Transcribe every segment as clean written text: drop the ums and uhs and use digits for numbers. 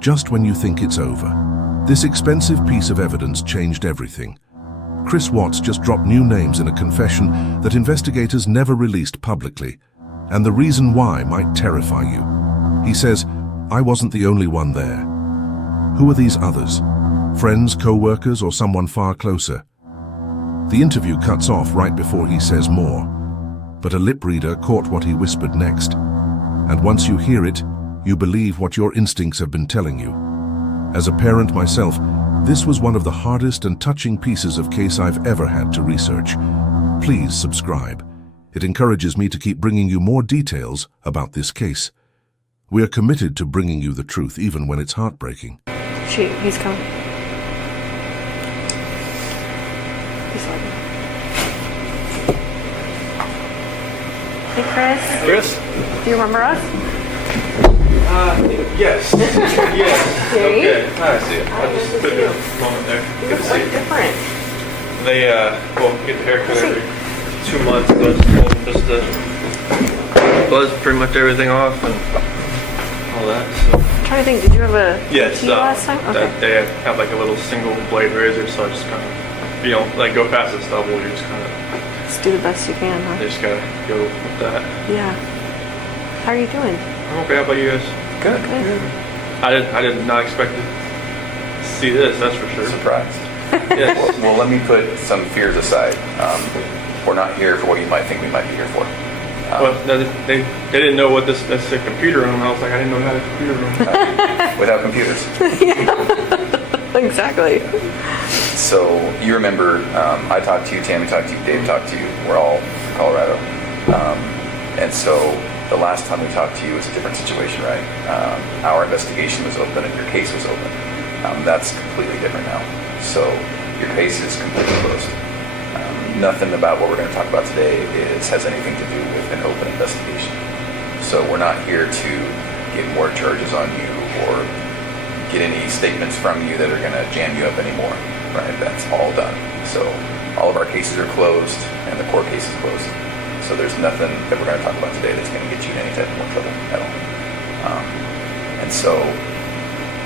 just when you think it's over. This expensive piece of evidence changed everything. Chris Watts just dropped new names in a confession that investigators never released publicly, and the reason why might terrify you. He says, "I wasn't the only one there." Who are these others? Friends, co-workers, or someone far closer? The interview cuts off right before he says more, but a lip reader caught what he whispered next. And once you hear it, you believe what your instincts have been telling you. As a parent myself, this was one of the hardest and touching pieces of case I've ever had to research. Please subscribe. It encourages me to keep bringing you more details about this case. We are committed to bringing you the truth even when it's heartbreaking. Shoot, he's coming. He's like... Hey, Chris. Chris? Do you remember us? Yes. Yes. Dave? Okay. I see it. I just took a moment there. You Good look to see quite you. different. They, get the haircut every 2 months. So I just told them just to buzz pretty much everything off and all that. So. I'm trying to think, did you have a Yes. tea last time? Okay. They have like a little single blade razor, so I just kind of, like go past the stubble. You just kind of. Just do the best you can, huh? They just gotta go with that. Yeah. How are you doing? I'm okay. How about you guys? Good. Good. I did not expect to see this. That's for sure. Surprised. Yes. Well, let me put some fears aside. We're not here for what you might think we might be here for. Well, they didn't know what this a computer room. I was like, I didn't know we had a computer room. Without computers. Exactly. So you remember, I talked to you, Tammy talked to you, Dave talked to you. We're all from Colorado. And so the last time we talked to you was a different situation, right? Our investigation was open and your case was open. That's completely different now. So your case is completely closed. Nothing about what we're going to talk about today has anything to do with an open investigation. So we're not here to get more charges on you or get any statements from you that are going to jam you up anymore, right? That's all done. So all of our cases are closed and the court case is closed. So there's nothing that we're going to talk about today that's going to get you in any type of more trouble at all. And so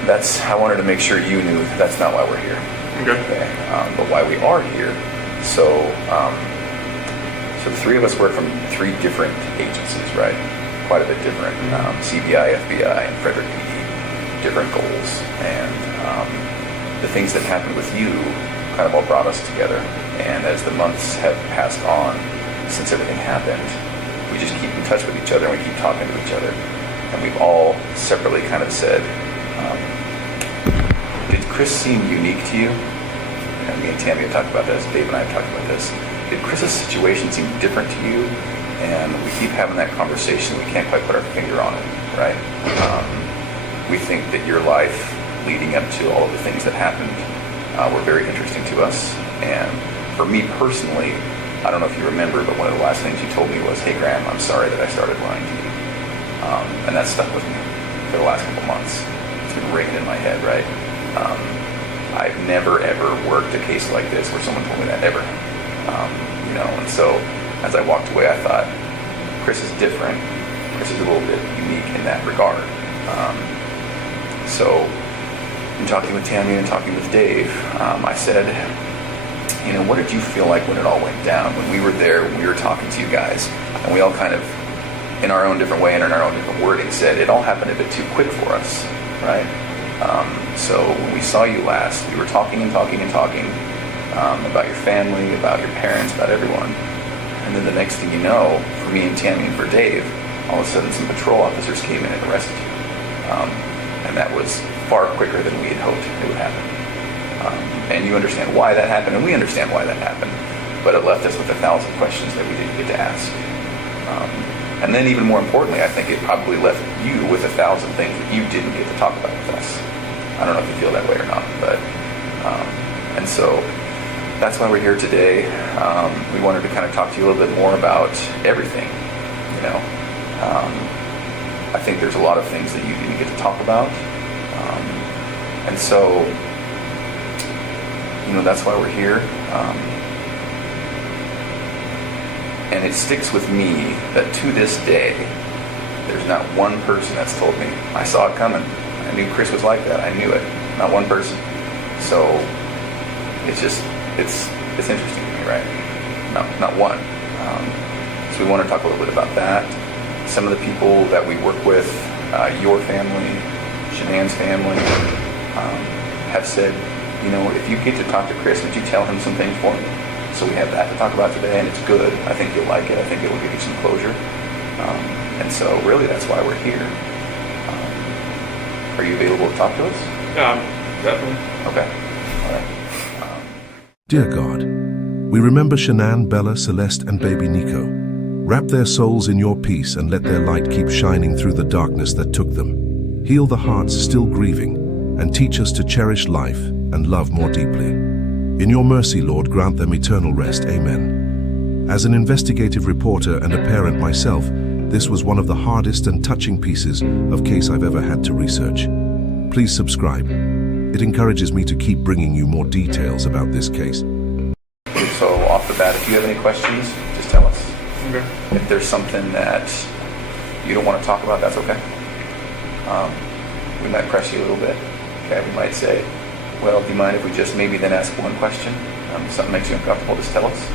I wanted to make sure you knew that's not why we're here. Okay. But why we are here. So the three of us work from 3 different agencies, right? Quite a bit different. CBI, FBI, and Frederick PD. Different goals. And the things that happened with you kind of all brought us together. And as the months have passed on since everything happened, we just keep in touch with each other and we keep talking to each other. And we've all separately kind of said, did Chris seem unique to you? And me and Tammy have talked about this, Dave and I have talked about this. Did Chris's situation seem different to you? And we keep having that conversation. We can't quite put our finger on it, right? We think that your life leading up to all of the things that happened were very interesting to us. And for me personally, I don't know if you remember, but one of the last things you told me was, "Hey Graham, I'm sorry that I started lying to you." And that stuck with me for the last couple months. It's been ringing in my head, right? I've never ever worked a case like this where someone told me that ever. And so as I walked away, I thought, Chris is different. Chris is a little bit unique in that regard. So in talking with Tammy and talking with Dave, I said, what did you feel like when it all went down? When we were there, when we were talking to you guys, and we all kind of, in our own different way and in our own different wording, said it all happened a bit too quick for us, right? So when we saw you last, we were talking about your family, about your parents, about everyone. And then the next thing you know, for me and Tammy and for Dave, all of a sudden some patrol officers came in and arrested you. And that was far quicker than we had hoped it would happen. And you understand why that happened, and we understand why that happened. But it left us with 1,000 questions that we didn't get to ask. And then even more importantly, I think it probably left you with 1,000 things that you didn't get to talk about with us. I don't know if you feel that way or not, but and so that's why we're here today. We wanted to kind of talk to you a little bit more about everything. I think there's a lot of things that you didn't get to talk about, and so that's why we're here. And it sticks with me that to this day, there's not one person that's told me, I saw it coming, I I knew Chris was like that. I knew it. Not one person. So it's just, it's interesting to me, right? Not one. So we want to talk a little bit about that. Some of the people that we work with, your family, Shanann's family, have said, you know, if you get to talk to Chris, would you tell him some things for me? So we have that to talk about today, and it's good. I think you'll like it. I think it will give you some closure. And so really that's why we're here. Are you available to talk to us? Definitely. Okay. All right. Dear God, we remember Shanann, Bella, Celeste, and baby Nico. Wrap their souls in your peace and let their light keep shining through the darkness that took them. Heal the hearts still grieving and teach us to cherish life and love more deeply. In your mercy, Lord, grant them eternal rest. Amen. As an investigative reporter and a parent myself, this was one of the hardest and touching pieces of case I've ever had to research. Please subscribe. It encourages me to keep bringing you more details about this case. So off the bat, if you have any questions, just tell us. Okay. If there's something that you don't want to talk about, that's okay. We might press you a little bit. Okay, we might say, well, do you mind if we just maybe then ask one question? If something makes you uncomfortable, just tell us.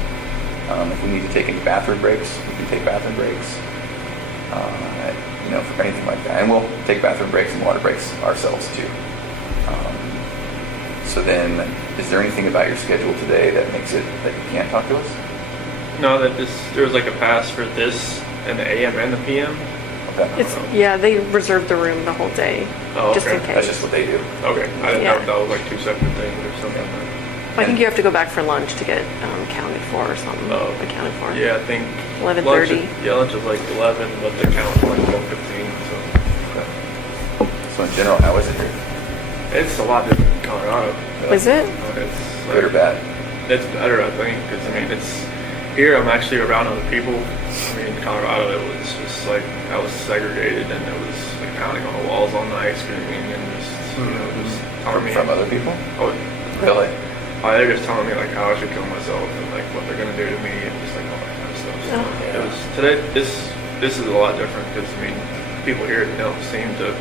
If we need to take any bathroom breaks, we can take bathroom breaks. You know, for anything like that. And we'll take bathroom breaks and water breaks ourselves too. So then, is there anything about your schedule today that makes it that you can't talk to us? No, there was like a pass for this and the AM and the PM. Okay. Yeah, they reserved the room the whole day, Oh, just in okay. case. That's just what they do. Okay, I didn't Yeah. know if that was like two separate things or something. I think you have to go back for lunch to get counted for or something. Oh. Accounted for. Yeah, I think 11:30. Lunch is like 11, but they count for like 12:15. So in general, how is it here? So it's a lot different in Colorado. Is it? It's Good or bad? It's better, I think, because I mean, it's here. I'm actually around other people. I mean, in Colorado, it was just like I was segregated, and it was like pounding on the walls all night, screaming, and just just telling me From other people? Oh, Really? they're just telling me like how I should kill myself and like what they're gonna do to me and just like all that kind of stuff. So Oh. it was today. This is a lot different because I mean, people here don't seem to.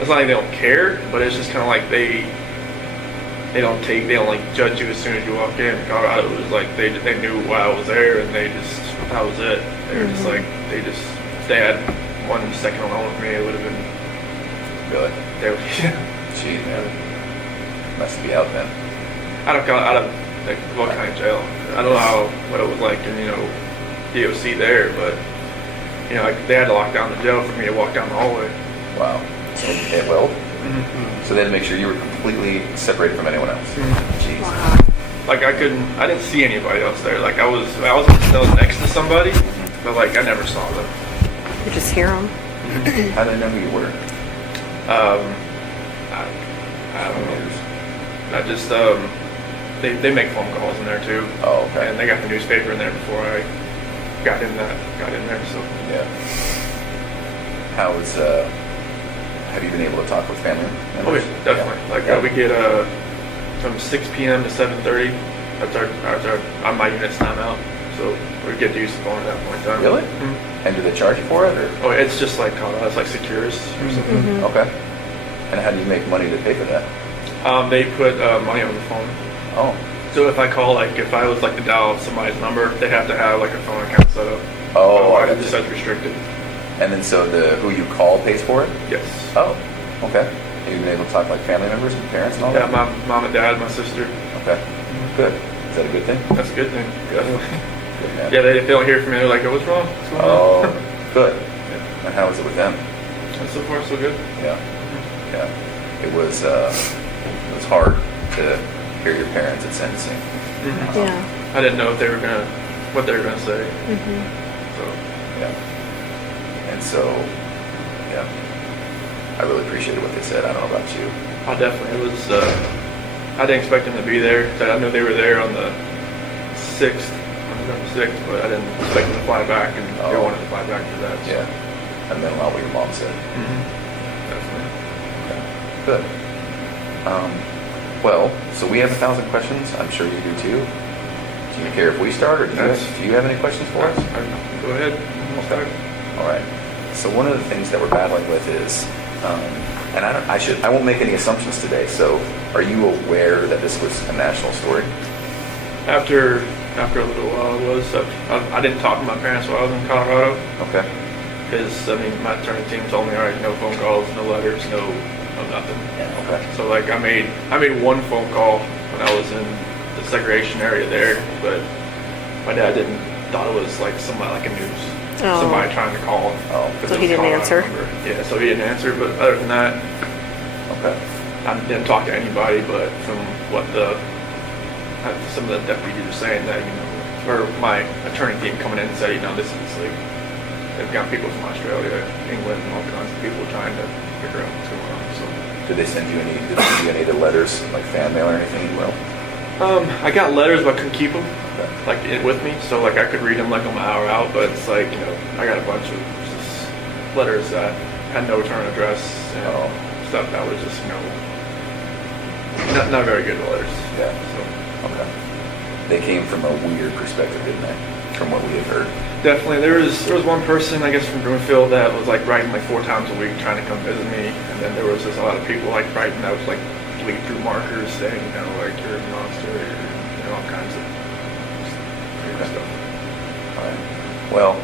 It's not like they don't care, but it's just kind of like they don't like judge you as soon as you walk in. In Colorado, it was like they knew why I was there and that was it. They were just like if they had 1 second alone with me, it would have been Really? they would Gee, man. Must be out then. out of like what kind of jail. I don't know what it was like in DOC there, but like, they had to lock down the jail for me to walk down the hallway. Wow. Okay, well. So they had to make sure you were completely separated from anyone else. Jeez. Wow. Like I didn't see anybody else there. Like I was in the cell next to somebody, but like I never saw them. You just hear them. How did they know who you were? I don't know. I just they make phone calls in there too. Oh, okay. And they got the newspaper in there before I got in there. So Yeah. How was, have you been able to talk with family members? oh yeah, definitely. Yeah. Like Yeah. we get from 6 p.m. to 7:30. That's our on my unit's timeout. So we get to use the phone at that point in time. Really? Mm-hmm. And do they charge you for it, or? Oh, it's just like Colorado. It's like Securus or something. Okay. And how do you make money to pay for that? They put money on the phone. Oh. So if I call, like, if I was like to dial somebody's number, they'd have to have like a phone account set up. Oh, Otherwise, I it just says restricted. And then so who you call pays for it? Yes. Oh, okay. Have you been able to talk to like family members and parents and all Yeah, that? my mom and dad, my sister. Okay. Good. Is that a good thing? That's a good thing. Definitely. Good, man. Yeah, they don't hear from me. They're like, oh, what's wrong? What's going Oh, on? good. Yeah. And how was it with them? And so far, so good. Yeah. Yeah. It was hard to hear your parents at sentencing. Yeah. I didn't know what they were gonna say. So Yeah. And so, yeah. I really appreciated what they said. I don't know about you. I definitely, it was, I didn't expect them to be there. I knew they were there on the 6th, on November 6th, but I didn't expect them to fly back, and they Oh. wanted to fly back for that. So. Yeah. And then a lot what your mom said. Definitely. Okay. Good. Well, so we have 1,000 questions. I'm sure you do too. Do you care if we start, or do you have any questions for us? Go ahead. We'll start. All right. So one of the things that we're battling with is and I won't make any assumptions today. So, are you aware that this was a national story? After a little while, it was. I didn't talk to my parents while I was in Colorado. Okay. Because, I mean, my attorney team told me, all right, no phone calls, no letters, no nothing. Yeah. Okay. So, like, I made one phone call when I was in the segregation area there, but my dad thought it was, like, somebody, like a news, somebody trying to call. Oh. So he didn't answer? Yeah, so he didn't answer, but other than that, Okay. I didn't talk to anybody, but from what some of the deputies were saying that, or my attorney team coming in and said, this is like, they've got people from Australia, England, and all kinds of people trying to figure out what's going on. So, Did they send you any of the letters, like fan mail or anything? Well, I got letters, but I couldn't keep them okay. with me, so like I could read them like on my hour out. But it's like I got a bunch of just letters that had no return address and stuff that was just not very good letters. Yeah. So. Okay. They came from a weird perspective, didn't they? From what we had heard. Definitely. There was one person, I guess, from Broomfield that was like writing like 4 times a week trying to come visit me, and then there was just a lot of people like writing that was like bleed through markers saying, like you're a monster, or all kinds of crazy stuff. All right. Well,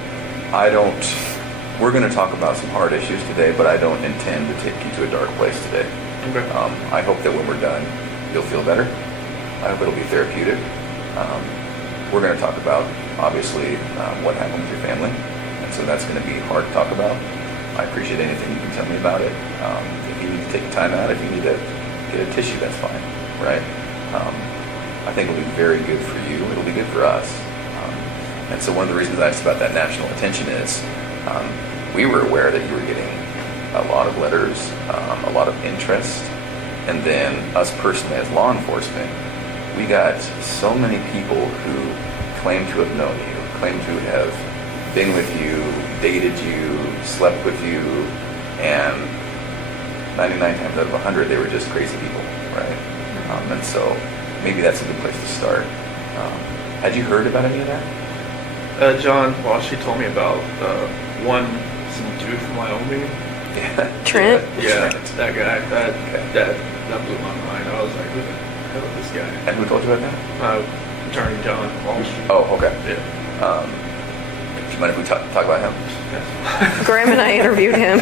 we're going to talk about some hard issues today, but I don't intend to take you to a dark place today. Okay. I hope that when we're done, you'll feel better. I hope it'll be therapeutic. We're going to talk about, obviously, what happened with your family, and so that's going to be hard to talk about. I appreciate anything you can tell me about it. If you need to take time out, if you need to get a tissue, that's fine, right? I think it'll be very good for you. It'll be good for us. And so one of the reasons I asked about that national attention is we were aware that you were getting a lot of letters, a lot of interest, and then us personally as law enforcement, we got so many people who claim to have known you, claim to have been with you, dated you, slept with you, and 99 times out of 100 they were just crazy people, right? And so maybe that's a good place to start. Had you heard about any of that? John Walsh, he told me about some dude from Wyoming. Yeah. Trent? Yeah, Trent. that guy. That blew my mind. I was like, who the hell is this guy? And who told you about that? Attorney John Walsh. Oh, okay. Yeah. Do you mind if we talk about him? Yes. Graham and I interviewed him.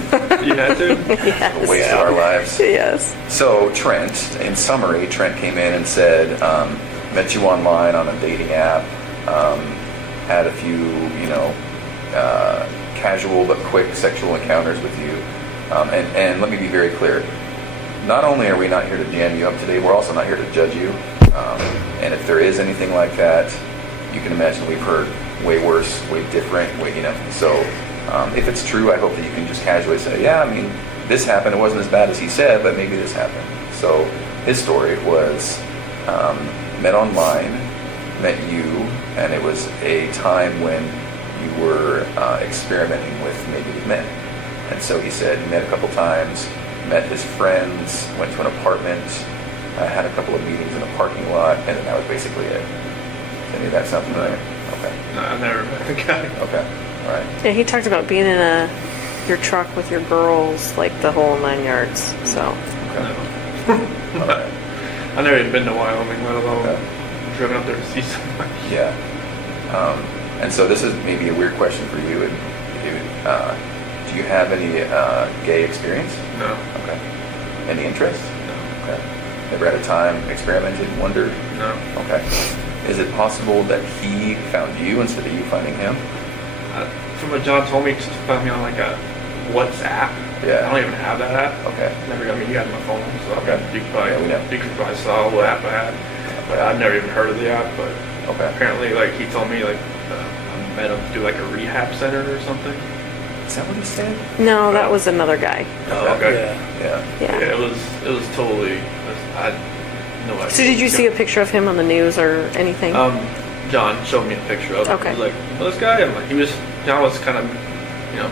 You had to? Yes. The waste of our lives. Yes. So Trent, in summary, Trent came in and said, met you online on a dating app, had a few, casual but quick sexual encounters with you. And let me be very clear. Not only are we not here to jam you up today, we're also not here to judge you. And if there is anything like that, you can imagine we've heard way worse, way different, So if it's true, I hope that you can just casually say, yeah, I mean, this happened. It wasn't as bad as he said, but maybe this happened. So his story was met online, met you, and it was a time when you were experimenting with maybe men. And so he said he met a couple times, met his friends, went to an apartment, had a couple of meetings in a parking lot, and then that was basically it. Any of that sound familiar? Okay. No, I've never met the guy. Okay. All right. Yeah, he talked about being in your truck with your girls, like the whole 9 yards. So. Okay. No. All right. I've never even been to Wyoming, let alone Okay. driven up there to see somebody. Yeah. And so this is maybe a weird question for you. Do you have any gay experience? No. Okay. Any interest? No. Okay. Never had a time experimented, wondered? No. Okay. Is it possible that he found you instead of you finding him? From what John told me, just found me on like a WhatsApp. Yeah. I don't even have that app. Okay. Never. I mean, you had my phone, so Okay. you could probably, Yeah, we know. you could probably saw what app I had. But I've never even heard of the app. But Okay. apparently, like he told me, like I met him through like a rehab center or something. Is that what he said? No, that was another guy. Oh, okay. Yeah. Yeah. Yeah, it was totally. I no idea. So did you see a picture of him on the news or anything? John showed me a picture of him. Okay. He was like, well, this guy, I'm like, John was kind of,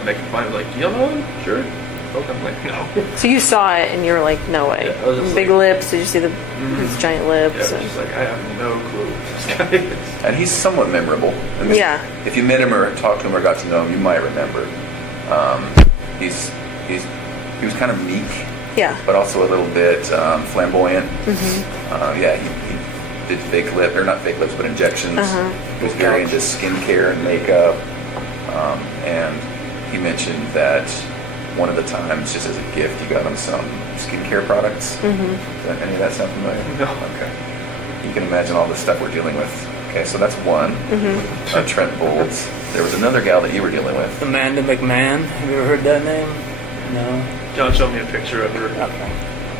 making fun of like, you don't know him? Sure. Okay. I'm like, no. So you saw it and you were like, no way. Yeah, I was just Big like- lips. Did you see his giant Yeah, lips? I was just like, I have no clue who this guy is. And he's somewhat memorable. I mean, Yeah. If you met him or talked to him or got to know him, you might remember. He was kind of meek Yeah. but also a little bit flamboyant. Yeah, he did fake lip, or not fake lips, but injections. He was very into skincare and makeup. And he mentioned that one of the times, just as a gift, you got him some skincare products. Does any of that sound familiar? No. Okay. You can imagine all the stuff we're dealing with. Okay, so that's one. Trent Bolds. There was another gal that you were dealing with. Amanda McMahon. Have you ever heard that name? No. John showed me a picture of her. Okay.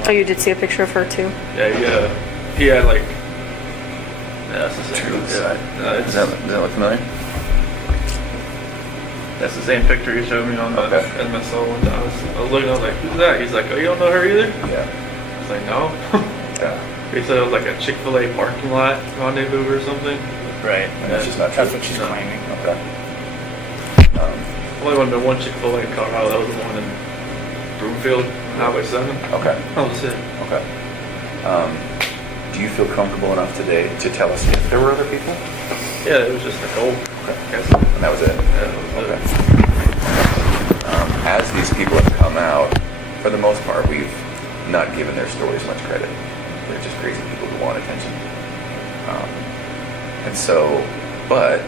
Oh, you did see a picture of her too? Yeah, he had like. Yeah, that's the same. True side. Does Does that look familiar? That's the same picture he showed me on the Okay. MSO one time. I was looking, I was like, who's that? He's like, oh, you don't know her either? Yeah. I was like, no. Yeah. He said it was like a Chick-fil-A parking lot rendezvous or something. Right. And that's just not true. That's what she's claiming. Okay. Only one been one Chick-fil-A in Colorado. That was the one in Broomfield, Highway 7. Okay. That was it. Okay. Do you feel comfortable enough today to tell us if there were other people? Yeah, it was just Nicole. Okay. Guess. And that was it? Yeah, that was Okay. it. As these people have come out, for the most part, we've not given their stories much credit. They're just crazy people who want attention. And so, but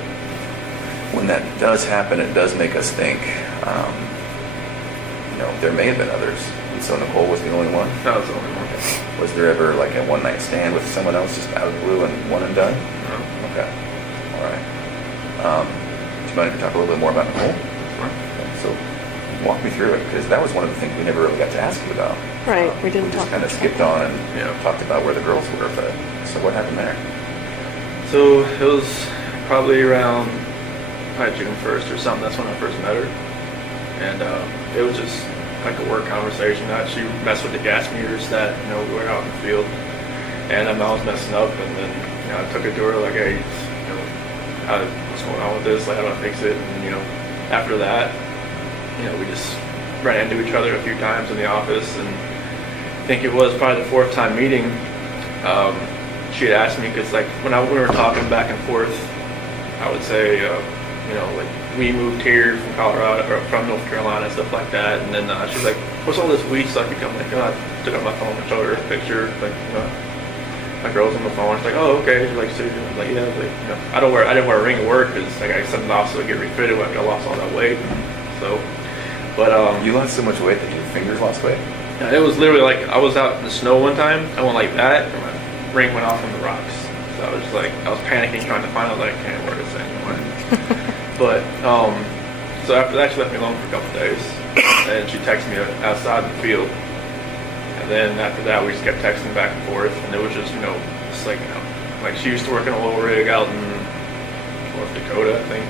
when that does happen, it does make us think, there may have been others. And so Nicole was the only one. That was the only one. Was there ever like a one night stand with someone else just out of the blue and one and done? No. Okay. All right. Do you mind if we talk a little bit more about Nicole? Okay, so walk me through it, because that was one of the things we never really got to ask you about. Right, we didn't just talk kind of about skipped that. on and talked about where the girls were, but so what happened there? So it was probably around June 1st or something. That's when I first met her. And it was just like a work conversation. That she messed with the gas meters that, we were out in the field. And I was messing up, and then, I took it to her like, hey, what's going on with this? Like, how do I fix it? And, after that, we just ran into each other a few times in the office, and I think it was probably the fourth time meeting. She had asked me, because like when we were talking back and forth, I would say, like we moved here from Colorado or from North Carolina and stuff like that, and then she's like, "What's all this weed stuff you come?" Like, I took out my phone and showed her a picture, like my girl's on the phone. It's like, "Oh, okay." She's like, "So you're like, yeah." Like, I didn't wear a ring at work because like I sent it off so I get refitted when I lost all that weight. So, but You lost so much weight that your fingers lost weight? yeah, it was literally like I was out in the snow one time. I went like that, and my ring went off in the rocks. So I was just like, I was panicking trying to find out like I can't wear this anymore. But so after that, she left me alone for a couple days, and she texted me outside in the field. And then after that, we just kept texting back and forth, and it was just just like like she used to work in a little rig out in North Dakota, I think.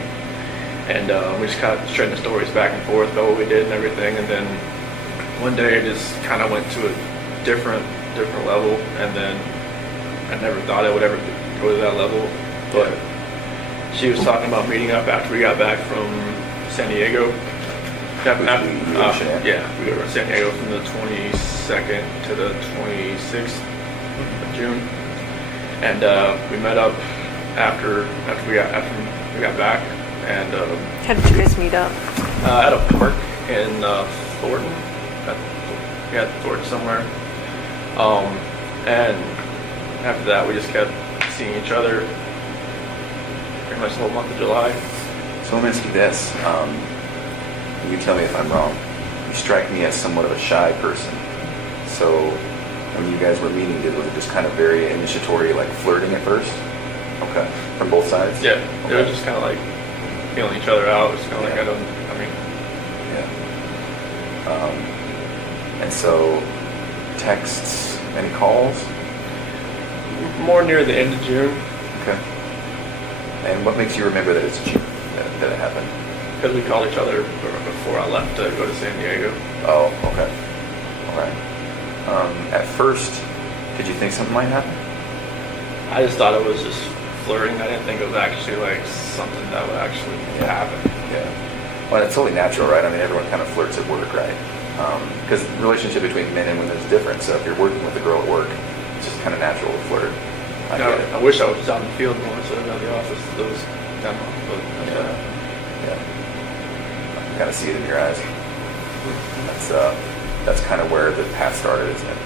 And we just kind of trading the stories back and forth about what we did and everything. And then one day it just kind of went to a different level. And then I never thought I would ever go to that level. But she was talking about meeting up after we got back from San Diego. We go to San Diego from the 22nd to the 26th of June. And we met up after we got back. And How did you guys meet up? at a park in Thornton. Thornton somewhere. And after that, we just kept seeing each other pretty much the whole month of July. So let me ask you this. You tell me if I'm wrong. You strike me as somewhat of a shy person. So when you guys were meeting, was it just kind of very initiatory, like flirting at first? Okay. From both sides? Yeah. Okay. It was just kind of like feeling each other out. It was kind of like, Yeah. And so texts, any calls? more near the end of June, Okay. And what makes you remember that it's June that it happened? because we called each other before I left to go to San Diego. Oh, okay. All right. At first, did you think something might happen? I just thought it was just flirting. I didn't think it was actually like something that would actually happen. Yeah. Well, it's totally natural, right? I mean, everyone kind of flirts at work, right? Because the relationship between men and women is different. So if you're working with a girl at work, it's just kind of natural to flirt. I get it. I wish I was out in the field more instead of out of the office. Those kind of, but Yeah. I can kind of see it in your eyes. that's kind of where the path started, isn't it?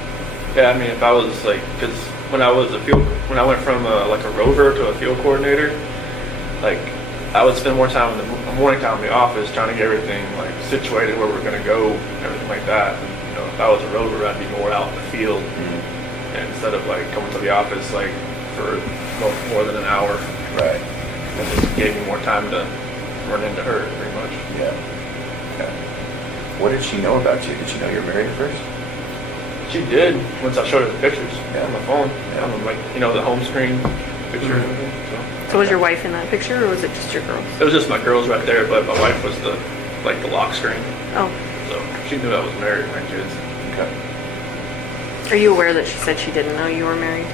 Yeah, I mean, if I was like, because when I went from like a rover to a field coordinator, like I would spend more time in the morning time in the office trying to get everything like situated where we're gonna go, and everything like that. And, you know, if I was a rover, I'd be more out in the field, and instead of like coming to the office like for more than an hour. Right. It just gave me more time to run into her, pretty much. Yeah. Okay. What did she know about you? Did she know you were married at first? She did once I showed her the pictures Yeah. on the phone. Yeah. On like, you know, the home screen picture and everything. So was your wife in that picture, or was it just your girls? It was just my girls right there, but my wife was the lock screen. Oh. So she knew I was married with my kids. Okay. Are you aware that she said she didn't know you were married?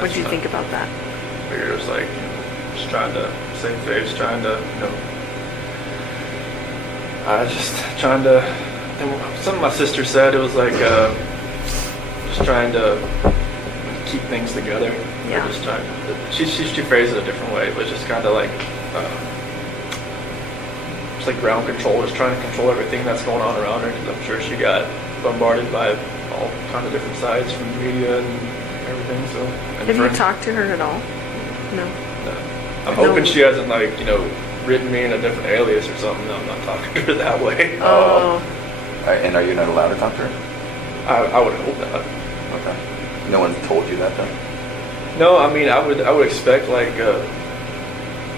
What did you That's think about that? I figured it was like, you know, just trying to save face, trying to, you know, just trying to, and something my sister said, it was like, just trying to keep things together. Yeah. Or just trying to, she phrased it a different way, but just kind of like, just like ground control, just trying to control everything that's going on around her, because I'm sure she got bombarded by all kinds of different sides from the media and everything, so. And Have you friends. talked to her at all? No. No. I'm No. hoping she hasn't, like, you know, written me in a different alias or something. I'm not talking to her that way. Oh. And are you not allowed to talk to her? I would hope not. Okay. No one told you that, though? No, I mean, I would expect, like,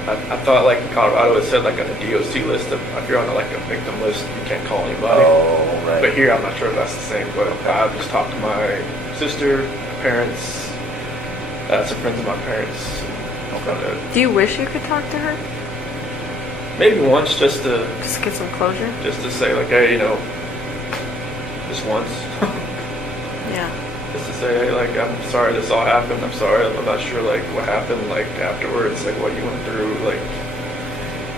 I thought, like, in Colorado it said, like, on the DOC list, if you're on, like, a victim list, you can't call anybody. Oh, right. But here, I'm not sure if that's the same, but I've just talked to my sister, my parents, some friends of my parents. Okay. Do you wish you could talk to her? Maybe once, just to Get some closure? say, like, hey, you know, just once. Yeah. Just to say, hey, like, I'm sorry this all happened. I'm sorry. I'm not sure, like, what happened, like, afterwards, like, what you went through, like,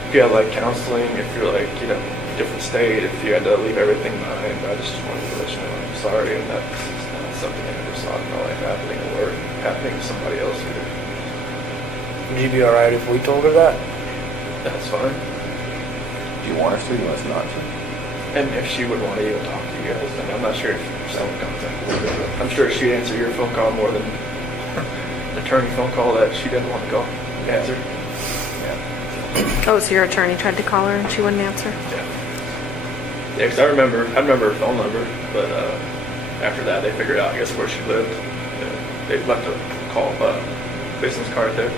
if you had, like, counseling, if you're, like, you know, different state, if you had to leave everything behind. I just wanted to let you know I'm sorry, and that's not something I ever saw in my life happening or happening to somebody else either. Would you be alright if we told her that? That's fine. Do you want us to? Do you want us not to? And if she would want to even talk to you guys, then I'm not sure if someone contact with her, but I'm sure she'd answer your phone call more than an attorney phone call that she didn't want to call answer. Yeah. Oh, so your attorney tried to call her and she wouldn't answer? Yeah. Yeah, because I remember her phone number, but after that they figured out, I guess, where she lived. They left a call, business card there.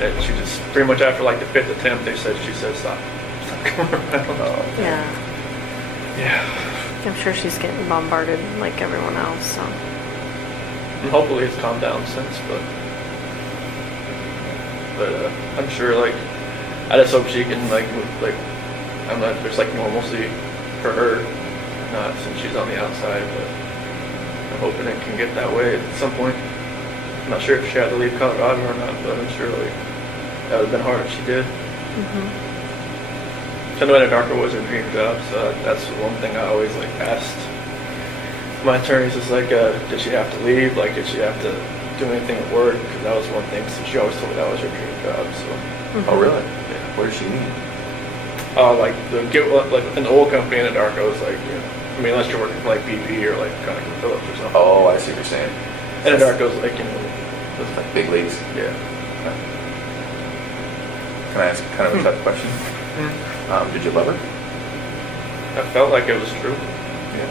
And she just, pretty much after like the 5th attempt, she said, stop coming around. Oh, Yeah. I'm sure she's getting bombarded like everyone else, so. And hopefully it's calmed down since, but I'm sure, like, I just hope she can, like, I'm not, there's like normalcy for her, not since she's on the outside, but I'm hoping it can get that way at some point. I'm not sure if she had to leave Colorado or not, but I'm sure, like, that would have been hard if she did. I know Anadarko was her dream job, so that's the one thing I always, like, asked my attorneys is, like, did she have to leave? Like, did she have to do anything at work? Because that was one thing, so she always told me that was her dream job, so. Oh, really? Yeah. What does she mean? Like an oil company in Anadarko is like, you know, I mean, unless you're working for like BP or like ConocoPhillips or something. Oh, I see what you're saying. Anadarko's like, you know, Those like big leagues. yeah. Okay. Can I ask kind of a tough question? Did you love her? I felt like it was true. Yeah.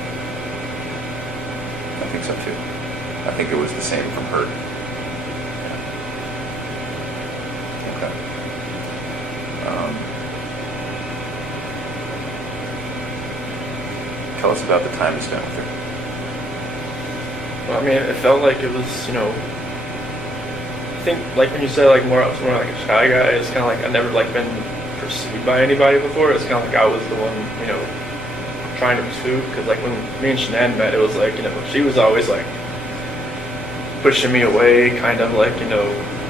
I think so too. I think it was the same from her. Yeah. Okay. Tell us about the time you spent with her. Well, I mean, it felt like it was, you know, I think like when you say like I was more like a shy guy, it's kind of like I've never like been pursued by anybody before. It's kind of like I was the one, you know, trying to pursue. Because like when me and Shanann met, it was like, you know, she was always like pushing me away, kind of like, you know.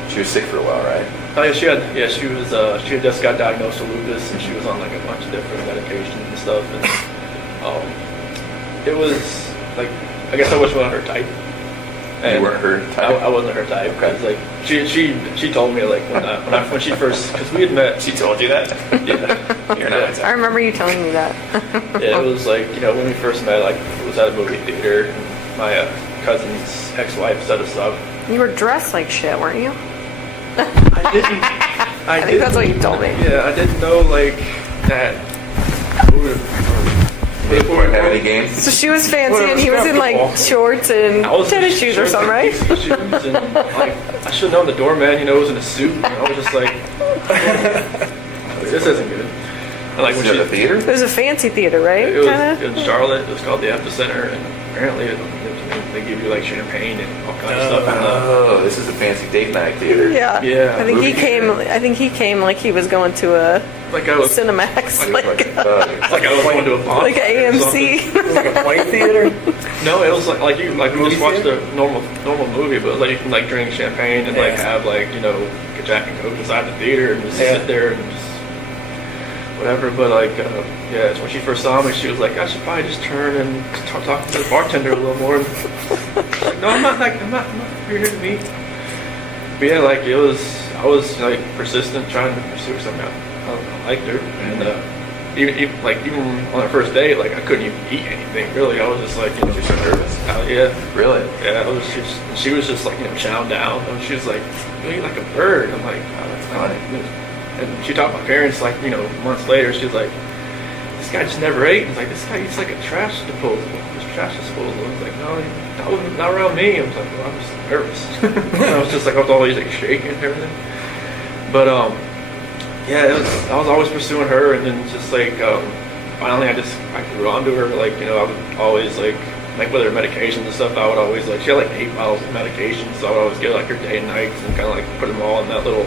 She was sick for a while, right? Oh yeah, she had just got diagnosed with lupus, and she was on like a bunch of different medications and stuff, and it was like, I guess I wasn't her type, And You weren't her type? I wasn't her type. Okay. Cause like she told me like when she first, because we had met. She told you that? Yeah. You're not I remember you telling me that. Yeah, it was like, when we first met, like, it was at a movie theater. And my cousin's ex-wife set us up. You were dressed like shit, weren't you? I didn't. I think that's what you told me. Yeah, I didn't know like that. They didn't have any games? So she was fancy and he was in like shorts and tennis shoes or something, right? Shoes and, like, I should have known the doorman, was in a suit. And I was just like, this isn't good. And like when Was it she at the theater? It was a fancy theater, right? It was Kinda? in Charlotte. It was called the Epicenter, and apparently they give you like champagne and all kinds of stuff. Oh, this is a fancy date night theater. Yeah. Yeah. I think Movie he came like he was going to a Like I was Cinemax, Like I was going to a bonfire. like a or something. AMC. Like a white theater? No, it was like you we Movie just watched theater? a normal movie, but it was like you can like drink champagne and like Yeah. have like a Jack and Coke inside the theater and just Yeah. sit there and just whatever. But like it's when she first saw me, she was like, I should probably just turn and talk to the bartender a little more. And she's like, no, I'm not here to meet. But yeah, like I was like persistent trying to pursue something. I liked her, and even on our first date, like I couldn't even eat anything really. I was just like, You're so nervous. yeah. Really? Yeah, she was just like, chowing down. And she was like, you eat like a bird. I'm like, oh, that's funny. And she talked to my parents like, months later. She was like, this guy just never ate. It's like, this guy eats like a trash disposal. I was like, no, not around me. I was like, well, I'm just nervous. I was just like, I was always like shaking and everything. But yeah, I was always pursuing her, and then just like finally I grew onto her. Like I would always like with her medications and stuff. I would always like she had like 8 bottles of medications, so I would always get like her day and nights and kind of like put them all in that little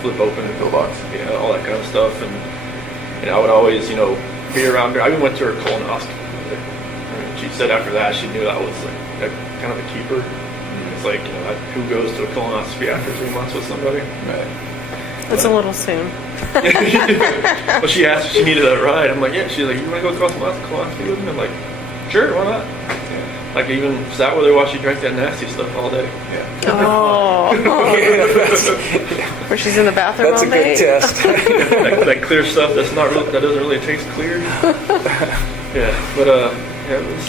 flip open Pill box. Yeah, all that kind of stuff. And I would always be around her. I even went to her colonoscopy. She said after that she knew I was like kind of a keeper. It's like who goes to a colonoscopy after 3 months with somebody? Right. That's a little soon. Well, she asked if she needed a ride. I'm like, yeah. She's like, you want to go colonoscopy with me? I'm like, sure, why not? Yeah. Like even sat with her while she drank that nasty stuff all day. Yeah. Oh. Where she's in the bathroom That's all a day? good test. that clear stuff that doesn't really taste clear. Yeah, but yeah, it was.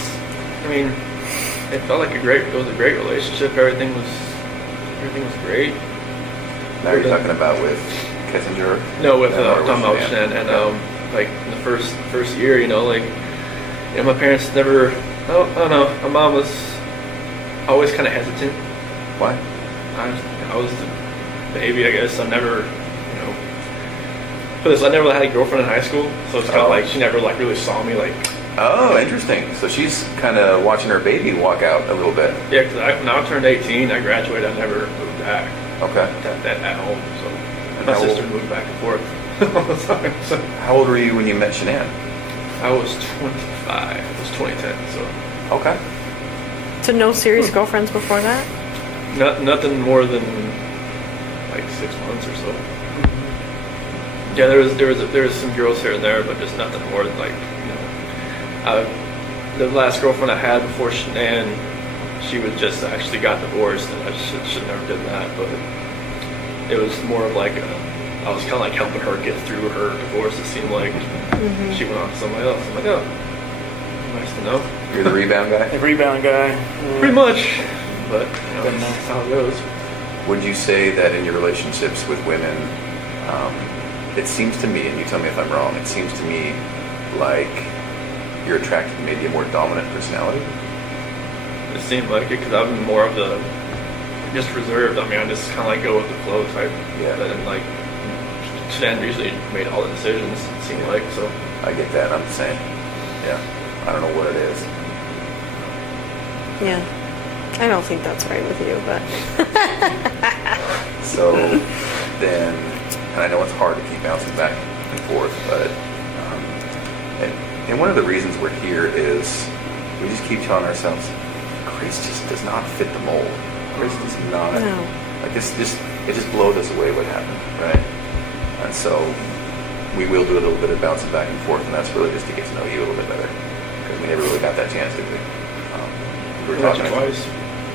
I mean, it felt like it was a great relationship. Everything was great. Now you're talking about with Kissinger? No, with Or Tom with Elshon, and like in the first year, like my parents never. I don't know. My mom was always kind of hesitant. Why? I was the baby, I guess. I never, I never had a girlfriend in high school, so it's kind of like she never like really saw me like. Oh, interesting. So she's kind of watching her baby walk out a little bit. Yeah, because when I turned 18, I graduated. I never moved back. Okay. At home, so And my how sister old- moved back and forth all the time. So How old were you when you met Shanann? I was 25. It was 2010. So Okay. So no serious girlfriends before that? nothing more than like 6 months or so. Yeah, there was some girls here and there, but just nothing more than like the last girlfriend I had before Shanann, she was just actually got divorced, and I should never did that. But it was more of like I was kind of like helping her get through her divorce. It seemed like she went on to somebody else. I'm like, oh, nice to know. You're the rebound guy? The rebound guy. Pretty much, but Good that's how it goes. Would you say that in your relationships with women, it seems to me, and you tell me if I'm wrong, it seems to me like you're attracted to maybe a more dominant personality? It seemed like it because I'm more of the just reserved. I mean, I just kind of like go with the flow type. Yeah. And like Shanann usually made all the decisions. It seemed like so. I get that. I'm the same. Yeah. I don't know what it is. Yeah. I don't think that's right with you, but So then, and I know it's hard to keep bouncing back and forth, but and one of the reasons we're here is we just keep telling ourselves, Chris just does not fit the mold. Chris does not. No. Like it just blows us away what happened, right? And so we will do a little bit of bouncing back and forth, and that's really just to get to know you a little bit better, because we never really got that chance, did we? We were Once or talking. twice.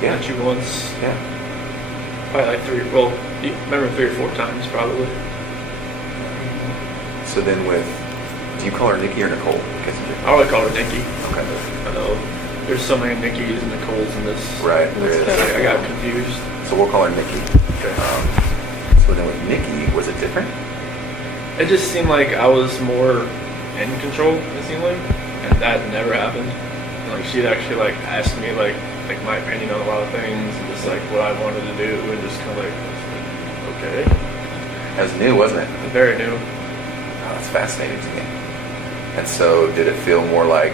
Yeah. Met you once. Yeah. Probably like 3, well, you remember 3 or 4 times probably. So then do you call her Nikki or Nicole? I would call her Nikki. Okay. I know there's so many Nikkis and Nicoles in this. Right, there is. I got confused. So we'll call her Nikki. Okay. So then with Nikki, was it different? It just seemed like I was more in control, it seemed like, and that never happened. And, like, she'd actually like asked me like my opinion on a lot of things and just like what I wanted to do, and just kind of like, okay. That was new, wasn't it? Very new. Oh, that's fascinating to me. And so did it feel more like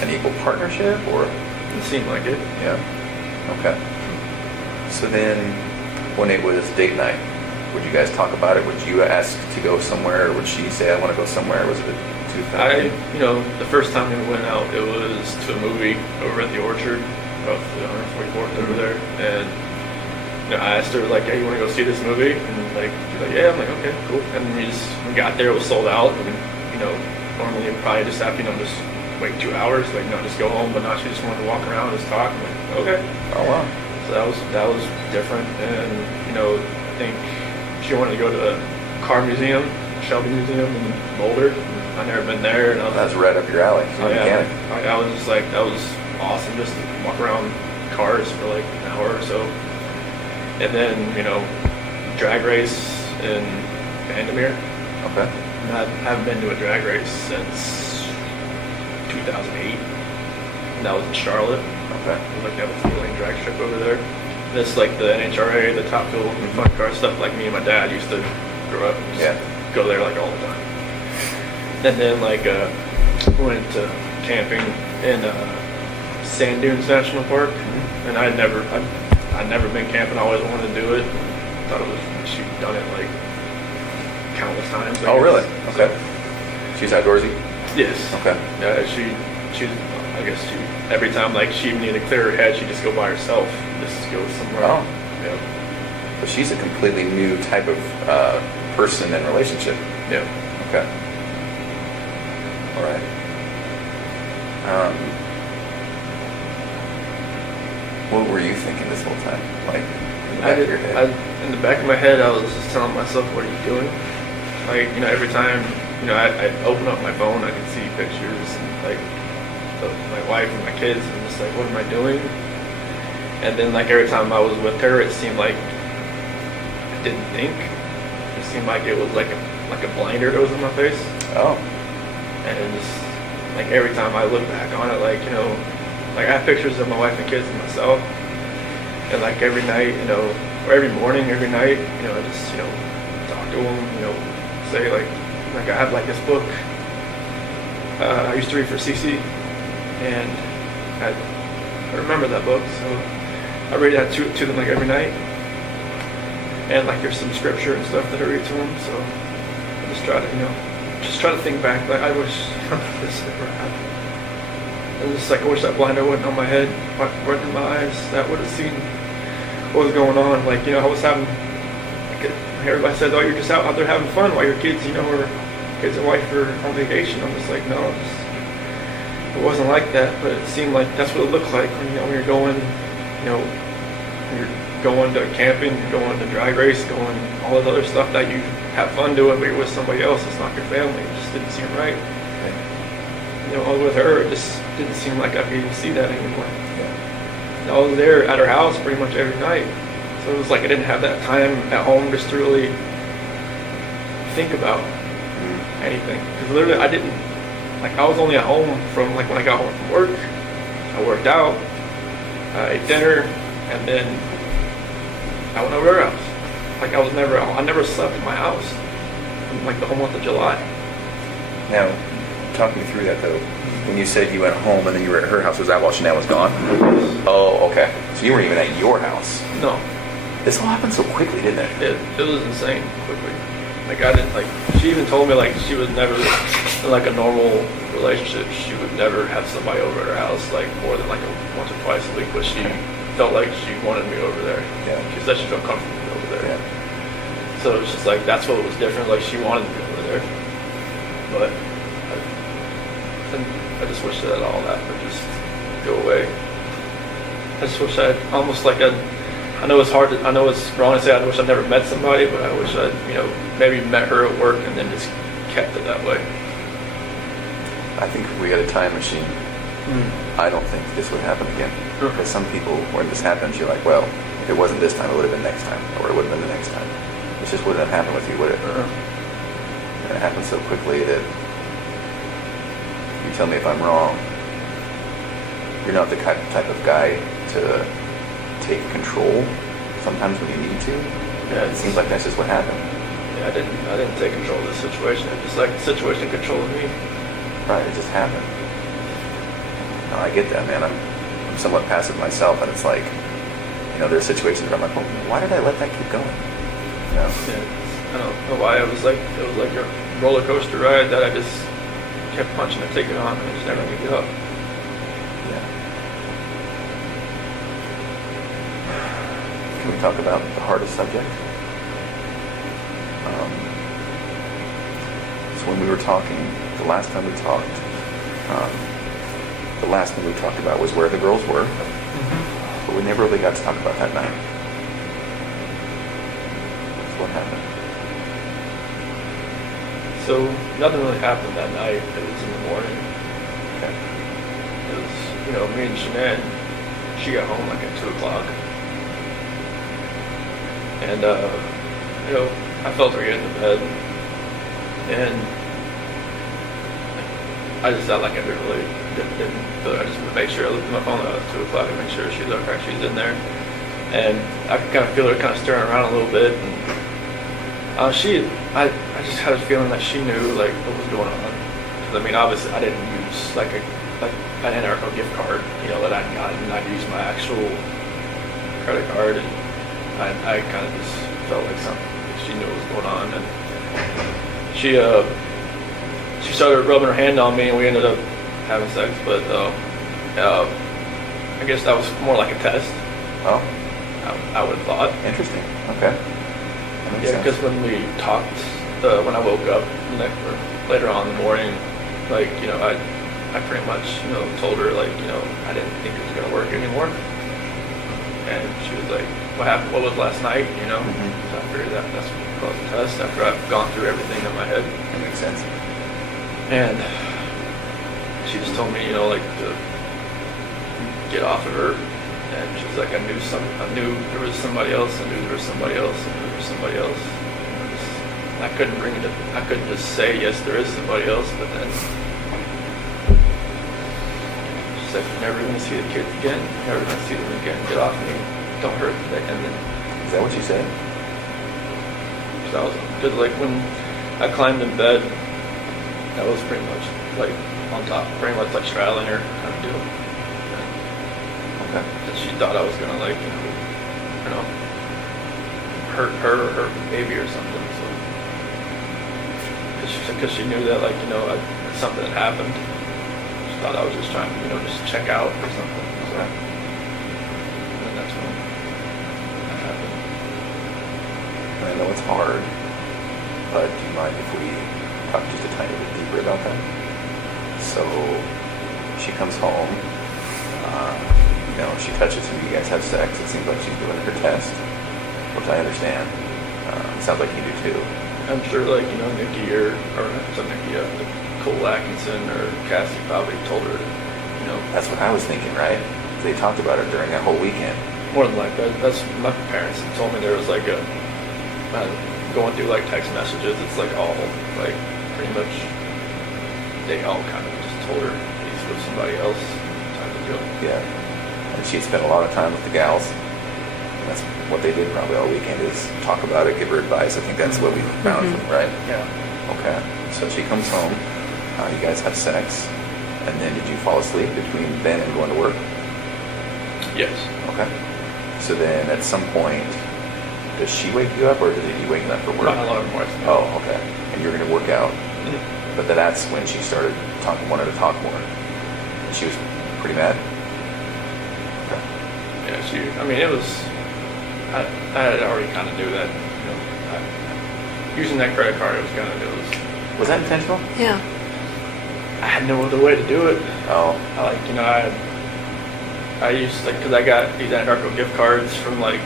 an equal partnership, or? It seemed like it. Yeah. Okay. So then when it was date night, would you guys talk about it? Would you ask to go somewhere, or would she say, I want to go somewhere? Was it too fast? The first time we went out, it was to a movie over at the Orchard off the 144th over there, and I asked her like, "Hey, you want to go see this movie?" And like, she's like, "Yeah." I'm like, "Okay, cool." And we got there, it was sold out. And normally you'd probably just have just wait 2 hours, like just go home. But now she just wanted to walk around, and just talk. I'm like, okay. Oh wow. So that was different, and I think she wanted to go to the car museum, Shelby Museum in Boulder. I've never been there, and That's right up your alley. Oh, Mechanic. yeah. I was just like, that was awesome, just to walk around cars for like an hour or so. And then, drag race in Vandermeer. Okay. And I haven't been to a drag race since 2008. And that was in Charlotte. Okay. It was like that was the only drag strip over there. And it's like the NHRA, the Top Fuel, and fun car stuff. Like me and my dad used to grow up and just go there like all the time. And then went to camping in Sand Dunes National Park, and I'd never been camping. I always wanted to do it. Thought it was she'd done it like countless times. Oh really? Okay. She's outdoorsy. Yes. Okay. Yeah, she's I guess every time like she needed to clear her head, she'd just go by herself, just go somewhere. Oh. Yeah. But she's a completely new type of person and relationship. Yeah. Okay. All right. What were you thinking this whole time? Like, in the back of your head? In the back of my head, I was just telling myself, what are you doing? Like, every time, I'd open up my phone, I could see pictures and, like, of my wife and my kids, and just like, what am I doing? And then, like, every time I was with her, it seemed like I didn't think. It seemed like it was like a blinder that was in my face. Oh. And it just, like, every time I look back on it, like, like, I have pictures of my wife and kids and myself. And, like, every night, or every morning, every night, I just, talk to them, say, like I have, like, this book I used to read for Cece. And I remember that book, so I read that to them, like, every night. And, like, there's some scripture and stuff that I read to them, so I just try to think back, like, I wish this never happened. And just like, I wish that blinder wasn't on my head, right in my eyes. That would have seen what was going on. Like, I was having, like, everybody said, oh, you're just out there having fun while your kids, or kids and wife are on vacation. I'm just like, no, it wasn't like that. But it seemed like that's what it looked like when, when you're going, when you're going to camping, you're going to drag race, going all that other stuff that you have fun doing, but you're with somebody else. It's not your family. It just didn't seem right. With her, it just didn't seem like I could even see that anymore. And I was there at her house pretty much every night. So it was like I didn't have that time at home just to really think about anything. Because literally I didn't, I was only at home from, when I got home from work. I worked out, I ate dinner, and then I went over to her house. I never slept in my house from, the whole month of July. Now, talk me through that though. When you said you went home and then you were at her house, was that while Chanel was gone? Oh, okay. So you weren't even at your house. No. This all happened so quickly, didn't it? It was insane quickly. I didn't, she even told me, she would never, in, a normal relationship, she would never have somebody over at her house, more than, once or twice a week, but she felt like she wanted me over there. Yeah. She said she felt comfortable over there. Yeah. So it's just, that's what was different, she wanted me over there. But I just wish that all that would just go away. I just wish I'd almost like I know it's hard I know it's wrong to say I wish I'd never met somebody, but I wish I'd, maybe met her at work and then just kept it that way. I think if we had a time machine, I don't think this would happen again. Because some people, when this happens, you're like, well, if it wasn't this time, it would have been next time, or it would have been the next time. It just wouldn't have happened with you, would it? And it happened so quickly that you tell me if I'm wrong. You're not the type of guy to take control sometimes when you need to. Yeah, it seems like that's just what happened. Yeah, I didn't take control of the situation. It was like the situation controlled me. Right, it just happened. No, I get that, man. I'm somewhat passive myself, and it's like, there's situations where I'm like, well, why did I let that keep going? Yeah, I don't know why. It was like a roller coaster ride that I just kept punching the ticket on, and I just never could get up. Yeah. Can we talk about the hardest subject? So when we were talking, the last time we talked, the last thing we talked about was where the girls were, but we never really got to talk about that night. So what happened? So nothing really happened that night. It was in the morning. Okay. It was, me and Jeanette, she got home like at 2 o'clock. And, I felt her get into bed. And I just felt like I didn't feel it. I just made sure I looked at my phone at 2 o'clock and make sure she's okay, she's in there. And I could kind of feel her kind of stirring around a little bit. And I just had a feeling that she knew like what was going on. Because obviously I didn't use like an NRCO gift card, that I'd gotten. I'd used my actual credit card, and I kind of just felt like she knew what was going on. And she started rubbing her hand on me, and we ended up having sex. But I guess that was more like a test. Oh, I would have thought. Interesting. Okay. Yeah, because when we talked, when I woke up later on in the morning, like, I pretty much, told her, like, I didn't think it was going to work anymore. And she was like, what happened? What was last night? So I figured that's what caused the test after I've gone through everything in my head. That makes sense. And she just told me, like, to get off of her. And she was like, I knew there was somebody else. I knew there was somebody else. I knew there was somebody else. I couldn't bring it up. I couldn't just say, yes, there is somebody else. But then she's like, you're never going to see the kids again. You're never going to see them again. Get off me. Don't hurt them. And then, is that what you said? Because like when I climbed in bed, that was pretty much like on top, pretty much like straddling her kind of deal. Okay. And she thought I was gonna like, hurt her or her baby or something. So, because she knew that, like, something had happened. She thought I was just trying to, just check out or something. So, and then that's when that happened. I know it's hard, but do you mind if we talk just a tiny bit deeper about that? So she comes home. She touches you. You guys have sex. It seems like she's doing her test, which I understand. It sounds like you do too. I'm sure, like, Nikki or not Nikki, Nicole Atkinson or Cassie probably told her, That's what I was thinking, right? They talked about it during that whole weekend. More than likely. That's my parents told me there was like going through like text messages. It's like all like pretty much they all kind of just told her he's with somebody else type of deal. Yeah. And she spent a lot of time with the gals. And that's what they did probably all weekend is talk about it, give her advice. I think that's what we found from, right? Yeah. Okay. So she comes home. You guys have sex. And then did you fall asleep between then and going to work? Yes. Okay. So then at some point, does she wake you up or is it you waking up for work? My alarm was. Oh, okay. And you're going to work out. Mm-hmm. But then that's when she started wanted to talk more. She was pretty mad? Okay. Yeah, it was, I had already kind of knew that, using that credit card, it was. Was that intentional? Yeah. I had no other way to do it. Oh. I used like because I got these Anarcho gift cards from like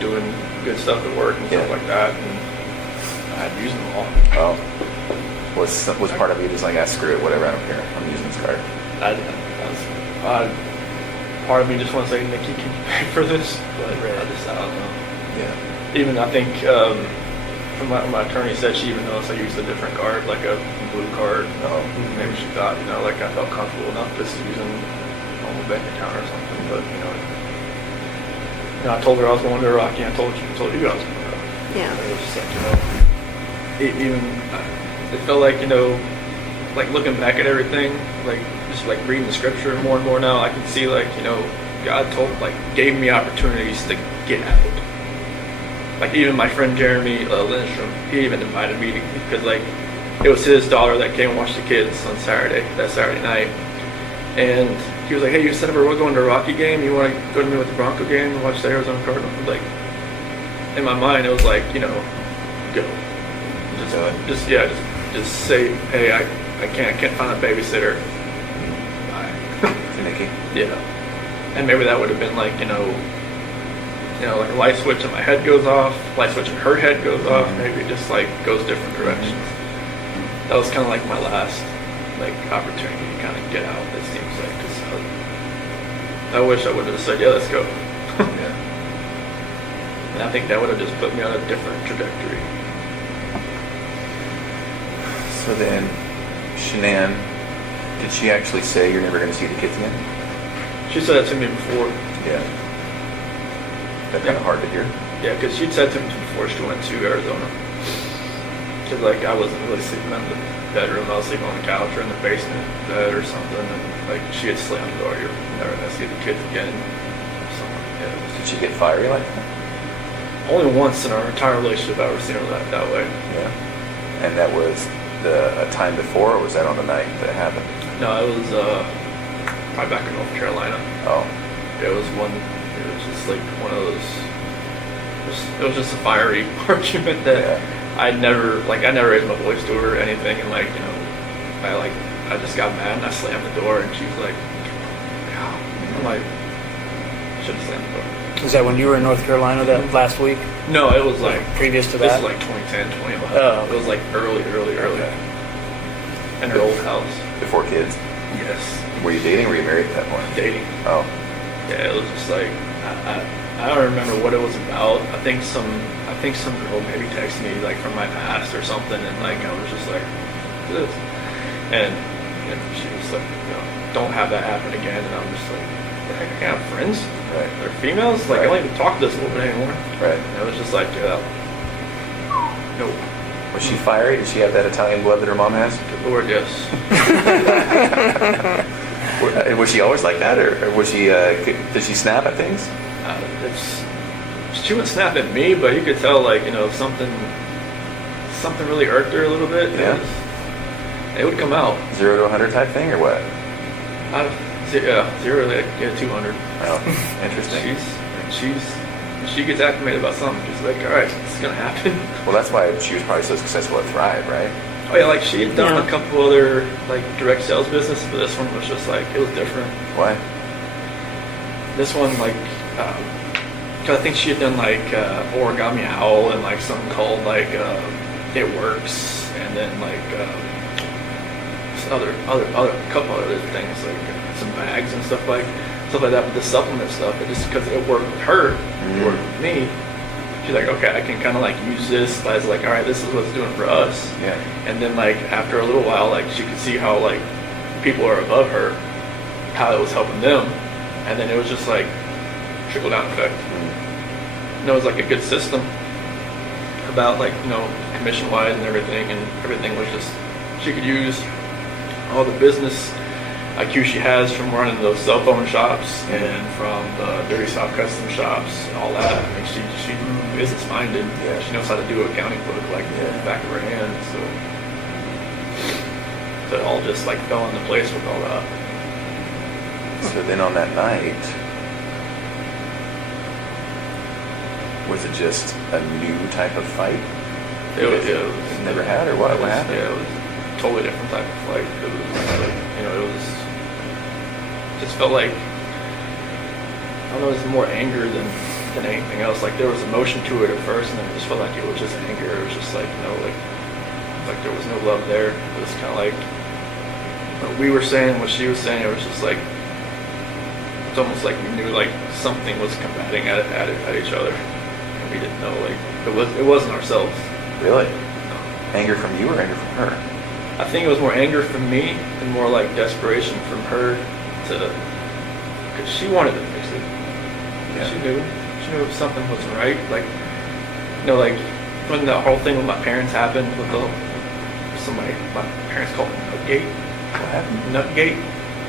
doing good stuff at work and stuff Yeah. like that, and I'd use them all. Oh. Was part of you just like, screw it, whatever, I don't care, I'm using this card? Part of me just wants to say, Nikki, can you pay for this? But I don't know. Yeah. Even I think from my attorney said she even noticed I used a different card, like a blue card. Oh. Maybe she thought, like I felt comfortable enough just using a normal bank account or something. But I told her I was going to Iraq, and I told you I was going to Iraq. Yeah. It was just like, it felt like, like looking back at everything, like just like reading the scripture more and more now, I can see like, God gave me opportunities to get out. Like even my friend Jeremy Lindstrom, he even invited me because like it was his daughter that came and watched the kids on that Saturday night. And he was like, hey, you said we're going to a Rocky game, you want to go to me with the Bronco game and watch the Arizona Cardinals? Like, in my mind, it was like, go. Just say, hey, I can't find a babysitter. Bye. To Nikki? Yeah. And maybe that would have been like, like a light switch in my head goes off, light switch in her head goes off, maybe it just like goes different directions. That was kind of like my last like opportunity to kind of get out, it seems like, because I wish I would have said, yeah, let's go. Yeah. And I think that would have just put me on a different trajectory. So then, Shanann, did she actually say you're never going to see the kids again? She said that to me before. Yeah. That's kind of hard to hear. Yeah, because she'd said to me before she went to Arizona. Because like I wasn't really sleeping in the bedroom, I was sleeping on the couch or in the basement bed or something, and like she had slammed the door, you're never going to see the kids again. Yeah. Did she get fiery like that? Only once in our entire relationship I've ever seen her that way. Yeah. And that was a time before, or was that on the night that it happened? No, it was probably back in North Carolina. Oh. It was just like one of those, it was just a fiery argument that I never raised my voice to her or anything, and like, I just got mad and I slammed the door, and she's like, I'm like, I should have slammed the door. Was that when you were in North Carolina that last week? No, it was like previous to this that? is like 2010, 2011. Oh. It was like early. Okay. In her old house. Before kids? Yes. Were you dating or were you married at that point? Dating. Oh. Yeah, it was just like I don't remember what it was about. I think some girl maybe texted me like from my past or something, and like I was just like this, and she was like, don't have that happen again, and I'm just like, I can't have friends. Right. They're females. Like I don't even talk to this woman anymore. Right. And it was just like, nope. Was she fiery? Did she have that Italian blood that her mom has? Good Lord, yes. Was she always like that, or was she? Did she snap at things? She would snap at me, but you could tell, like, something really irked her a little bit. Yeah. It would come out. 0 to 100 type thing, or what? 0 to 200. Oh, interesting. She gets acclimated about something. She's like, all right, it's gonna happen. Well, that's why she was probably so successful at Thrive, right? Oh yeah, like she had done a couple other like direct sales business, but this one was just like, it was different. Why? This one, like, because I think she had done like Origami Owl and like something called like It Works, and then like other couple other things like some bags and stuff like that. With the supplement stuff, but just because it worked with her, it worked with me. She's like, okay, I can kind of like use this as like, all right, this is what it's doing for us. Yeah. And then like after a little while, like she could see how like people are above her, how it was helping them, and then it was just like trickle down effect. And it was like a good system about like commission wise and everything was just, she could use all the business IQ she has from running those cell phone shops and from the Dirty South custom shops and all that. I mean, she's business minded. Yeah. She knows how to do a accounting book like the back of her hand. So it all just like fell into place with all that. So then on that night, was it just a new type of fight? It was Never had, or what? What happened? Yeah, it was a totally different type of fight. It was like, it was just felt like don't know, it was more anger than anything else. Like there was emotion to it at first, and then it just felt like it was just anger. It was just like, you know, like there was no love there. It was kind of like what we were saying, what she was saying. It was just like it's almost like we knew like something was combating at each other, and we didn't know. Like it wasn't ourselves. Really? No. Anger from you or anger from her? I think it was more anger from me and more like desperation from her because she wanted to fix it. Yeah. She knew something wasn't right. Like, you know, like when the whole thing with my parents happened with my parents called it Nutgate. What happened? Nutgate.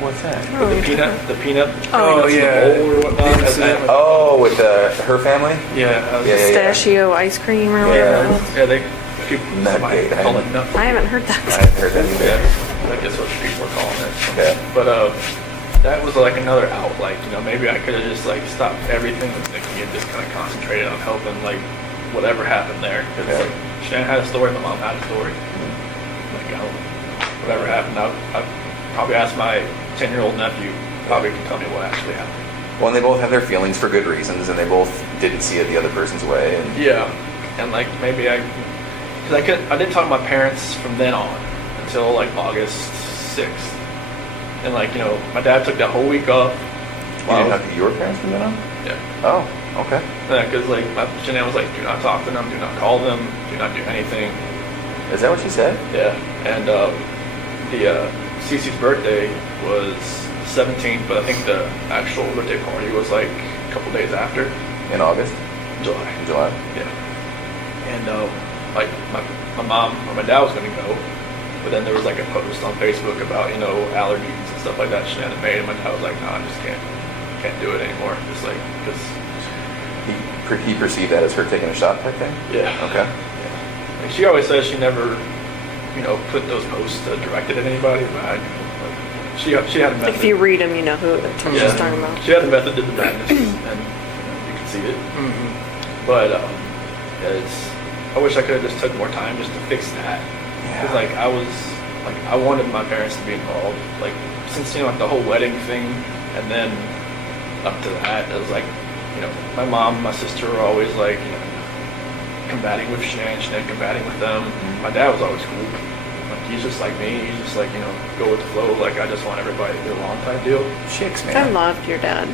What's that? Oh, With the peanut. Oh, yeah. Bowl or whatnot. Oh, with her family? Yeah. Pistachio ice cream or whatever. Yeah, people Nutgate. call it nut. I haven't heard that. I haven't heard that either. Yeah, I guess what people are calling it. Yeah. But that was like another out. Like, you know, maybe I could have just like stopped everything with Nikki and just kind of concentrated on helping like whatever happened there. Because like Shannon had a story, my mom had a story. Like, whatever happened, I probably asked my 10-year-old nephew. Probably can tell me what actually happened. Well, and they both have their feelings for good reasons, and they both didn't see it the other person's way. And Yeah, and like maybe because I didn't talk to my parents from then on until like August 6th. And like, you know, my dad took that whole week off. you didn't talk to your parents from then on? Yeah. Oh, okay. Yeah, because like Jeanette was like, do not talk to them, do not call them, do not do anything. Is that what she said? Yeah, and Cece's birthday was 17th, but I think the actual birthday party was like a couple days after. In August? July. In July? Yeah. And like my mom or my dad was gonna go, but then there was like a post on Facebook about, you know, allergies and stuff like that Shannon made, and my dad was like, no, I just can't do it anymore. Just like because He perceived that as her taking a shot type thing? yeah. Okay. Yeah. Like she always says she never, you know, put those posts directed at anybody, but I, you know, like, she had a method. If you read them, you know who she's talking about. She had the method to the madness, and you can see it. Mm-hmm. But I wish I could have just took more time just to fix that. Because like I wanted my parents to be involved. Like since, you know, like the whole wedding thing, and then up to that, it was like, you know, my mom and my sister were always like, you know, combating with Shannon combating with them. My dad was always cool. Like he's just like me. He's just like, you know, go with the flow. Like I just want everybody to get along type deal. Chicks, I man. loved your dad.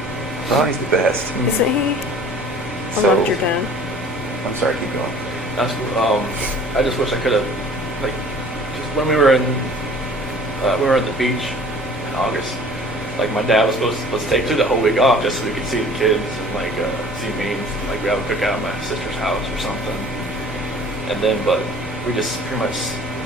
Oh, he's the best. Isn't he? I So- loved your dad. I'm sorry, keep going. That's cool. I just wish I could have, like, just when we were at the beach in August. Like my dad was supposed to take the whole week off just so we could see the kids and like see me. And, like we have a cookout at my sister's house or something. And then, but we just pretty much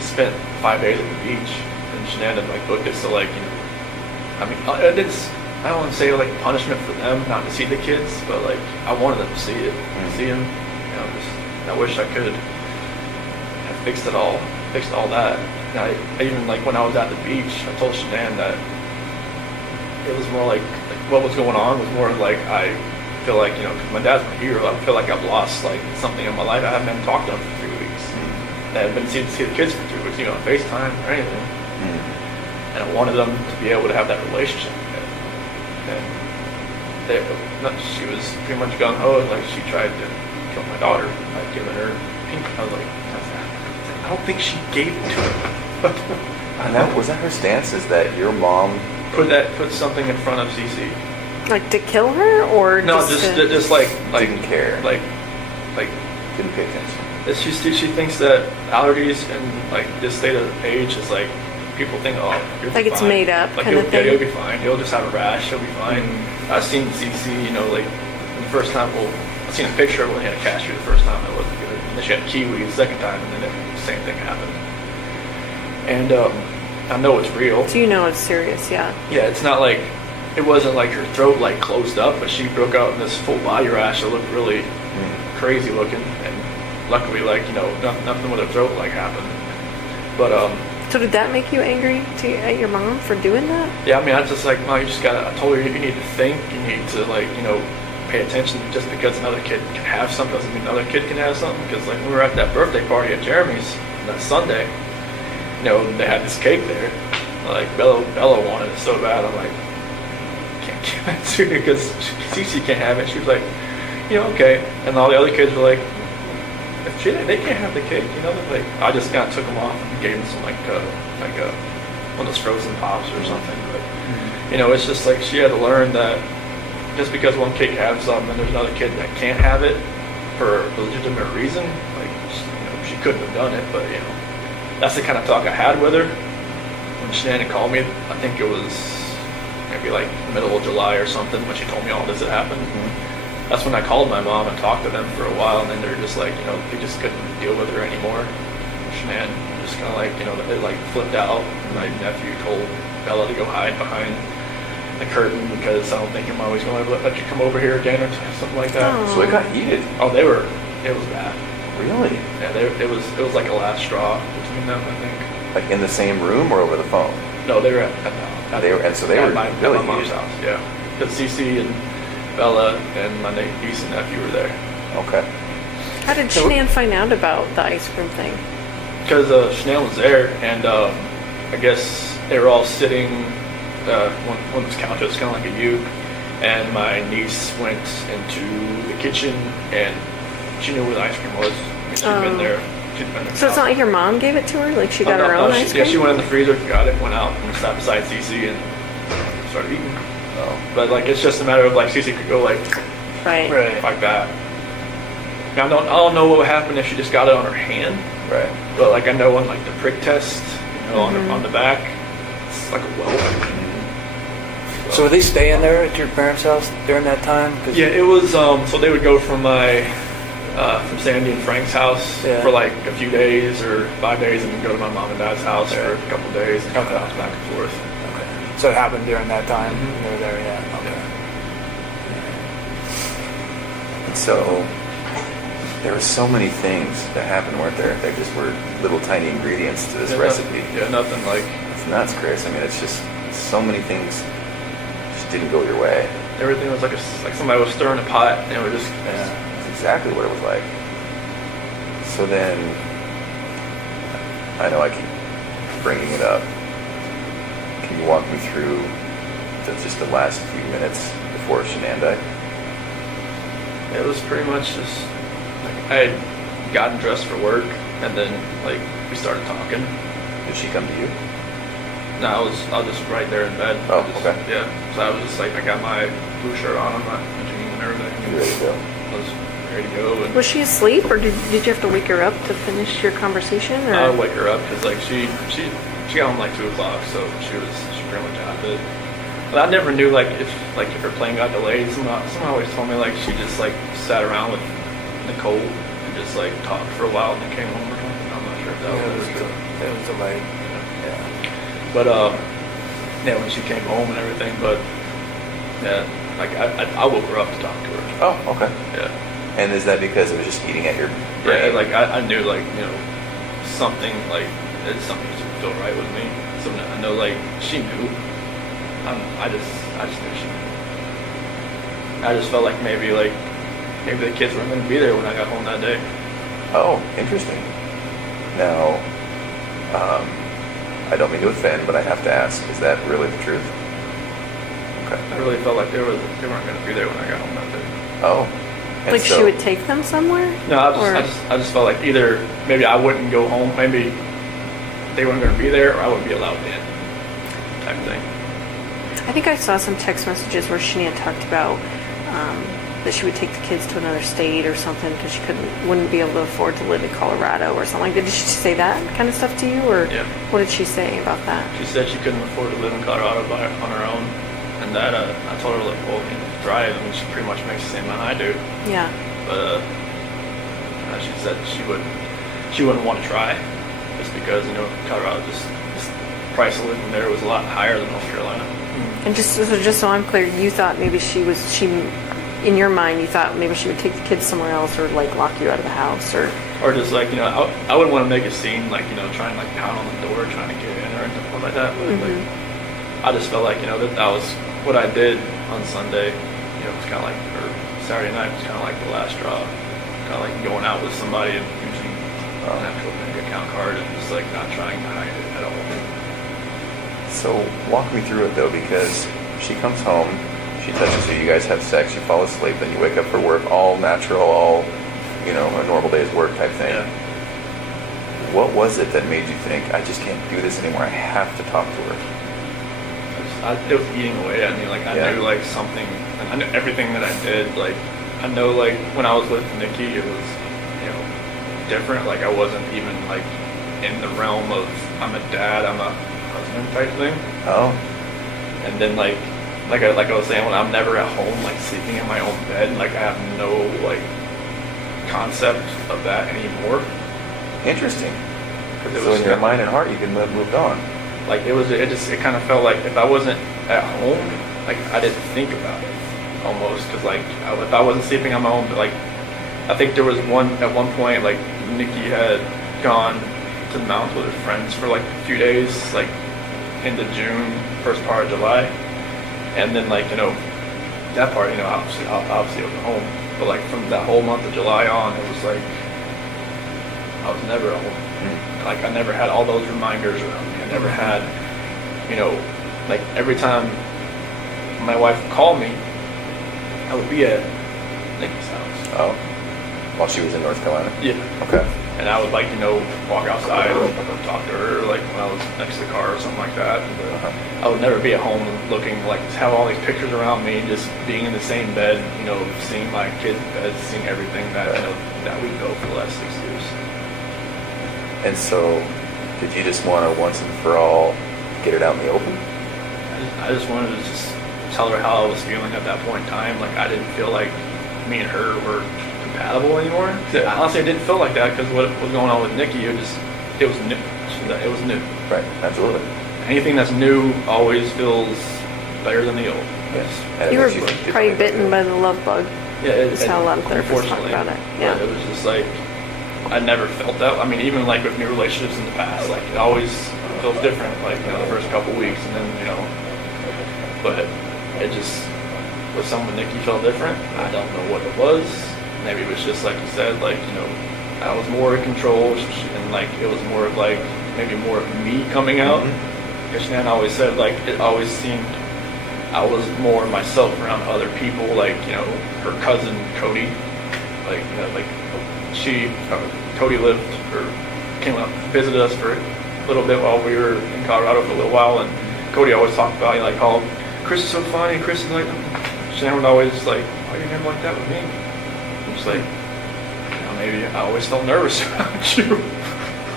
spent 5 days at the beach, and Shannon like booked it. So like, you know, I mean, I don't want to say like punishment for them not to see the kids, but like I wanted them to see it, see them. You know, I wish I could have fixed all that. And I even like when I was at the beach, I told Shanann that it was more like what was going on was more like I feel like, you know, because my dad's my hero, I feel like I've lost like something in my life. I haven't been talked to him for 3 weeks. I haven't been to see the kids for 3 weeks, you know, on FaceTime or anything. And I wanted them to be able to have that relationship again. And she was pretty much gung-ho, and like she tried to kill my daughter by giving her pink. I was like, I don't think she gave it to her. And that was that her stance? Is that your mom? Put something in front of Cece. Like to kill her, or No, to... just like Didn't care. like Didn't pay attention. she thinks that allergies and like this state of age is like people think, oh, you'll Like be it's fine. made up Like kind of thing. he'll be fine. He'll just have a rash. He'll be fine. I've seen Cece, you know, like the first time. Well, I've seen a picture of when he had a cashew the first time. It wasn't good. And then she had kiwi the second time, and then the same thing happened. And I know it's real. So you know it's serious, yeah. Yeah, it's not like, it wasn't like her throat like closed up, but she broke out in this full body rash that looked really crazy looking, and luckily, like, you know, nothing with her throat like happened. But So did that make you angry at your mom for doing that? yeah, I mean, I just like, no, you just gotta, I told her you need to think, you need to like, you know, pay attention. Just because another kid can have something doesn't mean another kid can have something. Because like when we were at that birthday party at Jeremy's that Sunday, you know, they had this cake there. Like Bella wanted it so bad. I'm like, can't give it to you because Cece can't have it. She was like, okay. And all the other kids were like, they can't have the cake, Like, I just kind of took them off and gave them some like one of those frozen pops or something. But it's just like she had to learn that just because one kid can have something and there's another kid that can't have it for a legitimate reason, like she couldn't have done it. But that's the kind of talk I had with her when Shannon called me. I think it was maybe like middle of July or something when she told me all this had happened. That's when I called my mom and talked to them for a while, and then they're just like, they just couldn't deal with her anymore. Shanann just kind of like, they like flipped out. My nephew told Bella to go hide behind the curtain because I don't think your mom was going to let you come over here again or something like that. So it got heated. Oh, it was bad. Really? Yeah, it was like a last straw between them, I think. Like in the same room or over the phone? No, they were at the house. They were at my really mom's heated. house. Yeah, because Cece and Bella and my niece and nephew were there. Okay. How did Shanann find out about the ice cream thing? Because Shanann was there, and I guess they were all sitting on this couch. It was kind of like a U, and my niece went into the kitchen, and she knew where the ice cream was. I mean, she'd been there. So it's not like your mom gave it to her? Like she got her own ice cream? Yeah, she went in the freezer, got it, went out, and sat beside Cece, and started eating. But like it's just a matter of like Cece could go like Right. like that. Now I don't know what would happen if she just got it on her hand. Right. But like I know on like the prick test, on the back, it's like a welt. So were they staying there at your parents' house during that time? Yeah, it was. So they would go from from Sandy and Frank's house for like a few days or 5 days, and then go to my mom and dad's house for a couple days and kind of bounce back and forth. Okay. So it happened during that time. They were there. Yeah. Okay. And so there were so many things that happened, weren't there? They just were little tiny ingredients to this recipe. Nothing like. It's nuts, Chris. I mean, it's just so many things just didn't go your way. Everything was like somebody was stirring a pot, and it was just. That's exactly what it was like. So then, I know I keep bringing it up. Can you walk me through just the last few minutes before Shanann died? It was pretty much just like I had gotten dressed for work, and then like we started talking. Did she come to you? No, I was just right there in bed. Oh, okay. Yeah, so I was just like I got my blue shirt on my jeans and everything. You ready to go? I was ready to go. And Was she asleep, or did you have to wake her up to finish your conversation? Or? I wake her up because like she got home like 2 o'clock, so she pretty much out of it. But I never knew like if her plane got delayed. Someone always told me like she just like sat around with Nicole and just like talked for a while and then came home or something. I'm not sure if that was true. It was delayed. Yeah. But when she came home and everything, but yeah, like I woke her up to talk to her. Oh, okay. Yeah. And is that because it was just eating at your brain? Yeah, like I knew like something like something just feel right with me. So I know like she knew. I just knew she knew. I just felt like maybe the kids weren't going to be there when I got home that day. Oh, interesting. Now, I don't mean to offend, but I have to ask: is that really the truth? Okay. I really felt like they weren't going to be there when I got home that day. Oh. And Like so, she would take them somewhere? No, I just felt like either maybe I wouldn't go home, maybe they weren't going to be there, or I wouldn't be allowed in, type thing. I think I saw some text messages where Shanann talked about that she would take the kids to another state or something because she wouldn't be able to afford to live in Colorado or something like that. Did she say that kind of stuff to you, or what did she say about that? She said she couldn't afford to live in Colorado on her own, and that I told her like, well, drive. I mean, she pretty much makes the same amount I do. Yeah. But she said she wouldn't want to try, just because Colorado just price of living there was a lot higher than North Carolina. And just so I'm clear, you thought maybe in your mind, you thought maybe she would take the kids somewhere else or like lock you out of the house or just like I wouldn't want to make a scene like trying like pound on the door trying to get in or anything like that. But like, I just felt like that was what I did on Sunday. It was kind of like, or Saturday night was kind of like the last straw. Kind of like going out with somebody and using an actual bank account card and just like not trying to hide it at all. So walk me through it though, because she comes home She touches you, you guys have sex, you fall asleep, then you wake up for work, all natural, all, a normal day's work type thing. Yeah. What was it that made you think, I just can't do this anymore, I have to talk to her? It was eating away at me. Like, I Yeah. knew, like, something, and I knew everything that I did. Like, I know, like, when I was with Nikki, it was, different. Like, I wasn't even, like, in the realm of, I'm a dad, I'm a husband type thing. Oh. And then, like I was saying, when I'm never at home, like, sleeping in my own bed, like, I have no, like, concept of that anymore. Interesting. Because So in your mind and heart, you can moved on. Like, it kind of felt like if I wasn't at home, like, I didn't think about it, almost, because, like, if I wasn't sleeping on my own, like, I think there was at one point, like, Nikki had gone to the mountains with her friends for, like, a few days, like, into June, first part of July, and then, like, that part, obviously it was home, but, like, from that whole month of July on, it was, like, I was never at home. Like, I never had all those reminders around me. I never had, like, every time my wife would call me, I would be at Nikki's house. Oh. While she was in North Carolina? Yeah. Okay. And I would, like, walk outside and talk to her, like, when I was next to the car or something like that. But I would never be at home looking, like, have all these pictures around me, just being in the same bed, seeing my kids' beds, seeing everything that, that we built for the last 6 years. And so, did you just want to once and for all get it out in the open? I just wanted to just tell her how I was feeling at that point in time. Like, I didn't feel like me and her were compatible anymore. Yeah. Honestly, I didn't feel like that because what was going on with Nikki, it was new. It was new. Right, absolutely. Anything that's new always feels better than the old. Yes. And it You were makes feel probably different. bitten by the love bug. Yeah, That's how a lot of therapists talk unfortunately. about it. But Yeah. it was just like, I never felt that. I mean, even like with new relationships in the past, like, it always feels different, like, the first couple weeks, and then, but it just, with someone Nikki felt different. I don't know what it was. Maybe it was just like you said, like, I was more in control, and, like, it was more of, like, maybe more of me coming out. Because Shanann always said, like, it always seemed I was more myself around other people, like, her cousin Cody, like, Cody lived or came up, visited us for a little bit while we were in Colorado for a little while, and Cody always talked about, like, oh, Chris is so funny, Chris is like, Shanann would always like, why are you never like that with me? I'm just like, maybe I always felt nervous around you.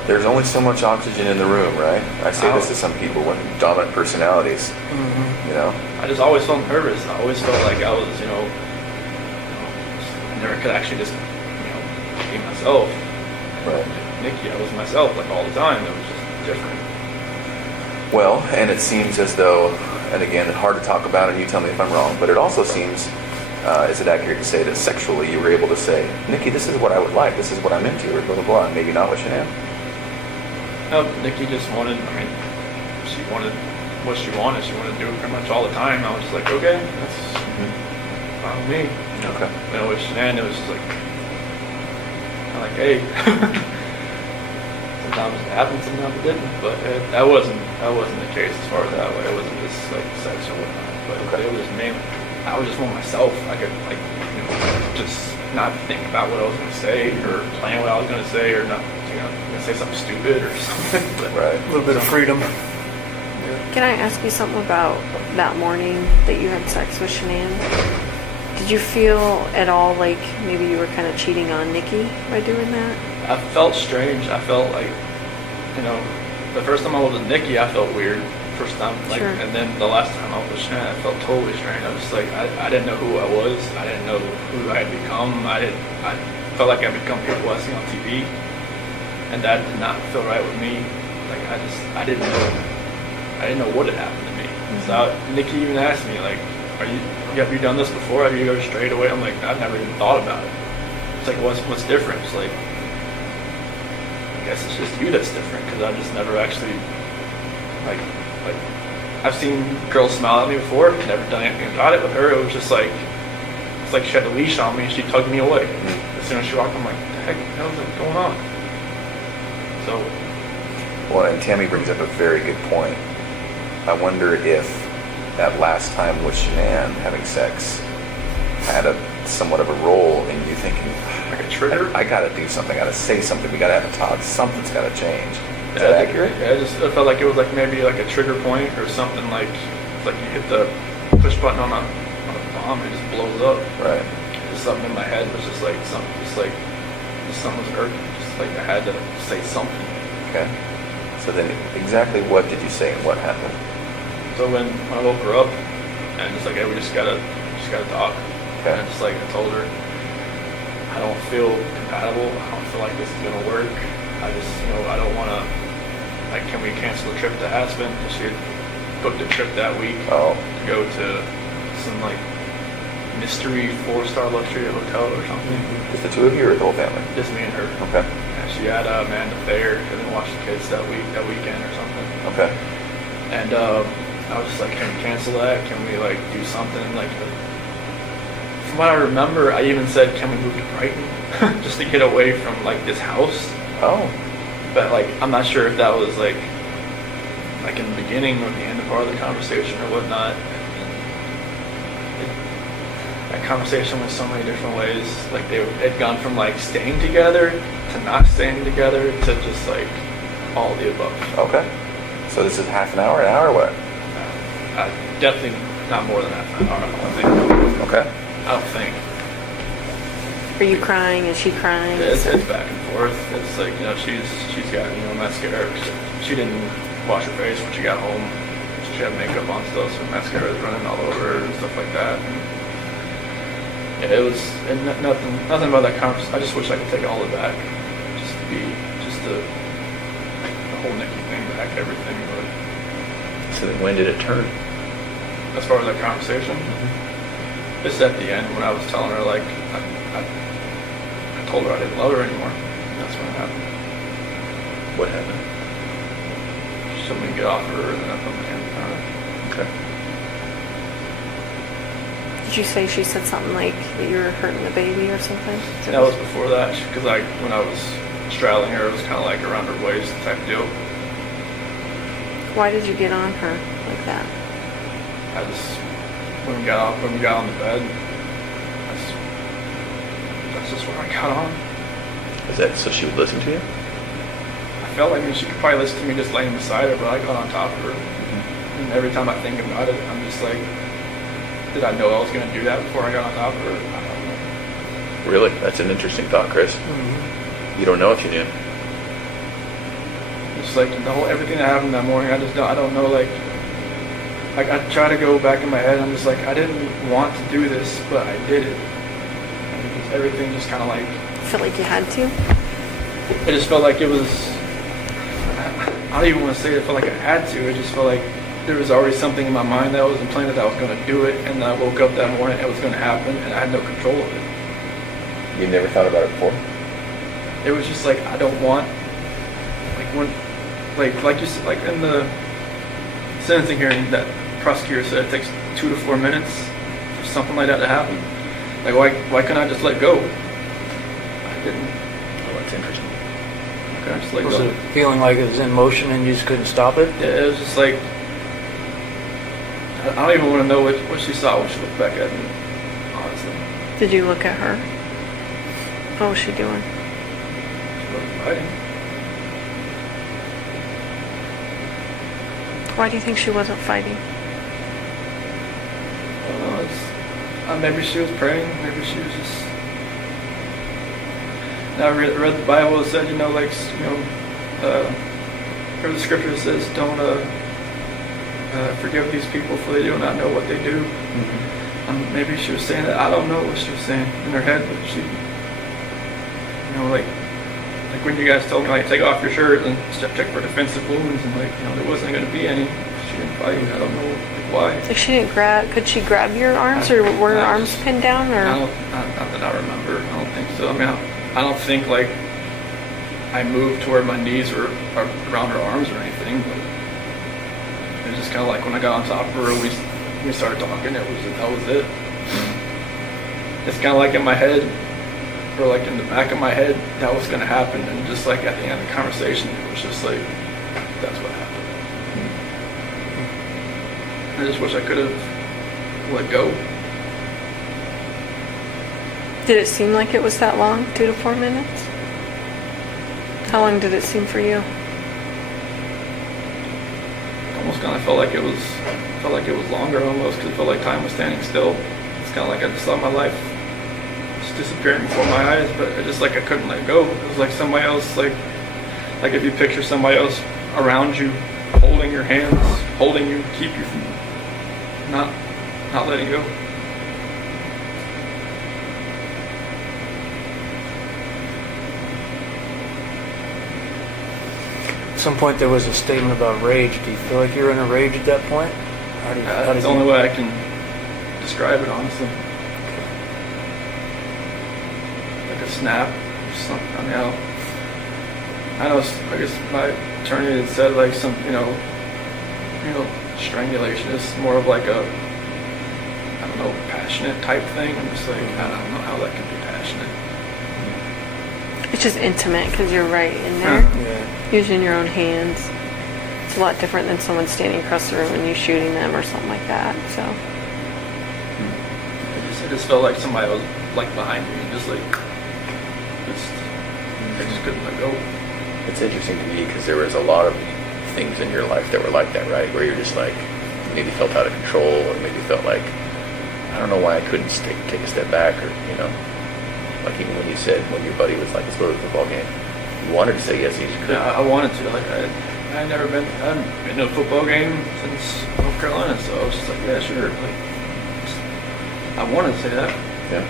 There's only so much oxygen in the room, right? I say this to some people with dominant personalities. I just always felt nervous. I always felt like I was, I never could actually just, be myself. Right. Nikki, I was myself, like, all the time. It was just different. Well, and it seems as though, and again, hard to talk about, and you tell me if I'm wrong, but it also seems, is it accurate to say that sexually you were able to say, Nikki, this is what I would like, this is what I'm into, or blah, blah, blah, and maybe not with Shanann? No, Nikki just wanted, she wanted what she wanted. She wanted to do it pretty much all the time. I was just like, okay, that's fine with me. Okay. With Shanann, it was just like, kind of like, hey. Sometimes it happened, sometimes it didn't. But that wasn't the case as far as that way. It wasn't just like sex or whatnot. But it was mainly, I was just more myself. I could, like, just not think about what I was going to say or plan what I was going to say or not, say something stupid or something. But, Right. A little bit of freedom. Can I ask you something about that morning that you had sex with Shanann? Did you feel at all like maybe you were kind of cheating on Nikki by doing that? I felt strange. I felt like, the first time I was with Nikki, I felt weird. First time, like, Sure. And then the last time I was with Shanann, I felt totally strange. I was just like, I didn't know who I was. I didn't know who I had become. I felt like I become people I see on TV, and that did not feel right with me. Like, I didn't know what had happened to me. Mm-hmm. So Nikki even asked me, like, have you done this before? Have you ever strayed away? I'm like, I've never even thought about it. It's like, what's different? It's like, I guess it's just you that's different, because I just never actually, like, I've seen girls smile at me before, never done anything about it. With her, it was just like, it's like she had a leash on me and she tugged me away. As soon as she walked, I'm like, what the heck, what's going on? So, Well, and Tammy brings up a very good point. I wonder if, that last time with Shanann having sex had a somewhat of a role in you thinking, Like a trigger? I gotta do something, I gotta say something, we gotta have a talk, something's gotta change. Is that accurate? Yeah, I felt like it was like maybe like a trigger point or something, like it's like you hit the push button on a bomb and it just blows up. Right. Just something in my head was just like something, just something was irking. Just like I had to say something. Okay. So then exactly what did you say and what happened? So when I woke her up and just like, hey, we just gotta talk. Okay. And just like I told her, I don't feel compatible. I don't feel like this is gonna work. I just, I don't wanna, like, can we cancel the trip to Aspen? Because she had booked a trip that week Oh. to go to some like mystery 4-star luxury hotel or something. Just the two of you or the whole family? Just me and her. Okay. And she had Amanda there and then watch the kids that weekend or something. Okay. And I was just like, can we cancel that? Can we like do something? Like, from what I remember, I even said, can we move to Brighton just to get away from like this house? Oh. But like, I'm not sure if that was like in the beginning or the end of part of the conversation or whatnot. That conversation went so many different ways. Like they had gone from like staying together to not staying together to just like all of the above. Okay. So this is half an hour, what? Definitely not more than half an hour. I don't think. Okay. I don't think. Are you crying? Is she crying? It's back and forth. It's like, she's got, mascara. She didn't wash her face when she got home. She had makeup on still, so mascara was running all over her and stuff like that. And yeah, it was nothing about that conversation. I just wish I could take all of it back. Just the whole Nikki thing back, everything. But So then when did it turn? as far as that conversation, just at the end when I was telling her, like, I told her I didn't love her anymore. That's when it happened. What happened? She told me to get off her, and then I put my hand on her. Okay. Did you say she said something like that you were hurting the baby or something? That was before that, because when I was straddling her, it was kind of like around her waist type deal. Why did you get on her like that? I just, when we got on the bed, that's just where I got on. Is that so she would listen to you? I felt like she could probably listen to me just laying beside her, but I got on top of her. And every time I think about it, I'm just like, did I know I was going to do that before I got on top of her? I don't know. Really? That's an interesting thought, Chris. You don't know if you knew. Just like everything that happened that morning, I don't know, like I try to go back in my head, I'm just like, I didn't want to do this, but I did it. And everything just kind of like, Felt like you had to? it just felt like it was, I don't even want to say it felt like I had to, it just felt like there was already something in my mind that was implanted that I was going to do it, and I woke up that morning, it was going to happen, and I had no control of it. You never thought about it before? It was just like, I don't want, like when, like you said, like in the sentencing hearing, that prosecutor said it takes 2 to 4 minutes for something like that to happen. Like why couldn't I just let go? I didn't. Oh, that's interesting. Why couldn't I just let Was go? it feeling like it was in motion and you just couldn't stop it? Yeah, it was just like, I don't even want to know what she saw when she looked back at me, honestly. Did you look at her? What was she doing? She wasn't fighting. Why do you think she wasn't fighting? I don't know, maybe she was praying, maybe she was just... Now I read the Bible, it said, where the scripture says, don't forgive these people for they do not know what they do. Maybe she was saying that, I don't know what she was saying in her head, but she, like when you guys told me, like, take off your shirt and check for defensive wounds, and there wasn't going to be any. She didn't fight. I don't know why. Like she didn't could she grab your arms, or were her arms pinned down, or? Not that I remember. I don't think so. I mean, I don't think like I moved to where my knees were around her arms or anything, but it was just kind of like when I got on top of her, we started talking. That was it. It's kind of like in my head, or like in the back of my head, that was going to happen, and just like at the end of the conversation, it was just like, that's what happened. I just wish I could have let go. Did it seem like it was that long, 2 to 4 minutes? How long did it seem for you? Almost kind of felt like it was longer almost, because it felt like time was standing still. It's kind of like I just saw my life just disappearing before my eyes, but I just like I couldn't let go. It was like somebody else, like if you picture somebody else around you, holding your hands, holding you, keep you from not letting go. At some point there was a statement about rage. Do you feel like you were in a rage at that point? How did That's the only way I can describe it, honestly. Like a snap or something. I mean, I know. I guess my attorney had said like some, strangulation is more of like a, I don't know, passionate type thing. I'm just like, I don't know how that could be passionate. It's just intimate because you're right in there, Yeah. using your own hands. It's a lot different than someone standing across the room and you shooting them or something like that. So I just felt like somebody was like behind me, and just like, I just couldn't let go. It's interesting to me because there was a lot of things in your life that were like that, right? Where you're just like, maybe felt out of control, or maybe felt like, I don't know why I couldn't take a step back, or, like even when you said, when your buddy was like, let's go to the football game, you wanted to say yes, you just couldn't. Yeah, I wanted to. Like, I haven't been to a football game since North Carolina, so I was just like, yeah, sure. Like, I wanted to say that. Yeah.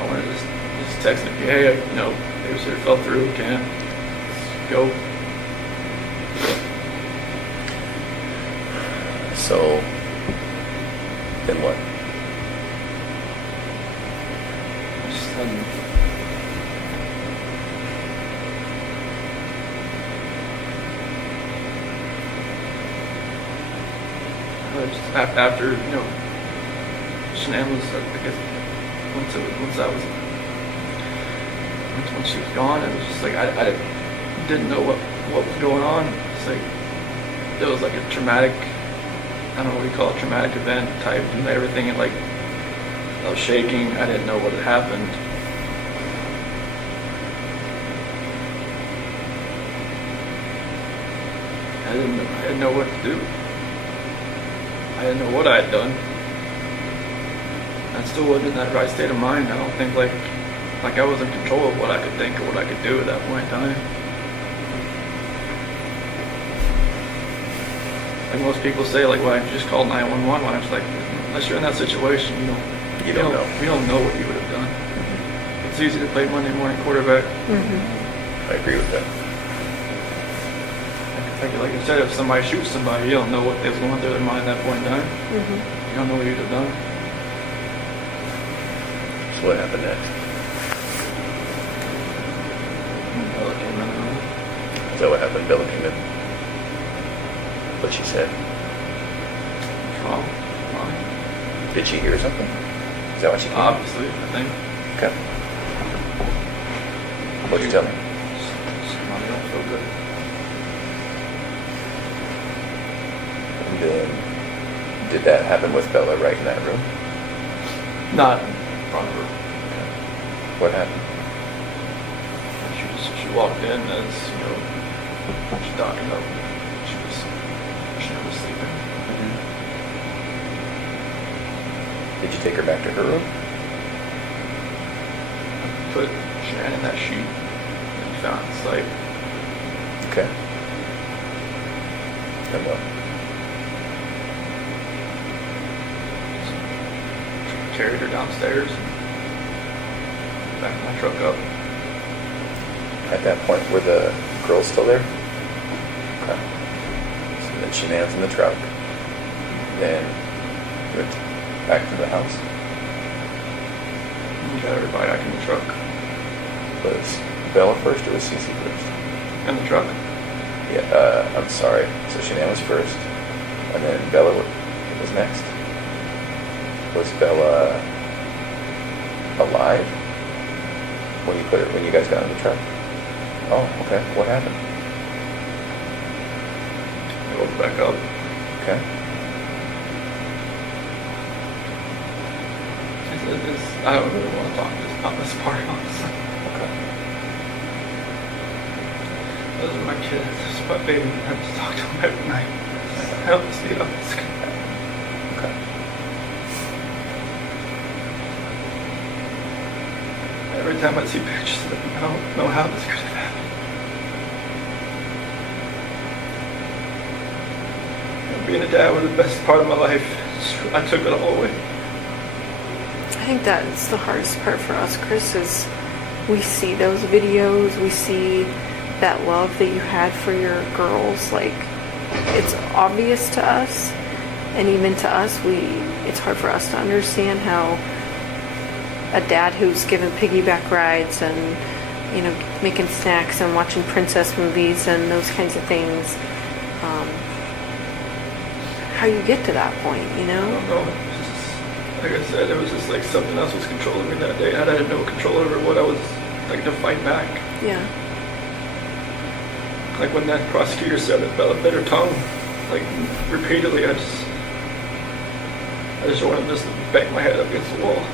I wanted to just text me, hey, babysitter fell through, can't go. So, then what? Just, after Shanann was, I guess, once she was gone, it was just like I didn't know what was going on. It's like it was like a traumatic, I don't know what you call it, traumatic event type, and everything, and like I was shaking. I didn't know what had happened. I didn't know what to do. I didn't know what I had done. I still wasn't in that right state of mind. I don't think like I was in control of what I could think or what I could do at that point in time. Like most people say, like, why don't you just call 911? When I was like, unless you're in that situation, you don't know. You don't know what you would have done. It's easy to play Monday morning quarterback. mm-hmm. I agree with that. Like you said, if somebody shoots somebody, you don't know what they was going through their mind at that point in time. Mm-hmm. You don't know what you'd have done. So what happened next? Bella came in the room. Is that what happened? Bella came in. What she said? Wrong. Did she hear something? Is that what she came? Obviously, I think. Okay. What'd you tell me? Somebody don't feel good. And then, did that happen with Bella right in that room? Not in front of her. What happened? She walked in as, she's talking up. She was sleeping. Did you take her back to her room? Put Shanann in that sheet and found it's like, Okay. And what? carried her downstairs and backed my truck up. At that point, were the girls still there? Okay. So then Shanann's in the truck. Then you went back to the house. We got everybody back in the truck. Was Bella first or was Cece first? In the truck? Yeah, I'm sorry. So Shanann was first, and then Bella was next. Was Bella alive when you guys got in the truck? Oh, okay. What happened? I woke back up. Okay. I don't really want to talk about this part, honestly. Okay. Those are my kids. It's my baby. I have to talk to them every night. Help me see how this can happen. Okay. Every time I see pictures of them, I don't know how this could have happened. And being a dad was the best part of my life. I took it all away. I think that's the hardest part for us, Chris, is we see those videos, we see that love that you had for your girls. Like, it's obvious to us, and even to us, it's hard for us to understand how a dad who's given piggyback rides and, you know, making snacks and watching princess movies and those kinds of things, how you get to that point, you know? I don't know. Like I said, it was just like something else was controlling me that day. I had no control over what I was like to fight back. Yeah. Like when that prosecutor said that Bella bit her tongue, like repeatedly, I just wanted to just bang my head up against the wall.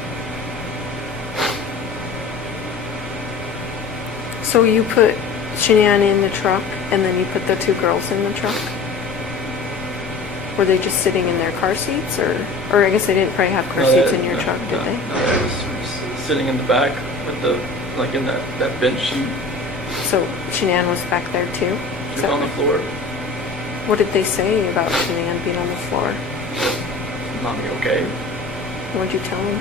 So you put Shanann in the truck, and then you put the two girls in the truck? Were they just sitting in their car seats, or I guess they didn't probably have car seats in your truck, did they? No, they was sitting in the back with the, like in that bench sheet. So Shanann was back there too? She was on the floor. What did they say about Shanann being on the floor? Mommy, okay? What'd you tell them?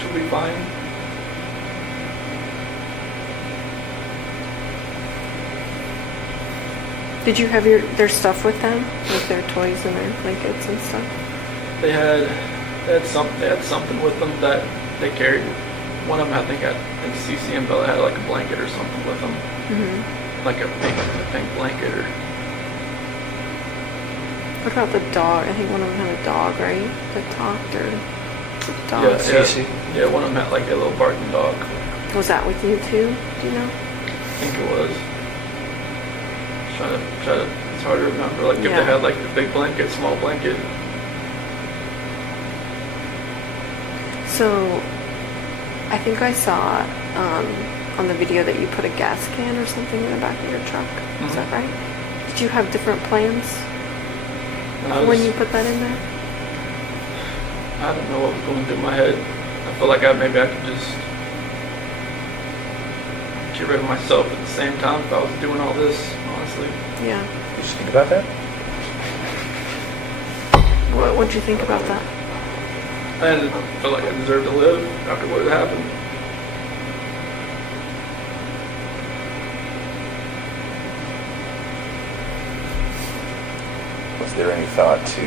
She'll be fine. Did you have their stuff with them, like their toys and their blankets and stuff? They had something with them that they carried. One of them, I think Cece and Bella had like a blanket or something with them, like a pink blanket or. What about the dog? I think one of them had a dog, right? That talked, or dog. Yeah, one of them had like a little barking dog. Was that with you too? Do you know? I think it was. Trying to. It's hard to remember. Like if Yeah. they had like the big blanket, small blanket. So, I think I saw on the video that you put a gas can or something in the back of your truck. Is that right? Did you have different plans when you put that in there? I don't know what was going through my head. I felt like maybe I could just get rid of myself at the same time if I was doing all this, honestly. Yeah. Did you think about that? What'd you think about that? I felt like I deserved to live after what had happened. Was there any thought to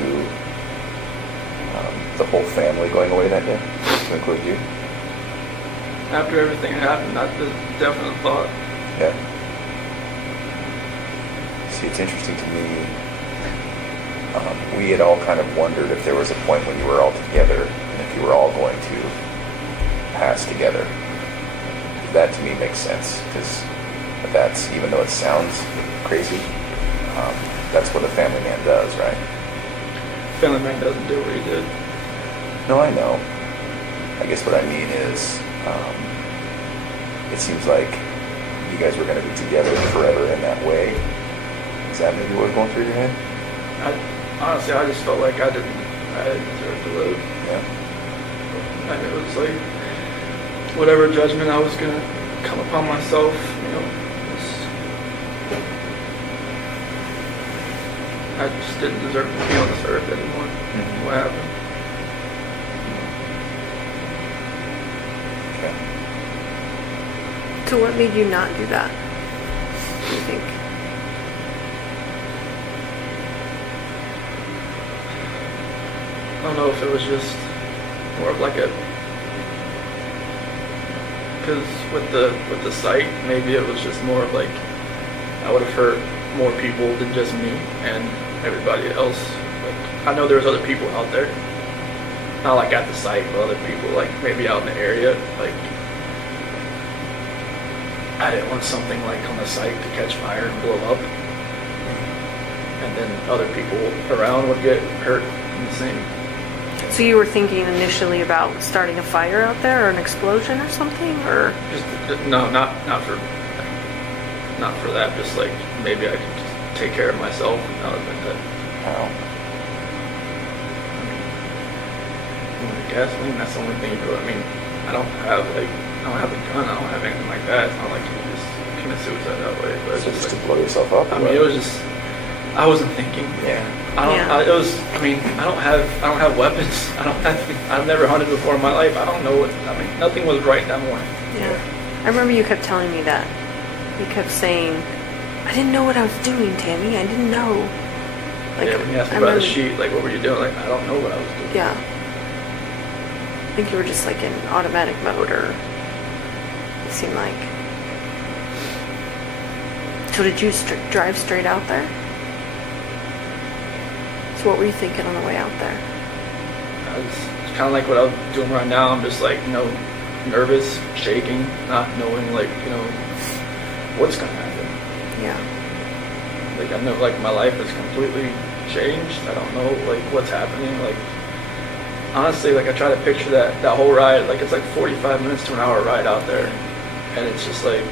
the whole family going away that day, to include you? After everything happened, that was a definite thought. Yeah. See, it's interesting to me. We had all kind of wondered if there was a point when you were all together and if you were all going to pass together. That to me makes sense because that's, even though it sounds crazy, that's what a family man does, right? Family man doesn't do what he did. No, I know. I guess what I mean is, it seems like you guys were going to be together forever in that way. Is that maybe what was going through your head? Honestly, I just felt like I didn't deserve to live. Yeah. And it was like, whatever judgment I was going to come upon myself, I just didn't deserve to be on this earth anymore. What happened? Okay. So what made you not do that? Do you think? I don't know if it was just more of like because with the site, maybe it was just more of like, I would have hurt more people than just me and everybody else. Like, I know there's other people out there, not like at the site, but other people like maybe out in the area. Like, I didn't want something like on the site to catch fire and blow up, and then other people around would get hurt in the same So you were thinking initially about starting a fire out there or an explosion or something, or? Just no, not for that. Just like maybe I could just take care of myself and that was like that. How? Gasoline, that's the only thing you do. I mean, I don't have a gun, I don't have anything like that. It's not like you can just commit suicide that way. But it's So just just like, to blow yourself up? I mean, it was just, I wasn't thinking. Yeah. Yeah. I don't have weapons. I've never hunted before in my life. I don't know nothing was right that morning. Yeah. I remember you kept telling me that. You kept saying, I didn't know what I was doing, Tammy. I didn't know. Like, Yeah, when you asked me I about the remember- sheet, like, what were you doing? Like, I don't know what I was doing. Yeah. I think you were just like in automatic mode, or it seemed like. So did you drive straight out there? So what were you thinking on the way out there? It's kind of like what I was doing right now. I'm just like, nervous, shaking, not knowing, like, what's going to happen. Yeah. Like, I know, like, my life is completely changed. I don't know, like, what's happening. Like, honestly, like, I try to picture that whole ride. Like, it's like 45 minutes to an hour ride out there. And it's just like,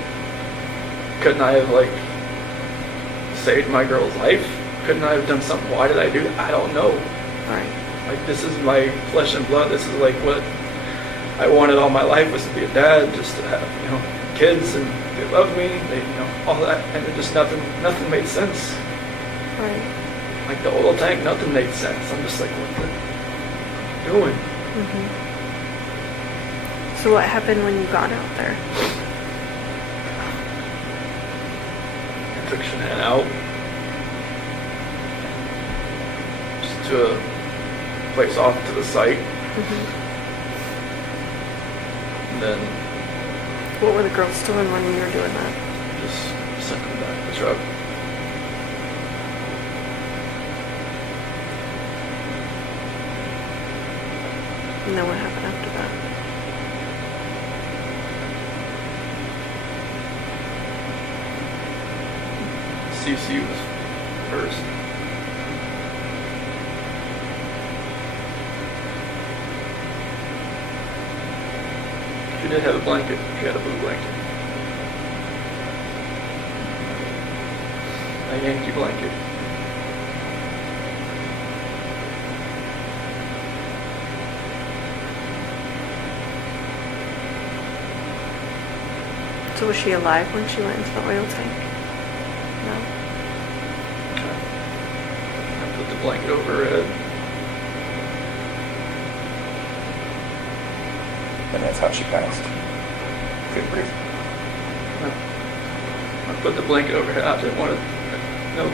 couldn't I have, like, saved my girl's life? Couldn't I have done something? Why did I do that? I don't know. Right. Like, this is my flesh and blood. This is like what I wanted all my life, was to be a dad, just to have, kids, and they love me, they, all that, and it just nothing made sense. Right. Like the oil tank, nothing made sense. I'm just like, what the doing? Mm-hmm. So what happened when you got out there? I took Shanann out just to a place off to the site, Mm-hmm. and then What were the girls doing when you were doing that? just sent them back to the truck. And then what happened after that? CC was first. She did have a blanket. She had a blue blanket. A Yankee blanket. So was she alive when she went into the oil tank? No? I put the blanket over her head. And that's how she passed. Couldn't breathe. I put the blanket over her head. I didn't want to. No.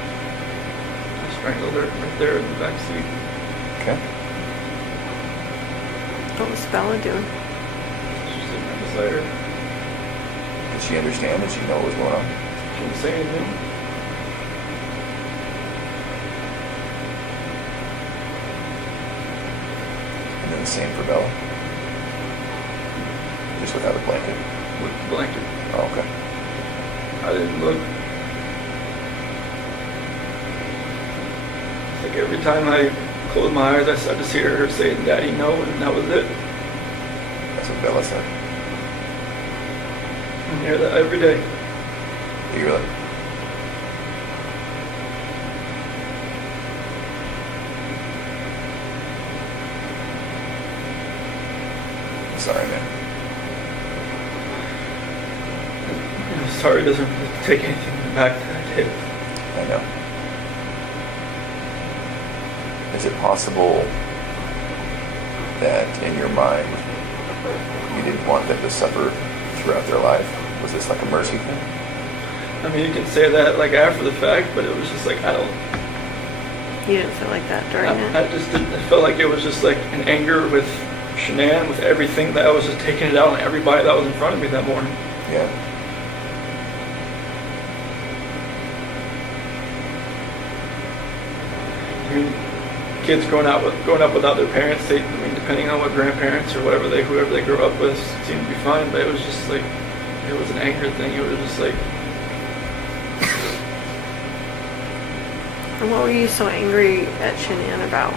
I strangled her right there in the back seat. Okay. What was Bella doing? She's sitting right beside her. Did she understand? Did she know what was going on? She didn't say anything. And then the same for Bella? Just without a blanket? With the blanket. Oh, okay. I didn't look. It's like every time I closed my eyes, I just hear her saying, "Daddy, no," and that was it. That's what Bella said. I hear that every day. Really? Sorry, man. Sorry doesn't take anything back that I did. I know. Is it possible that in your mind you didn't want them to suffer throughout their life? Was this like a mercy thing? I mean, you can say that like after the fact, but it was just like, I don't, You didn't feel like that during it? I just didn't, it felt like it was just like an anger with Shanann, with everything, that I was just taking it out on everybody that was in front of me that morning. Yeah. I mean, kids growing up without their parents, depending on what grandparents or whoever they grew up with, seemed to be fine. But it was just like, it was an anger thing. It was just like, And what were you so angry at Shanann about?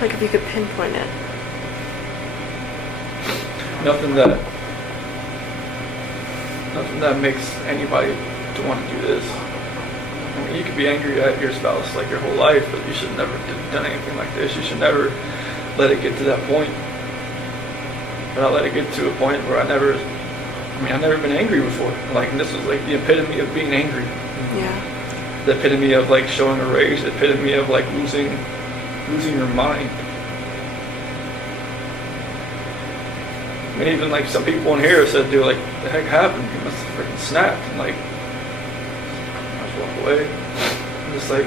Like, if you could pinpoint it. Nothing that makes anybody to want to do this. I mean, you could be angry at your spouse like your whole life, but you should never have done anything like this. You should never let it get to that point. But I let it get to a point where I've never been angry before. Like, and this was like the epitome of being angry. Yeah. The epitome of like showing a rage. The epitome of like losing your mind. I mean, even like some people in here said, dude, like, the heck happened? You must have freaking snapped. And like, I just walk away. I'm just like,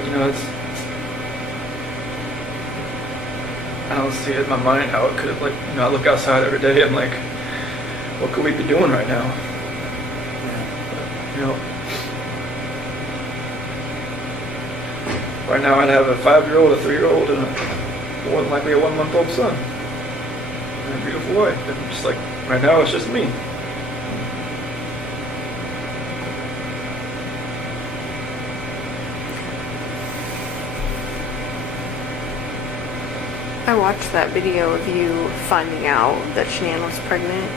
I don't see it in my mind how it could have, like, I look outside every day, I'm like, what could we be doing right now? Right now I'd have a 5-year-old, a 3-year-old, and more than likely a 1-month-old son. And a beautiful wife. And just like, right now it's just me. I watched that video of you finding out that Shanann was pregnant.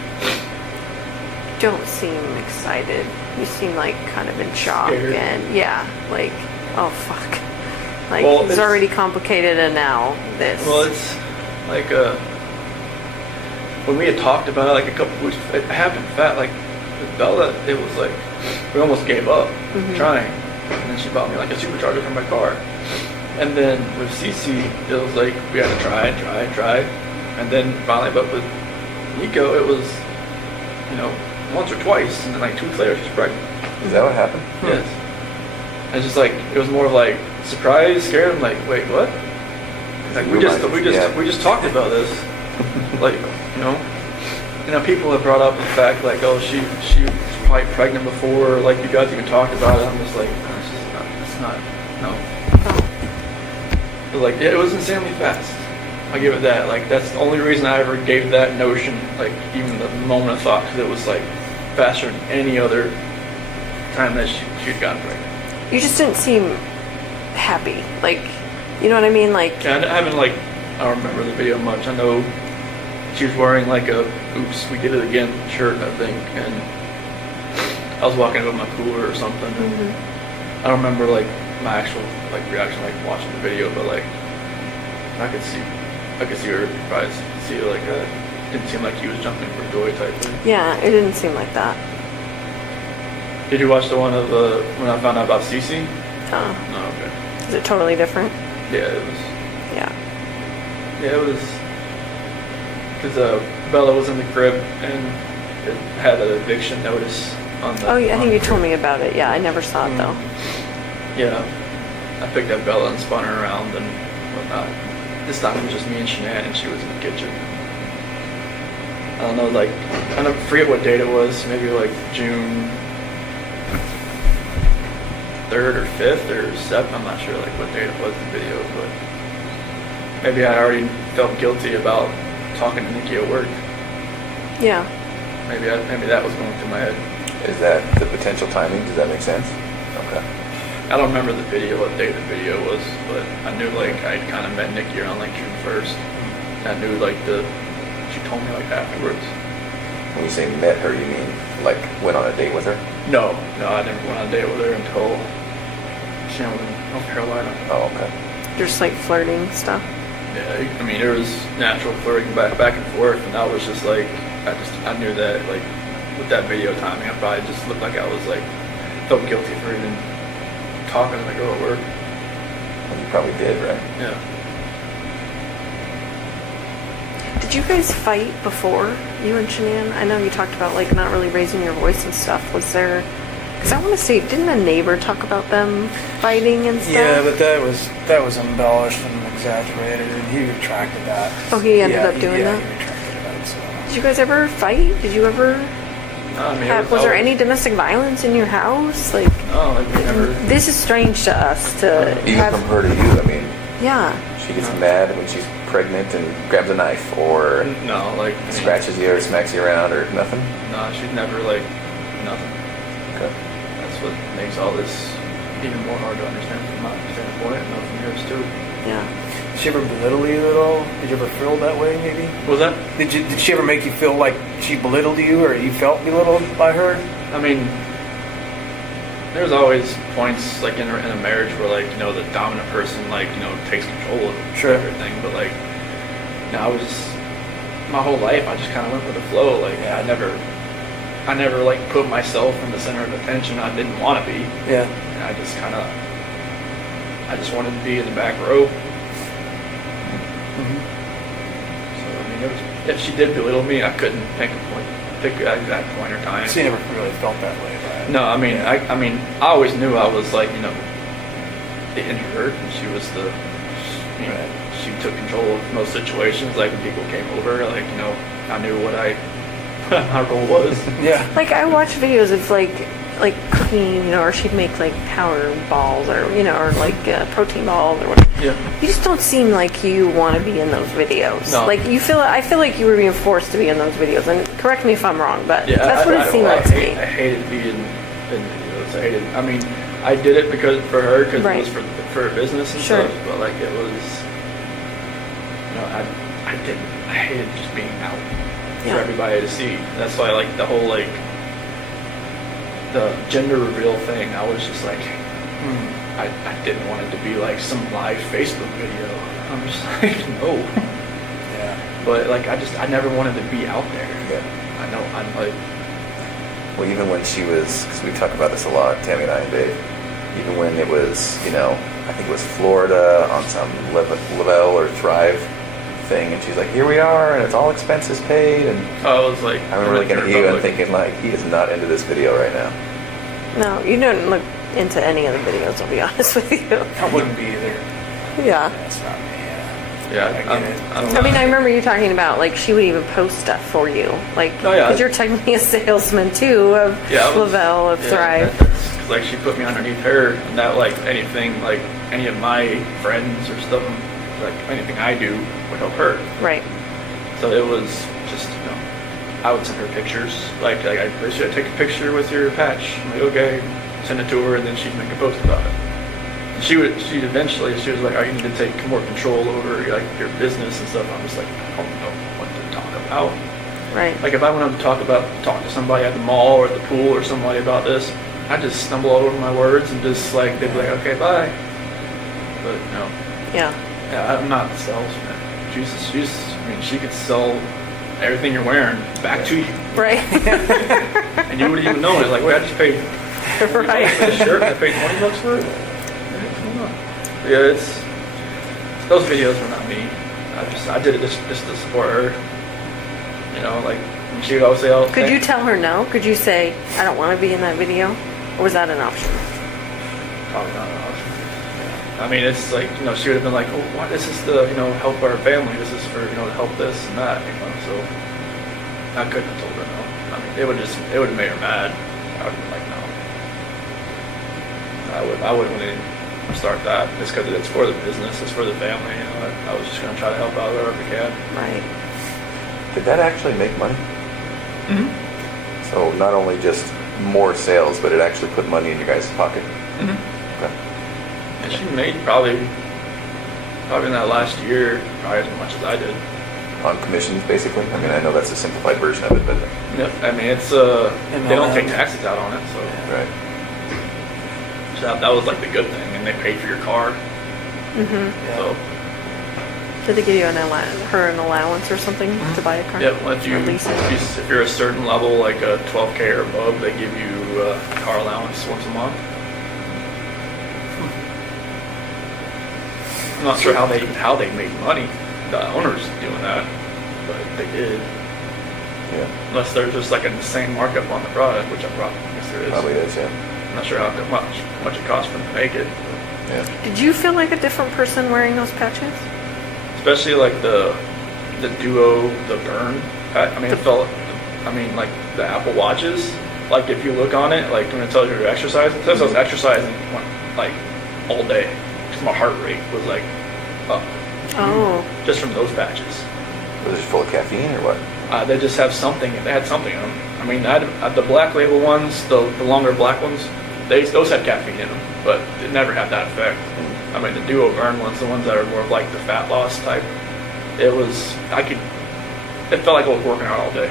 You don't seem excited. You seem like kind of in shock. Scared. And yeah, like, oh fuck. Like, Well, it's already complicated and now this. Well, it's like, when we had talked about it like a couple weeks, it happened like with Bella, it was like, we almost gave up trying. And then she bought me like a supercharger for my car. And then with Cece, it was like, we had to try. And then finally, but with Nico, it was, once or twice, and then like 2 weeks later, she's pregnant. Is that what happened? Yes. It's just like, it was more of like, surprise, scared. I'm like, wait, what? Like, we just talked about this. Like, people have brought up the fact, like, oh, she was probably pregnant before, like, you guys even talked about it. I'm just like, no. But like, yeah, it was insanely fast. I give it that. Like, that's the only reason I ever gave that notion, like, even the moment of thought, because it was like faster than any other time that she'd gotten pregnant. You just didn't seem happy. Like, you know what I mean? Like, Yeah, I don't remember the video much. I know she was wearing like a "Oops, we did it again" shirt, I think, and I was walking with my cooler or something. I don't remember like my actual like reaction, like watching the video, but like I could see her probably see like didn't seem like he was jumping for joy type thing. yeah, it didn't seem like that. Did you watch the one of when I found out about Cece? Oh, No, okay. is it totally different? Yeah, it was. Yeah. Yeah, it was because Bella was in the crib and it had an eviction notice on the. Oh, yeah, I on think the you crib. told me about it. Yeah, I never saw it though. Yeah, I picked up Bella and spun her around and whatnot. This time it was just me and Shanann, and she was in the kitchen. I don't know, like, I don't forget what date it was, maybe like June 3rd or 5th or 7th, I'm not sure like what date it was in the video, but maybe I already felt guilty about talking to Nikki at work. Yeah. Maybe that was going through my head. Is that the potential timing? Does that make sense? Okay. I don't remember the video, what day the video was, but I knew like I'd kind of met Nikki around like June 1st. I knew like she told me like afterwards. When you say met her, you mean like went on a date with her? No, I never went on a date with her until she was in North Carolina. Oh, okay. Just like flirting stuff. Yeah, I mean, there was natural flirting back and forth, and I was just like, I knew that like with that video timing, I probably just looked like I was like, felt guilty for even talking to my girl at work. Well, you probably did, right? Yeah. Did you guys fight before, you and Shanann? I know you talked about like not really raising your voice and stuff. Was there? Because I want to say, didn't a neighbor talk about them fighting and stuff? Yeah, but that was embellished and exaggerated, and he retracted that. Oh, he ended up doing that? that? Yeah, he retracted that, so. Did you guys ever fight? Did you ever? No, I mean, Was there any domestic violence in your house? Like, No, like we never. this is strange to us to Even have. from her to you, I mean, Yeah. she gets mad when she's pregnant and grabs a knife or No, like I mean, scratches you or smacks you around or nothing? No, she'd never like nothing. Okay. That's what makes all this even more hard to understand from my standpoint, and from yours too. Yeah. Did she ever belittle you at all? Did you ever feel that way, maybe? What was that? Did she ever make you feel like she belittled you, or you felt belittled by her? I mean, there's always points like in a marriage where like, you know, the dominant person like, you know, takes control of everything. But like, you know, I was just, my whole life I just kind of went with the flow. Like I never like put myself in the center of attention. I didn't want to be. Yeah. And I just wanted to be in the back row. So I mean, if she did belittle me, I couldn't pick an exact point or time. So you never really felt that way, right? No, I mean, I mean, I always knew I was like, you know, the introvert, and she was the, you know, she took control of most situations. Like when people came over, like, you know, I knew what my role was. Yeah. Like I watch videos of like cooking, you know, or she'd make like power balls, or you know, or like protein balls or whatever. Yeah. You just don't seem like you want to be in those videos. No. Like I feel like you were being forced to be in those videos. And correct me if I'm wrong, but Yeah, that's what it seemed like to me. I hated being in videos. I mean, I did it for her, because it was for her business and stuff. But like it was, you know, I hated just being out for everybody to see. That's why like the whole like the gender reveal thing, I was just like, I didn't want it to be like some live Facebook video. I'm just like, no. Yeah. But like I never wanted to be out there. Yeah. I know, I'm like, Well, even when she was, because we talk about this a lot, Tammy and I and Dave, even when it was, you know, I think it was Florida on some Lavelle or Thrive thing, and she's like, here we are, and it's all expenses paid, and I was like, I remember looking at you and thinking, like, he is not into this video right now. No, you don't look into any of the videos, I'll be honest with you. I wouldn't be either. Yeah. That's not me. Yeah, I get it. I don't know. I mean, I remember you talking about, like, she would even post stuff for you. Like, Oh, yeah. because you're technically a salesman, too, of Lavelle, of Thrive. That's, 'cause, like, she put me underneath her, and that, like, anything, like, any of my friends or stuff, like, anything I do would help her. Right. So it was just, you know, I would send her pictures. Like I should take a picture with your patch. I'm like, okay, send it to her, and then she'd make a post about it. She was like, oh, you need to take more control over like your business and stuff. I'm just like, I don't know what to talk about. Right. Like if I wanted to talk to somebody at the mall or at the pool or somebody about this, I just stumble all over my words and just like they'd be like, okay, bye. But no. Yeah. Yeah, I'm not the salesman. I mean, she could sell everything you're wearing back to you, Right. and you wouldn't even know it. Like, wait, I just paid $20 for Right. this shirt. I paid $20 for it. Yeah, those videos were not me. I did it just to support her. You know, like she would always say, "Oh." Could you tell her no? Could you say, I don't want to be in that video? Or was that an option? Probably not an option. I mean, it's like, you know, she would have been like, "Oh, what? This is to, you know, help our family. This is for, you know, to help this and that." You know, so I couldn't have told her no. I mean, it would have made her mad. I would have been like, no. I wouldn't want to start that just because it's for the business, it's for the family. You know, I was just going to try to help out wherever we can. Right. Did that actually make money? Mm-hmm. So not only just more sales, but it actually put money in your guys' pocket? Mm-hmm. Okay. And she made probably in that last year, probably as much as I did. On commissions, basically? I mean, I know that's a simplified version of it, but... Yep. I mean, it's they don't take taxes out on it, so. Right. So that was like the good thing, and they paid for your car. Mm-hmm. So. Did they give you an allowance or something to buy a car? Yep. If you're a certain level, like a 12K or above, they give you a car allowance once a month. I'm not sure how they made money. The owners doing that, but they did. Yeah. Unless there's just like an insane markup on the product, which I guess there is. Probably is, yeah. I'm not sure how much it costs for them to make it. Yeah. Did you feel like a different person wearing those patches? Especially like the Duo, the Burn. I mean, like the Apple Watches. Like if you look on it, like when it tells you you're exercising, it says I was exercising like all day because my heart rate was like up. Oh. Just from those patches. Was it full of caffeine or what? They just have something. They had something in them. I mean, the black label ones, the longer black ones, those had caffeine in them. but it never had that effect. I mean, the duo burn ones, the ones that are more of like the fat loss type, it felt like I was working out all day,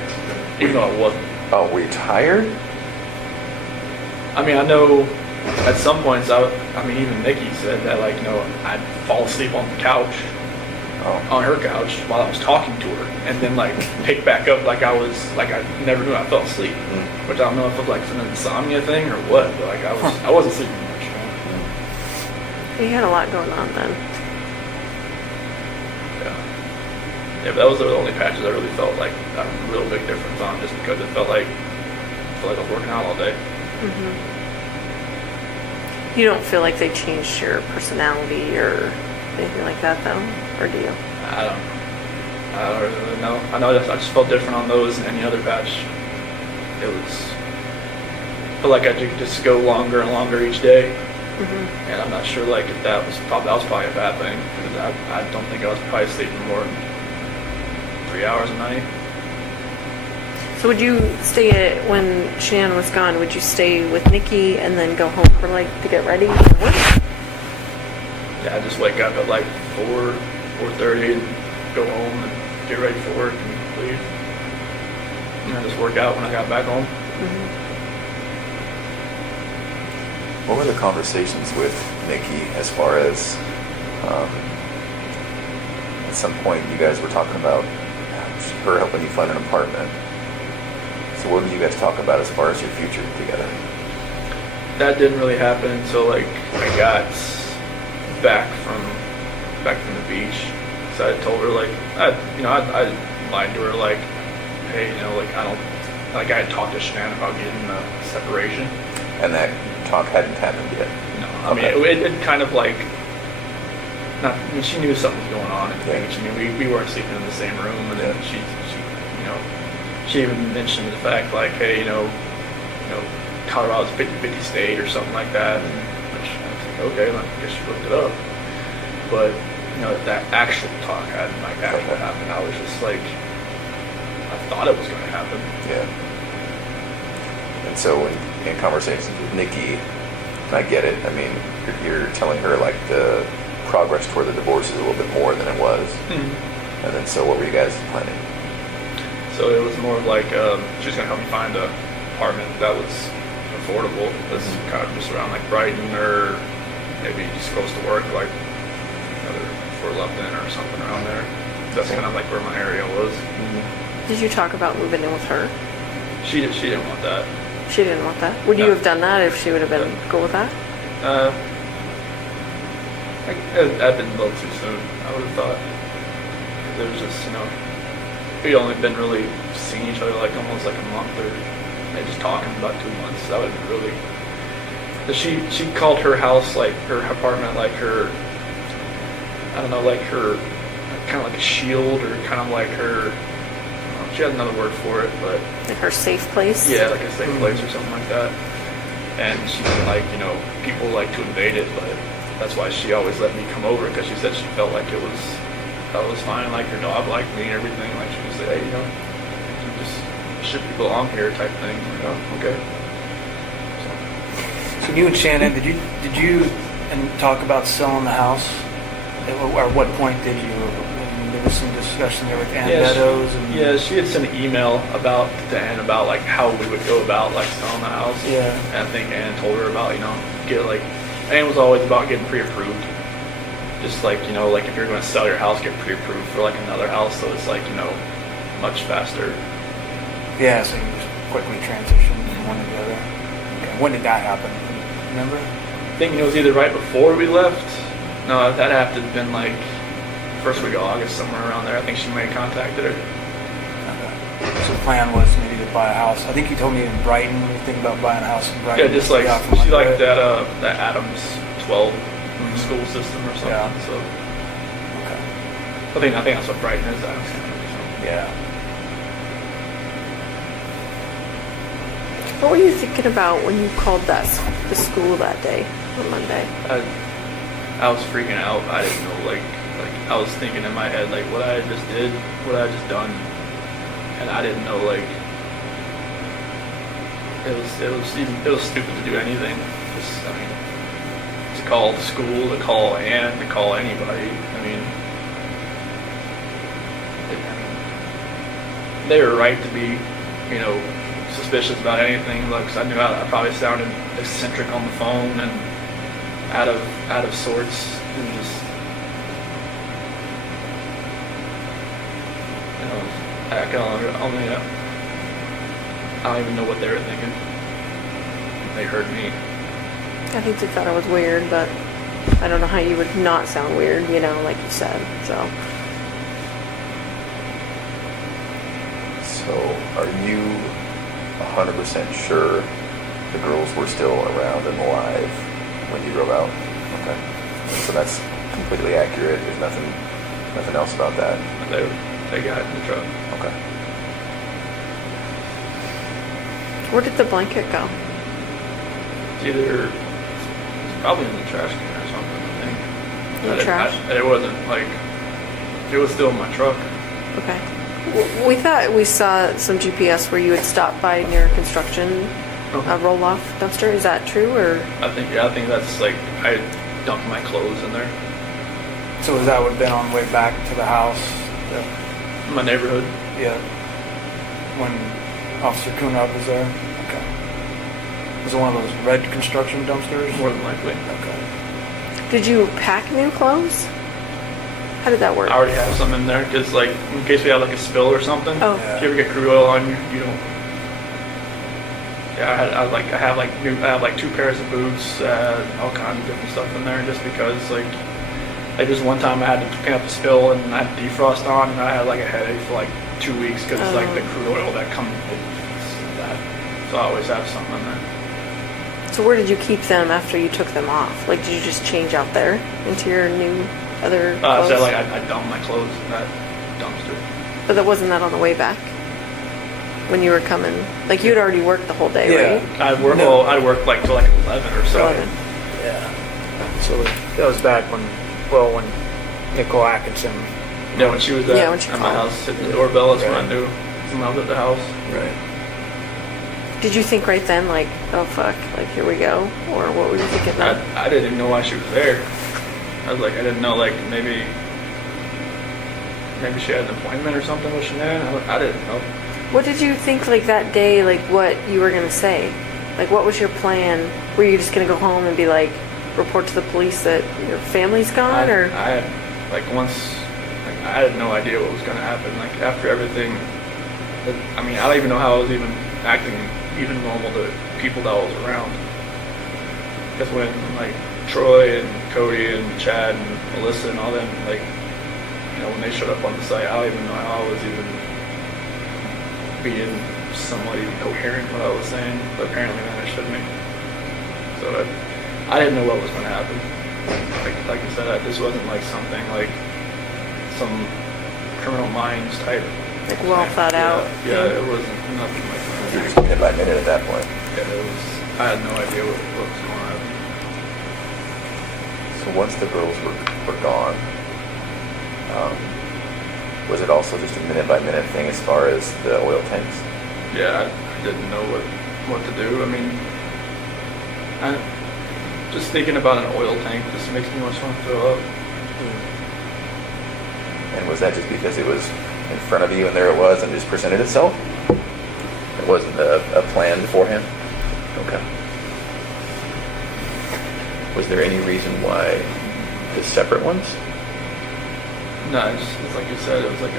even though I wasn't. Oh, were you tired? I mean, I know at some points, even Nikki said that, like, I'd fall asleep on the couch, on her couch, while I was talking to her, and then, like, pick back up like I never knew I fell asleep. Which I don't know if it was, like, some insomnia thing or what, but, like, I wasn't sleeping much. You had a lot going on then. Yeah, but that was the only patches I really felt like a real big difference on, just because it felt like I was working out all day. Mm-hmm. You don't feel like they changed your personality or anything like that, though? Or do you? I don't really know. I know I just felt different on those than any other patch. I felt like I could just go longer and longer each day. Mm-hmm. And I'm not sure, like, if that was probably a bad thing, because I don't think I was probably sleeping more than 3 hours a night. So would you stay when Shannon was gone, would you stay with Nikki and then go home for, like, to get ready for work? Yeah, I just wake up at like 4:30 and go home and get ready for work and leave. And I just work out when I got back home. Mm-hmm. What were the conversations with Nikki as far as at some point you guys were talking about her helping you find an apartment? So what did you guys talk about as far as your future together? That didn't really happen until, like, I got back from the beach. So I told her, like, I lied to her, like, hey, like, I had talked to Shannon about getting a separation. And that talk hadn't happened yet? No, I mean, it kind of, like, she knew something was going on at the beach. I mean, we weren't sleeping in the same room, and then she even mentioned the fact, like, hey, Colorado's 50-50 state or something like that, and which I was like, okay, well, I guess you looked it up. But, that actual talk hadn't, like, actually happened. I was just, like, I thought it was going to happen. Yeah. And so in conversations with Nikki, and I get it, I mean, you're telling her, like, the progress toward the divorce is a little bit more than it was. Mm-hmm. And then, so what were you guys planning? So it was more of like, she was going to help me find an apartment that was affordable. That's kind of just around, like, Brighton, or maybe just close to work, like Fort Lupton or something around there. That's kind of like where my area was. Mm-hmm. Did you talk about moving in with her? She didn't want that. She didn't want that? Would you have done that if she would have been cool with that? I'd been a little too soon, I would have thought. There was just, we'd only been really seeing each other like almost like a month, or maybe just talking about 2 months. That would have been really. She called her house, like, her apartment, like her, I don't know, like her, kind of like a shield, or kind of like her, she had another word for it, but. Like her safe place? Yeah, like a safe place or something like that. And she was like, people like to invade it, but that's why she always let me come over, because she said she felt like that was fine, like her dog liked me and everything. Like, she would say, hey, you just should belong here type thing. Okay. So you and Shannon, did you talk about selling the house? At what point did you? There was some discussion there with Ann Meadows. She had sent an email to Ann about, like, how we would go about, like, selling the house. Yeah. And I think Ann told her about, Ann was always about getting pre-approved. Just like, like, if you're going to sell your house, get pre-approved for, like, another house, so it's, like, much faster. Yeah, so you just quickly transition from one to the other. Okay. When did that happen? Remember? I think it was either right before we left. No, that had to have been, like, first week of August, somewhere around there. I think she may have contacted her. Okay. So the plan was maybe to buy a house. I think you told me in Brighton, when you think about buying a house in Brighton. Yeah, just like, she liked that Adams 12 school system or something. Yeah. So okay. I think that's what Brighton is. Adams County. Yeah. What were you thinking about when you called the school that day, on Monday? I was freaking out. I didn't know, like I was thinking in my head, like, what I just did, what I just done, and I didn't know, like, it was stupid to do anything. call the school, to call Ann, to call anybody. I mean, they were right to be, you know, suspicious about anything. Like, 'cause I knew I probably sounded eccentric on the phone and out of sorts, and just, you know, I don't even know what they were thinking. They heard me. I think they thought I was weird, but I don't know how you would not sound weird, you know, like you said, so. So, are you 100% sure the girls were still around and alive when you drove out? Okay. So that's completely accurate. There's nothing else about that. They got in the truck. Okay. Where did the blanket go? It's probably in the trash can or something, I think. In the trash? It wasn't like, it was still in my truck. Okay. We thought we saw some GPS where you had stopped by near construction roll-off dumpster. Is that true, or? I think that's like, I dumped my clothes in there. So that would have been on the way back to the house? In my neighborhood. Yeah. When Officer Kunab was there? Okay. Was it one of those red construction dumpsters? More than likely. Okay. Did you pack new clothes? How did that work? I already have some in there, because like, in case we have like a spill or something. Oh. If you ever get crude oil on you, you don't. Yeah, I have like 2 pairs of boots, all kinds of different stuff in there, just because like just one time I had to clean up a spill and I had defrost on, and I had like a headache for like 2 weeks because like the crude oil that comes with that. So I always have something in there. So where did you keep them after you took them off? Like, did you just change out there into your new other clothes? So like I dumped my clothes in that dumpster. But that wasn't that on the way back? When you were coming? Like, you'd already worked the whole day, right? I worked like till like 11 or so. 11. Yeah. So that was back when Nicole Atkinson. Yeah, when she was Yeah, when she at my called. house, hitting the doorbell, that's when I Right. knew someone was at the house. Right. Did you think right then, like, oh fuck, like here we go? Or what were you thinking then? I didn't even know why she was there. I was like, I didn't know, like, maybe she had an appointment or something with Shanann. I didn't know. What did you think, like, that day, like, what you were gonna say? Like, what was your plan? Were you just gonna go home and be like, report to the police that your family's gone, or? I had, like, I had no idea what was gonna happen. Like, after everything, I mean, I don't even know how I was even acting even normal to people that I was around. Because when, like, Troy and Cody and Chad and Melissa and all them, like, you know, when they showed up on the site, I don't even know how I was even being somewhat even coherent what I was saying, but apparently that I shouldn't be. So I didn't know what was going to happen. Like I said, this wasn't like something like some Criminal Minds type. Like, well thought out. Yeah, it wasn't nothing like that. You're just minute by minute at that point. Yeah, I had no idea what was going on. So once the girls were gone, was it also just a minute by minute thing as far as the oil tanks? Yeah, I didn't know what to do. I mean, just thinking about an oil tank just makes me want to throw up. And was that just because it was in front of you and there it was and just presented itself? It wasn't a plan beforehand? Okay. Was there any reason why the separate ones? No, it's like you said, it was like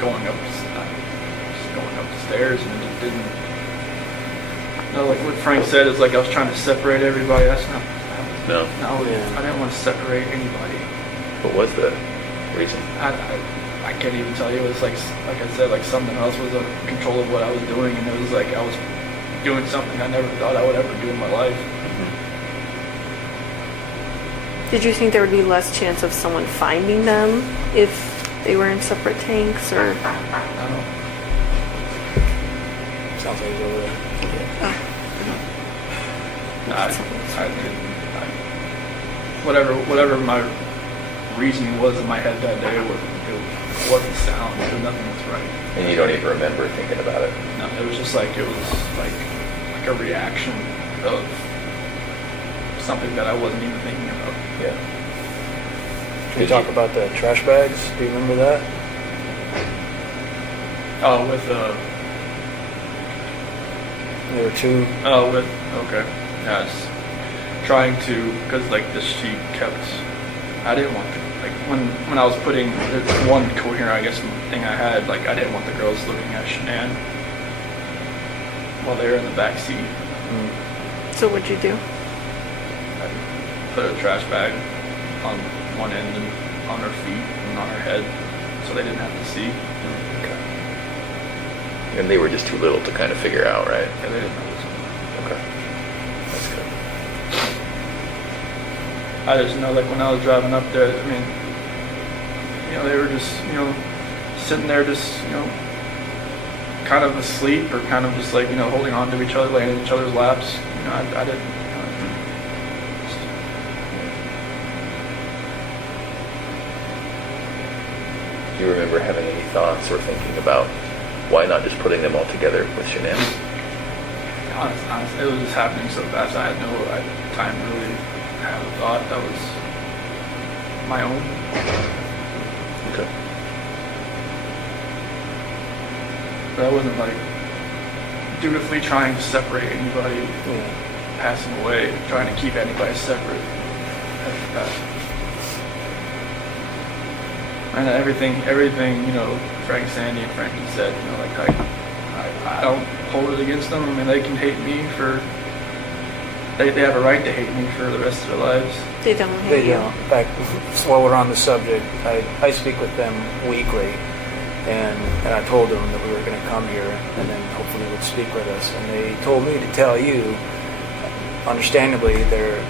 going up the stairs, and it just didn't. No, like what Frank said, it's like I was trying to separate everybody. That's not. No. No, Yeah. I didn't want to separate anybody. What was the reason? I can't even tell you. It was like I said, like something else was in control of what I was doing, and it was like I was doing something I never thought I would ever do in my life. Did you think there would be less chance of someone finding them if they were in separate tanks, or? I don't know. Sounds like he's over there. Whatever my reasoning was in my head that day, it wasn't sound. Nothing was right. And you don't even remember thinking about it? No, it was just like, it was like a reaction of something that I wasn't even thinking about. Yeah. Can we talk about the trash bags? Do you remember that? Oh, with There were two. okay. Yeah, I was trying to, because like she kept, I didn't want to, like when I was putting the one coherent, I guess, thing I had, like I didn't want the girls looking at Shanann while they were in the back seat. So what'd you do? I put a trash bag on one end and on her feet and on her head, so they didn't have to see. Okay. And they were just too little to kind of figure out, right? Yeah, they didn't notice. Okay. That's good. I just know, like when I was driving up there, I mean, they were just, sitting there just, kind of asleep or kind of just like, holding on to each other, laying in each other's laps. I didn't. Do you remember having any thoughts or thinking about why not just putting them all together with Shanann? Honestly, it was just happening so fast. I had no time to really have a thought that was my own. Okay. But I wasn't like dutifully trying to separate anybody passing away, trying to keep anybody separate. And everything, Frank, Sandy, and Frankie said, like I don't hold it against them. I mean, they can hate me for, they have a right to hate me for the rest of their lives. They don't hate They you. don't. In fact, while we're on the subject, I speak with them weekly, and I told them that we were going to come here and then hopefully would speak with us. And they told me to tell you, understandably, they're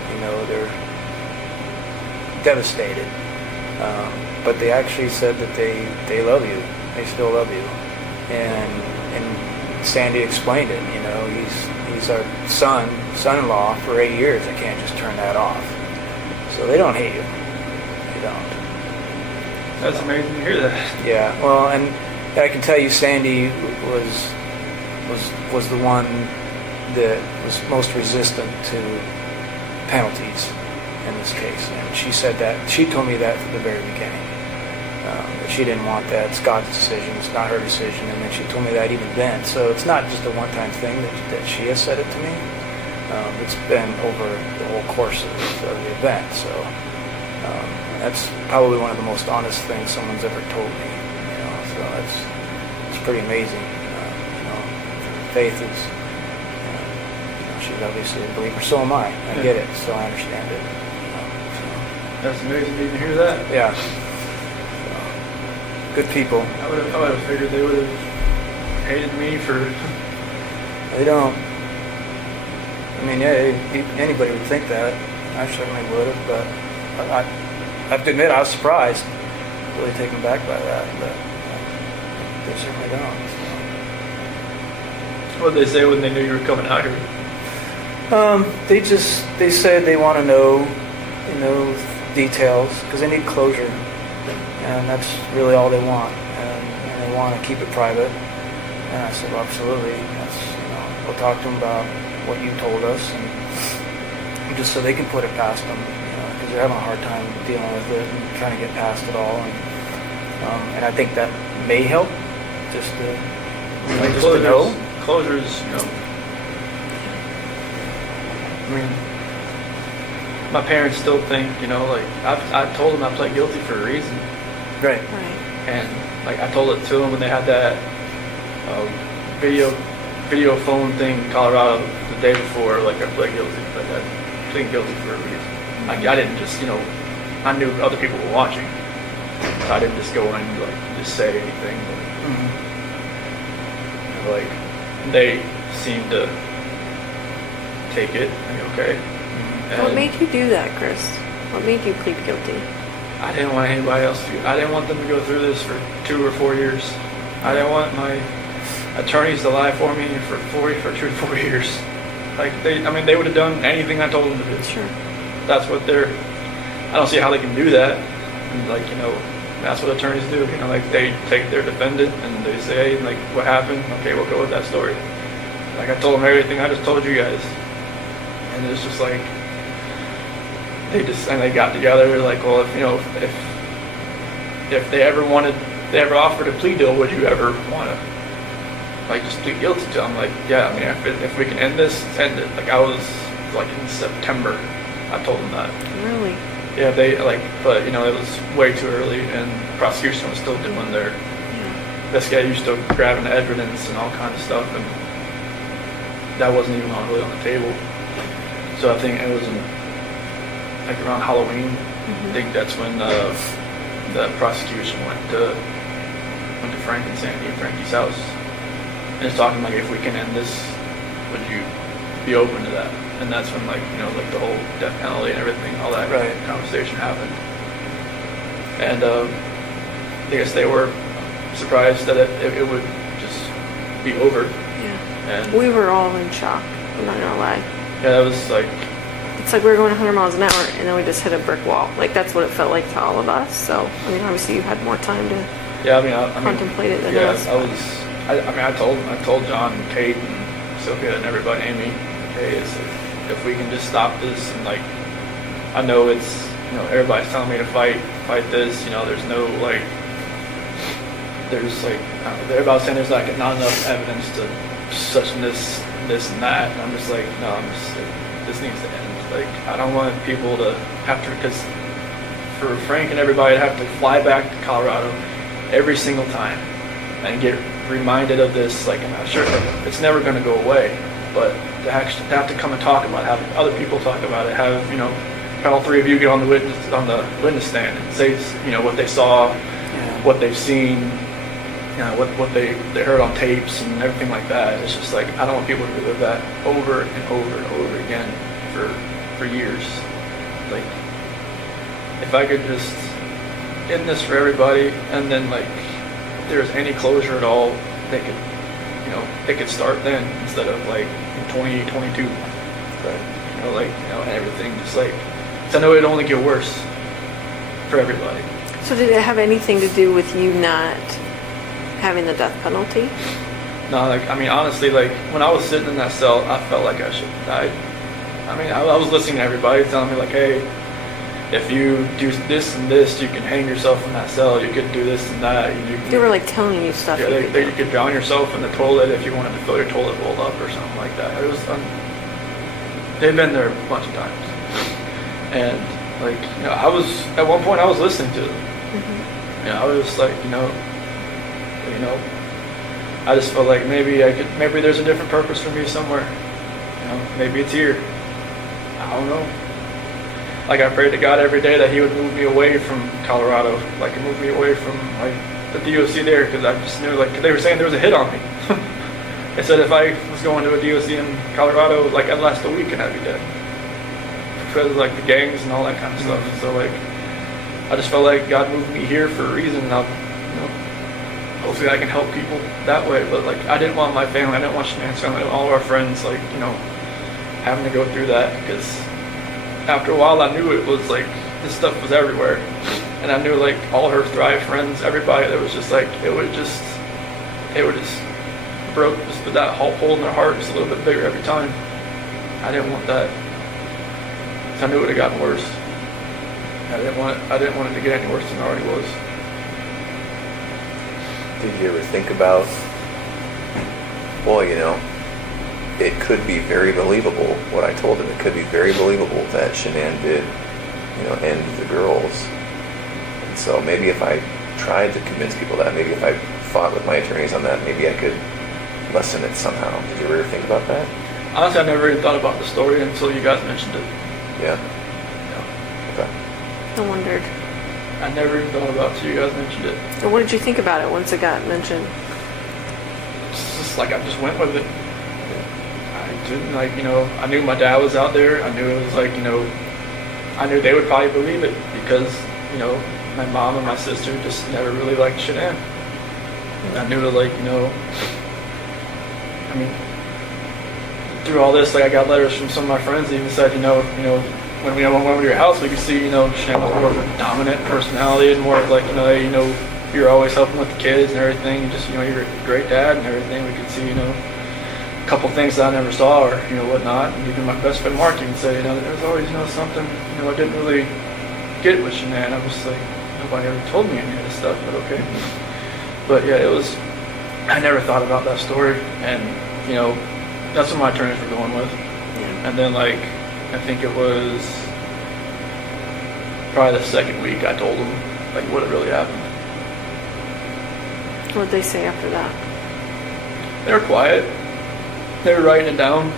devastated. But they actually said that they love you. They still love you. And Sandy explained it. He's our son-in-law for 8 years. I can't just turn that off. So they don't hate you. They don't. That's amazing to hear that. Yeah. Well, and I can tell you, Sandy was the one that was most resistant to penalties in this case. And she said that. She told me that from the very beginning. That she didn't want that. It's God's decision. It's not her decision. And then she told me that even then. So it's not just a one-time thing that she has said it to me. It's been over the whole course of the event. So that's probably one of the most honest things someone's ever told me. So it's pretty amazing. Faith is. She's obviously a believer. So am I. I get it. So I understand it. That's amazing to even hear that. Yeah. Good people. I would have figured they would have hated me for. They don't. I mean, yeah, anybody would think that. I certainly would have, but I have to admit I was surprised, really taken back by that. But they certainly don't. What did they say when they knew you were coming out here? They said they want to know, details because they need closure. And that's really all they want, and they want to keep it private. And I said, well, absolutely. We'll talk to them about what you told us, and just so they can put it past them, because they're having a hard time dealing with it and trying to get past it all. And I think that may help, just to know. Closures, I mean, my parents still think, like I told them I pled guilty for a reason. Right. And like I told it to them when they had that video phone thing in Colorado the day before. Like I pled guilty, like I plead guilty for a reason. Like I didn't just, I knew other people were watching, so I didn't just go in and like just say anything. But, like they seemed to take it. Like, okay. What made you do that, Chris? What made you plead guilty? I didn't want anybody else to. I didn't want them to go through this for 2 or 4 years. I didn't want my attorneys to lie for me for 2 to 4 years. Like they would have done anything I told them to do. Sure. That's what they're. I don't see how they can do that. And like that's what attorneys do. Like they take their defendant and they say, like, what happened? Okay, we'll go with that story. Like I told them everything I just told you guys, and it's just like they got together, like, well, if they ever offered a plea deal, would you ever want to, like, just plead guilty to? I'm like, yeah, I mean, if we can end this, end it. Like, I was, like, in September, I told them that. Really? Yeah, but, it was way too early, and the prosecution was still doing their investigation, used to grabbing evidence and all kinds of stuff, and that wasn't even really on the table. So I think it was like around Halloween. I think that's when the prosecution went to Frank and Sandy and Frankie's house, and it's talking like, if we can end this, would you be open to that? And that's when, like, like the whole death penalty and everything, all that conversation happened. And I guess they were surprised that it would just be over. Yeah. And We were all in shock, I'm not gonna lie. yeah, it was like, It's like we were going 100 miles an hour and then we just hit a brick wall. Like, that's what it felt like to all of us. So, I mean, obviously you had more time to yeah, I mean, contemplate it than yeah, us. I told John and Kate and Sophia and everybody, Amy, hey, if we can just stop this, and, like, I know it's, everybody's telling me to fight this, there's no, like, there's, like, everybody's saying there's, like, not enough evidence to such and this and that, and I'm just like, no, this needs to end. Like, I don't want people to have to, because for Frank and everybody to have to fly back to Colorado every single time and get reminded of this, like, I'm not sure, it's never going to go away, but to actually have to come and talk about it, have other people talk about it, have, all three of you get on the witness stand and say, what they saw, what they've seen, what they heard on tapes and everything like that. It's just like, I don't want people to relive that over and over and over again for years. Like, if I could just end this for everybody, and then, like, if there's any closure at all, they could start then instead of, like, in 2022. Right. And everything just, like, 'cause I know it'd only get worse for everybody. So did it have anything to do with you not having the death penalty? No, like, I mean, honestly, like, when I was sitting in that cell, I felt like I should have died. I mean, I was listening to everybody telling me, like, hey, if you do this and this, you can hang yourself in that cell, you could do this and that. They were, like, telling you stuff. Yeah, you could drown yourself in the toilet if you wanted to fill your toilet bowl up or something like that. It was, they've been there a bunch of times. And, like, I was, at one point I was listening to them. I was just like, I just felt like maybe there's a different purpose for me somewhere. Maybe it's here. I don't know. Like, I prayed to God every day that He would move me away from Colorado, like, move me away from, like, the DOC there, because I just knew, like, they were saying there was a hit on me. They said if I was going to a DOC in Colorado, like, I'd last a week and I'd be dead. Because of, like, the gangs and all that kind of stuff. So, like, I just felt like God moved me here for a reason, and I'll, hopefully I can help people that way. But, like, I didn't want my family, I didn't want Shanann's family, all of our friends, like, having to go through that, because after a while I knew it was, like, this stuff was everywhere. And I knew, like, all her Thrive friends, everybody, that was just, like, it would just broke, just that hole in their heart just a little bit bigger every time. I didn't want that. I knew it would have gotten worse. I didn't want it to get any worse than it already was. Did you ever think about, well, it could be very believable, what I told him, it could be very believable that Shanann did, end the girls. And so maybe if I tried to convince people that, maybe if I fought with my attorneys on that, maybe I could lessen it somehow. Did you ever think about that? Honestly, I never even thought about the story until you guys mentioned it. Yeah. Okay. I wondered. I never even thought about it until you guys mentioned it. So what did you think about it once it got mentioned? It's just like I just went with it. I didn't, like, I knew my dad was out there. I knew it was like, I knew they would probably believe it because, my mom and my sister just never really liked Shanann. And I knew that, like, I mean, through all this, like, I got letters from some of my friends that even said, when we went over to your house, we could see, Shanann was more of a dominant personality and more of, like, you're always helping with the kids and everything. Just, you're a great dad and everything. We could see, a couple things that I never saw or, whatnot. And even my best friend Mark even said, there's always, something, I didn't really get with Shanann. I was like, nobody ever told me any of this stuff, but okay. But yeah, I never thought about that story. And, that's what my attorneys were going with. Yeah. And then, I think it was probably the second week I told them, what had really happened. What did they say after that? They were quiet. They were writing it down.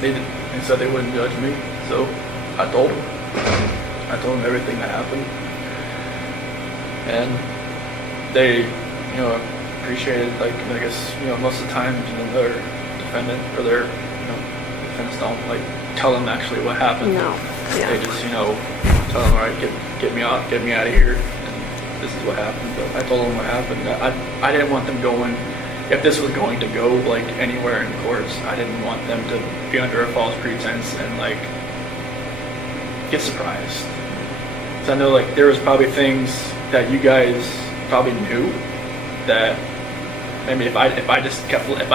They said they wouldn't judge me, so I told them. I told them everything that happened. And they, appreciated, I guess, most of the time, their defendant or their, defendants don't, tell them actually what happened. No. Yeah. They just, tell them, all right, get me out of here, and this is what happened. But I told them what happened. I didn't want them going, if this was going to go, anywhere in courts, I didn't want them to be under a false pretense and, get surprised. So I know, there was probably things that you guys probably knew that maybe if I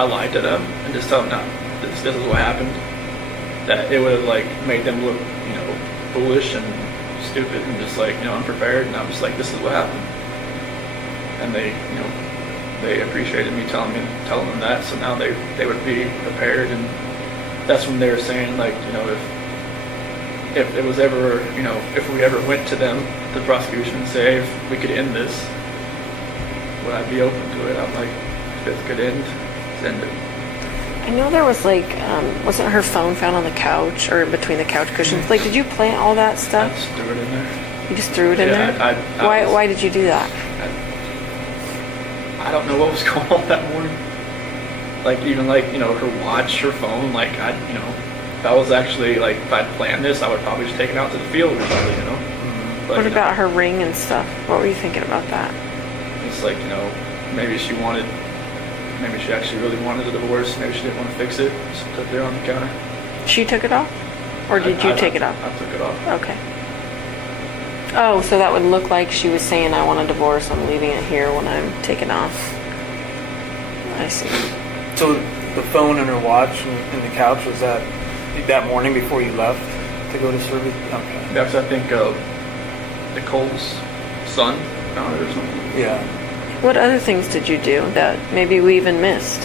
lied to them and just tell them, no, this is what happened, that it would have made them look, foolish and stupid and just unprepared. And I'm just this is what happened. And they appreciated me telling them that. So now they would be prepared. And that's when they were saying if it was ever, if we ever went to them, the prosecution, and say, hey, if we could end this, would I be open to it? I'm if this could end, let's end it. I know there was wasn't her phone found on the couch or between the couch cushions? Did you plant all that I stuff? just threw it in there. You just threw it in there? Why did you do that? I don't know what was going on that morning. Even her watch, her phone, if I was actually, if I'd planned this, I would probably just take it out to the field or something, But, What about her ring and stuff? What were you thinking about that? It's maybe she actually really wanted a divorce. Maybe she didn't want to fix it. Just put it there on the counter. She took it off? Or did you take it off? I took it off. Okay. Oh, so that would look like she was saying, I want a divorce, I'm leaving it here when I'm taken off. I see. So the phone and her watch and the couch, was that morning before you left to go to service? Okay. Yeah, because I think Nicole's son found it or something. Yeah. What other things did you do that maybe we even missed?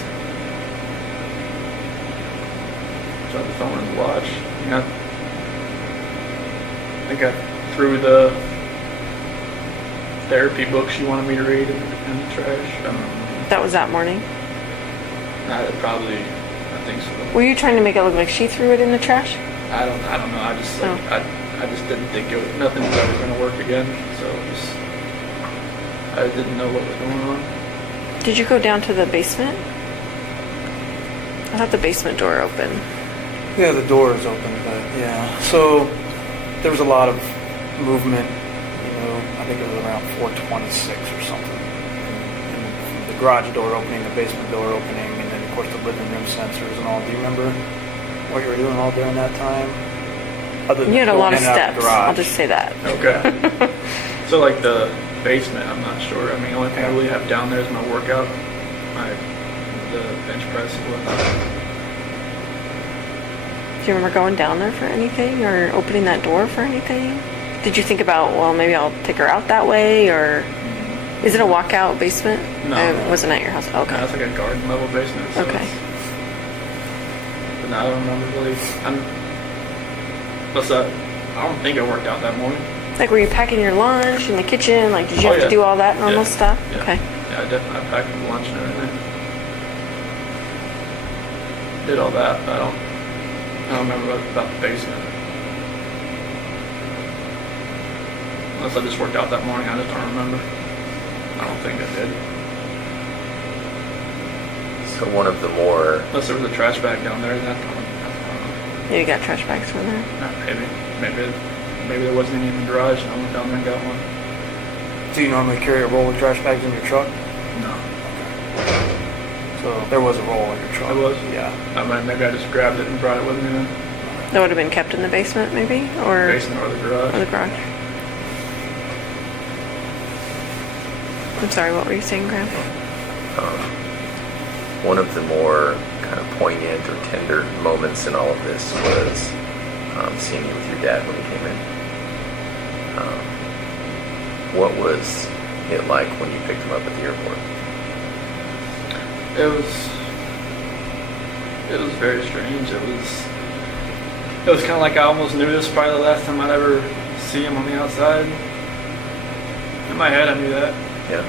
Tried the phone and the watch. I think I threw the therapy book she wanted me to read in the trash. I don't know. That was that morning? I think so. Were you trying to make it look like she threw it in the trash? I don't know. I just I just didn't think nothing was ever going to work again. So I didn't know what was going on. Did you go down to the basement? I thought the basement door opened. Yeah, the door is open, but yeah. So there was a lot of movement. I think it was around 4:26 or something. And the garage door opening, the basement door opening, and then of course the living room sensors and all. Do you remember what you were doing all during that time? Other than You had a lot of going in and out the steps. garage. I'll just say that. Okay. So the basement, I'm not sure. I mean, the only thing I really have down there is my workout, the bench press and whatnot. Do you remember going down there for anything or opening that door for anything? Did you think about, well, maybe I'll take her out that way, or is it a walkout basement? No. It wasn't at your house. Okay. No, it's like a garden level basement. So Okay. But no, I don't remember really. What's that? I don't think I worked out that morning. Were you packing your lunch in the kitchen? Did you have yeah. to do all that normal Yeah. stuff? Yeah. Okay. Yeah, I definitely packed lunch and everything. Did all that, but I don't remember about the basement. Unless I just worked out that morning, I just don't remember. I don't think I did. So one of the more Unless there was a trash bag down there, that I don't know. Yeah, you got trash bags from there? Maybe there wasn't any in the garage, and I went down there and got one. Do you normally carry a roll of trash bags in your truck? No. So there was a roll in your truck. There was? Yeah. Maybe I just grabbed it and brought it with me then. That would have been kept in the basement, maybe? Or Basement or the garage. or the garage? I'm sorry, what were you saying, Graham? one of the more kind of poignant or tender moments in all of this was seeing you with your dad when he came in. What was it like when you picked him up at the airport? It was very strange. It was kind of like I almost knew this was probably the last time I'd ever see him on the outside. In my head, I knew that. Yeah.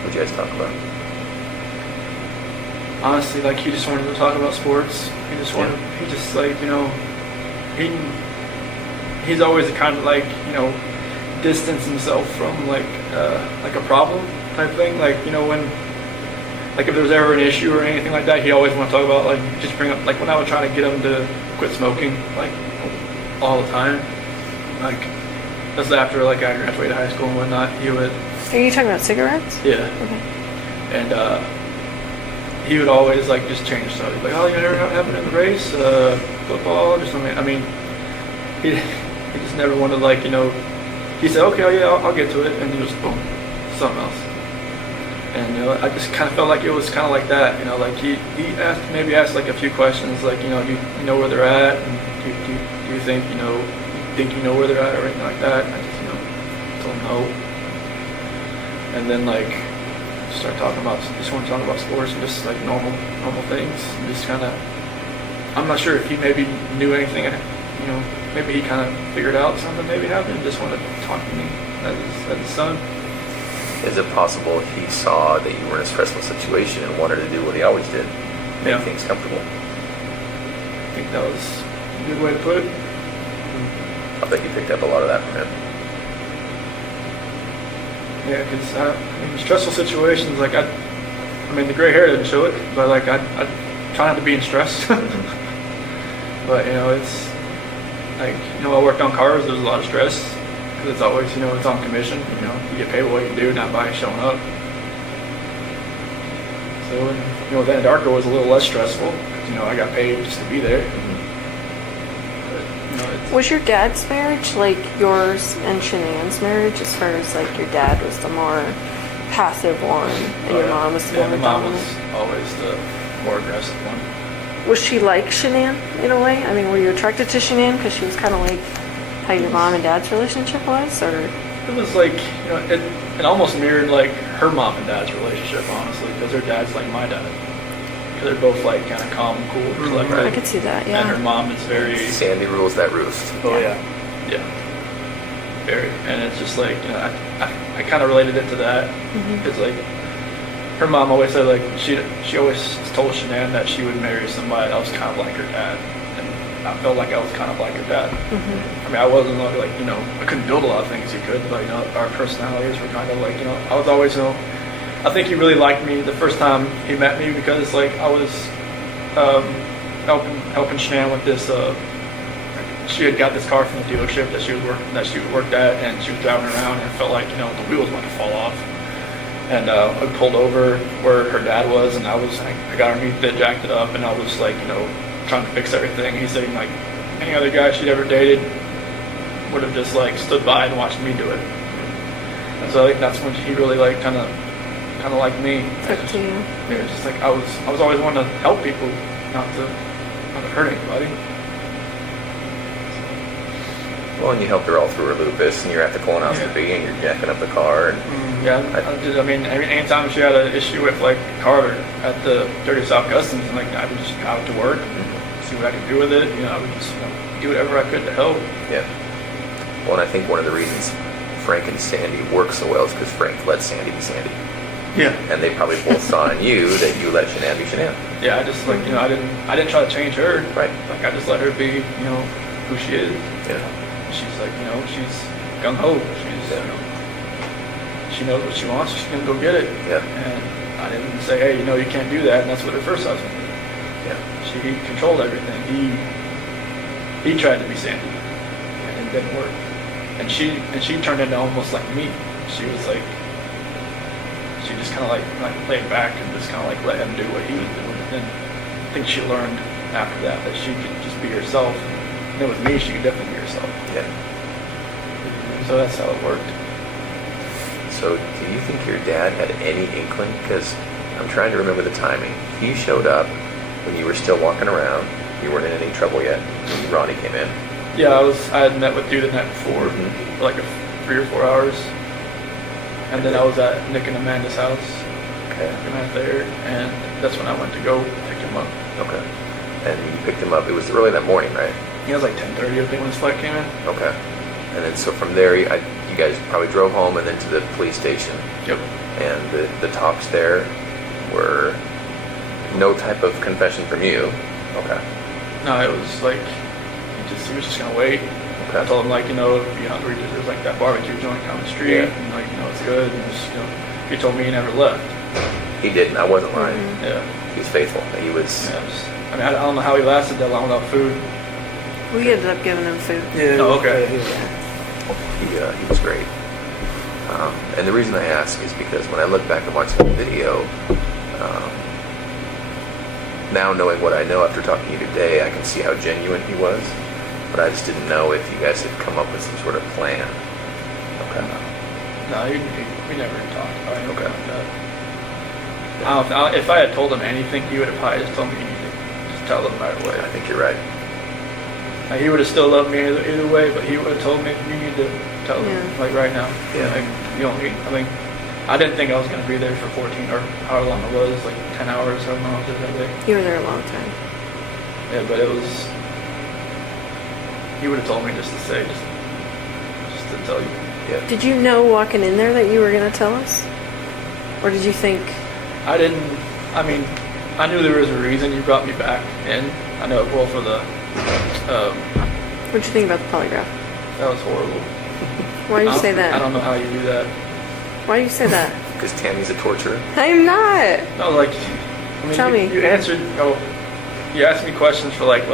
What'd you guys talk about? Honestly, like, he just wanted to talk about sports. He just wanted, he just, like, you know, he's always kind of like, you know, distance himself from like a problem type thing. Like, you know, when, like, if there was ever an issue or anything like that, he always want to talk about, like, just bring up, like, when I was trying to get him to quit smoking, like, all the time. Like, that's after, like, I graduated high school and whatnot. He would. Are you talking about cigarettes? Yeah. Okay. And he would always, like, just change stuff. He'd be like, oh, you never happened in the race, football, or something. I mean, he just never wanted, like, you know, he said, okay, yeah, I'll get to it, and he just, boom, something else. And, you know, I just kind of felt like it was kind of like that, you know, like, he asked, like, a few questions, like, you know, do you know where they're at, and do you think, you know where they're at, or anything like that. And I just, you know, told him no. And then, like, just want to talk about sports and just, like, normal things, and just kind of, I'm not sure if he maybe knew anything, you know, maybe he kind of figured out something maybe happened and just wanted to talk to me as his son. Is it possible he saw that you were in a stressful situation and wanted to do what he always did, make things comfortable? I think that was a good way to put it. I think you picked up a lot of that from him. Yeah, because I mean, stressful situations, like, I mean, the gray hair didn't show it, but, like, I try not to be in stress. But, you know, it's like, you know, I worked on cars. There's a lot of stress because it's always, you know, it's on commission. You know, you get paid what you do, not by showing up. So, you know, then Darko was a little less stressful because, you know, I got paid just to be there. But, you know, Was your dad's marriage like yours and Shanann's marriage, as far as, like, your dad was the more passive one and your mom was the more my mom dominant? was always the more aggressive one. Was she like Shanann in a way? I mean, were you attracted to Shanann because she was kind of like how your mom and dad's relationship was, or? It was like, you know, it almost mirrored, like, her mom and dad's relationship, honestly, because her dad's like my dad. Because they're both, like, kind of calm and cool, collected. I could see that, yeah. And her mom is very... Sandy rules that roost. Oh, yeah. Yeah. Very. And it's just like, you know, I kind of related it to that. It's like, her mom always said, like, she always told Shanann that she would marry somebody that was kind of like her dad. And I felt like I was kind of like her dad. I mean, I wasn't like, you know, I couldn't build a lot of things he could, but, you know, our personalities were kind of like, you know, I was always, you know, I think he really liked me the first time he met me because, like, I was helping Shanann with this. She had got this car from the dealership that she worked at, and she was driving around, and it felt like, you know, the wheels might fall off. And I pulled over where her dad was, and I got underneath it, jacked it up, and I was, like, you know, trying to fix everything. He's saying, like, any other guy she'd ever dated would have just, like, stood by and watched me do it. And so I think that's when he really, like, kind of like me. Took to you. Yeah, it's just like I was always wanting to help people, not to hurt anybody. Well, and you helped her all through her lupus, and you're at the colonoscopy, and you're jacking up the car. And Yeah, I mean, anytime she had an issue with, like, Carter at the Dirty South Customs, and, like, I would just go out to work, see what I could do with it. You know, I would just, you know, do whatever I could to help. yeah. Well, and I think one of the reasons Frank and Sandy work so well is because Frank let Sandy be Sandy. Yeah. And they probably both saw in you that you let Shanann be Shanann. Yeah, I just, like, you know, I didn't try to change her. Right. Like, I just let her be, you know, who she is. Yeah. She's like, you know, she's gung-ho. She's, you know, she knows what she wants. She's gonna go get it. Yeah. And I didn't say, hey, you know, you can't do that. And that's what her first husband did. Yeah. He controlled everything. He tried to be Sandy, and it didn't work. And she turned into almost like me. She was like, she just kind of like laid back and just kind of like let him do what he was doing. And then I think she learned after that she could just be herself. And then with me, she could definitely be herself. Yeah. So that's how it worked. So, do you think your dad had any inkling? Because I'm trying to remember the timing. He showed up when you were still walking around. You weren't in any trouble yet. Ronnie came in. Yeah, I had met with you the night before, Mhm. for like 3 or 4 hours. And then I was at Nick and Amanda's house. Okay. And I was there, and that's when I went to go pick him up. Okay. And you picked him up. It was early that morning, right? He was like 10:30, I think, when his flight came in. Okay. And then so from there, you guys probably drove home and then to the police station. Yep. And the talks there were no type of confession from you. Okay. No, it was like, he was just gonna wait. Okay. I told him, like, if you're hungry, there's like that barbecue joint down the street, Yeah. and like, it's good, and just, he told me he never left. He didn't. I wasn't lying. Yeah. He was faithful. He was. I don't know how he lasted that long without food. We ended up giving him food. Yeah. Oh, okay. He was great. And the reason I ask is because when I look back and watch the video, now knowing what I know after talking to you today, I can see how genuine he was. But I just didn't know if you guys had come up with some sort of plan. Okay. No, we never talked about anything Okay. like that. I don't know, if I had told him anything, he would have probably just told me, just tell him right away. I think you're right. Like, he would have still loved me either way, but he would have told me, you need to tell him, Yeah. like, right now. Yeah. Like, I didn't think I was going to be there for 14 or however long it was, like 10 hours, however long I was there that day. You were there a long time. Yeah, but it was, he would have told me just to say, just to tell you. Yeah. Did you know walking in there that you were going to tell us? Or did you think... I knew there was a reason you brought me back in. I know, well, for the, What'd you think about the polygraph? that was horrible. Why do you say that? I don't know how you do that. Why do you say that? Because Tammy's a torturer. I'm not. No, like, Tell me. You answered, you asked me questions for like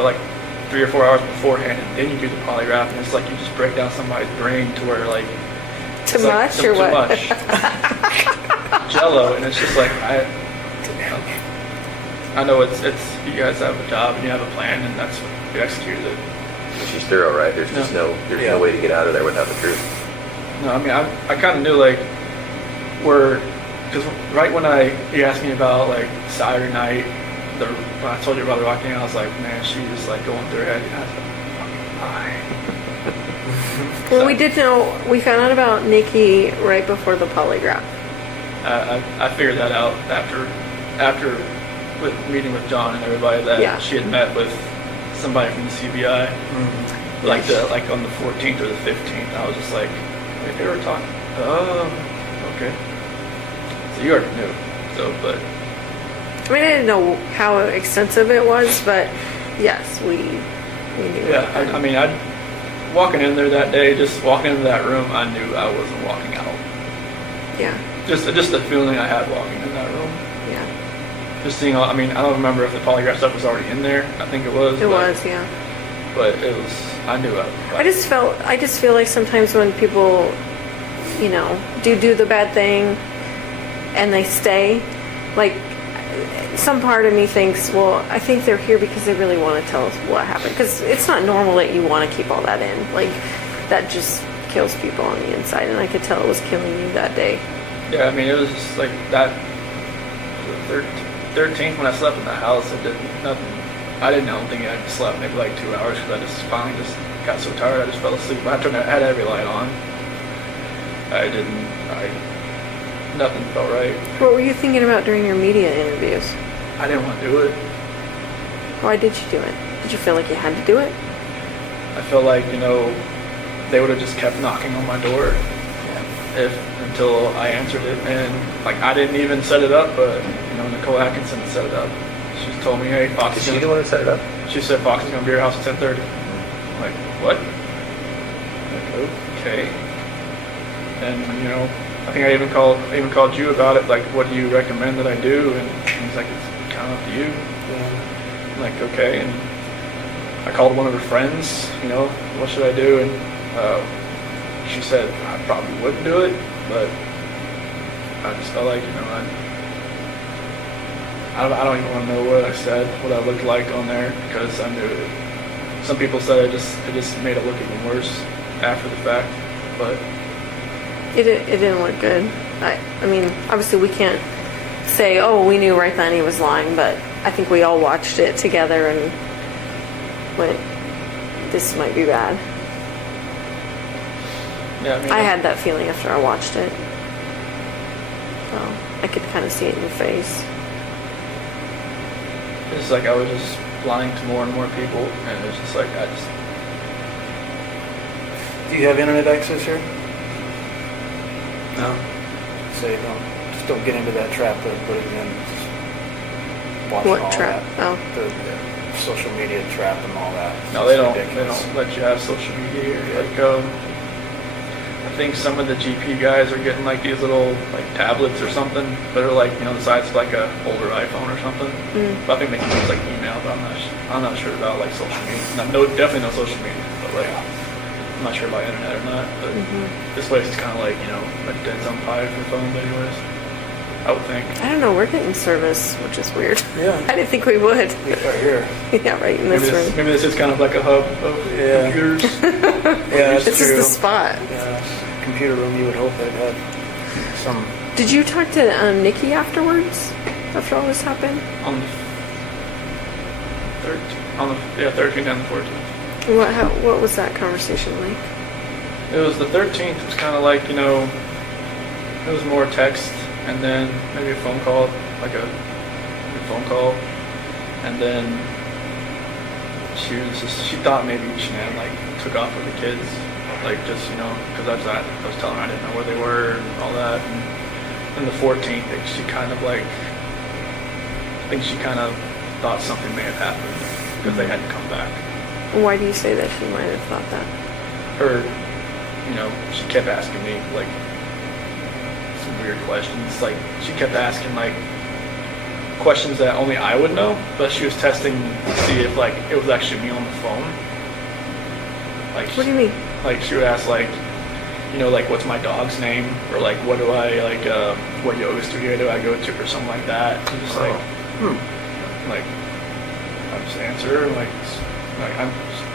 3 or 4 hours beforehand, and then you do the polygraph, and it's like you just break down somebody's brain to where like Too it's like much or what? Too much. Jello, and it's just like I know it's you guys have a job and you have a plan, and that's what you executed it. She's thorough, right? There's just no way to get out of there without the truth. No, I kind of knew like because right when he asked me about like Saturday night, when I told you about the walking, I was like, man, she's like going through her head. And I was like, fucking lie. Well, we did know, we found out about Nikki right before the polygraph. I figured that out after with meeting with John and everybody that Yeah. she had met with somebody from the CBI, like on the 14th or the 15th. I was just like, wait, they were talking. Oh, okay. So you already knew. So, but I mean, I didn't know how extensive it was, but yes, we knew. yeah, I walking in there that day, just walking into that room, I knew I wasn't walking out. Yeah, Just the feeling I had walking in that room. yeah. Just seeing all, I don't remember if the polygraph stuff was already in there. I think it was. It was, yeah. But it was, I knew I just feel like sometimes when people, do the bad thing and they stay, like, some part of me thinks, well, I think they're here because they really want to tell us what happened. Because it's not normal that you want to keep all that in. Like, that just kills people on the inside. And I could tell it was killing you that day. Yeah, it was just like that. The 13th when I slept in the house, I did nothing. I don't think I slept maybe like 2 hours because I just finally just got so tired I just fell asleep. I had every light on. Nothing felt right. What were you thinking about during your media interviews? I didn't want to do it. Why did you do it? Did you feel like you had to do it? I felt like, they would have just kept knocking on my door until I answered it. And like, I didn't even set it up, but Nicole Atkinson set it up. She told me, hey, Fox Is is she gonna, the one who set it up? she said Fox is going to be at your house at 10:30. I'm like, what? I'm like, okay. And I think I even called you about it. Like, what do you recommend that I do? And he's like, it's kind of up to you. I'm like, okay. And I called one of her friends. What should I do? And she said I probably wouldn't do it, but I just felt like I don't even want to know what I said, what I looked like on there, because I knew it. Some people said it just made it look even worse after the fact, but It didn't look good. I mean, obviously we can't say, oh, we knew right then he was lying, but I think we all watched it together and went, this might be bad. Yeah, I mean, I had that feeling after I watched it. So I could kind of see it in your face. it's like I was just lying to more and more people, and it's just like Do you have internet access here? no. Say don't get into that trap of putting in just watching What all trap? that. Oh. The social media trap and all that. No, It's they don't. ridiculous. They don't let you have social media here. Like, I think some of the GP guys are getting like these little like tablets or something that are like, the size of like a older iPhone or something. But I think they can use like email. But I'm not sure about like social media. No, definitely no social media. But like, I'm not sure about internet or not. But this place is kind of like a dead zone pie for phones, anyways. I would think. I don't know, we're getting service, which is weird. Yeah. I didn't think we would. Right here. Yeah, right in this room. Maybe this is kind of like a hub of computers. Yeah, that's This true. is the spot. Yeah, computer room. You would hope they'd have some. Did you talk to Nikki afterwards? After all this happened? On the 13th and the 14th. What was that conversation like? It was the 13th. It was kind of like, it was more text and then maybe a phone call, like a phone call. And then she thought maybe Shanann like took off with the kids. Like just, because I was telling her I didn't know where they were and all that. And then the 14th, she kind of like, I think she kind of thought something may have happened because they hadn't come back. Why do you say that she might have thought that? Her, she kept asking me like some weird questions. Like she kept asking like questions that only I would know, but she was testing to see if like it was actually me on the phone. Like What do you mean? Like she would ask like, like what's my dog's name, or like what do I like, what yoga studio do I go to, or something like that. And just like, like I just answer like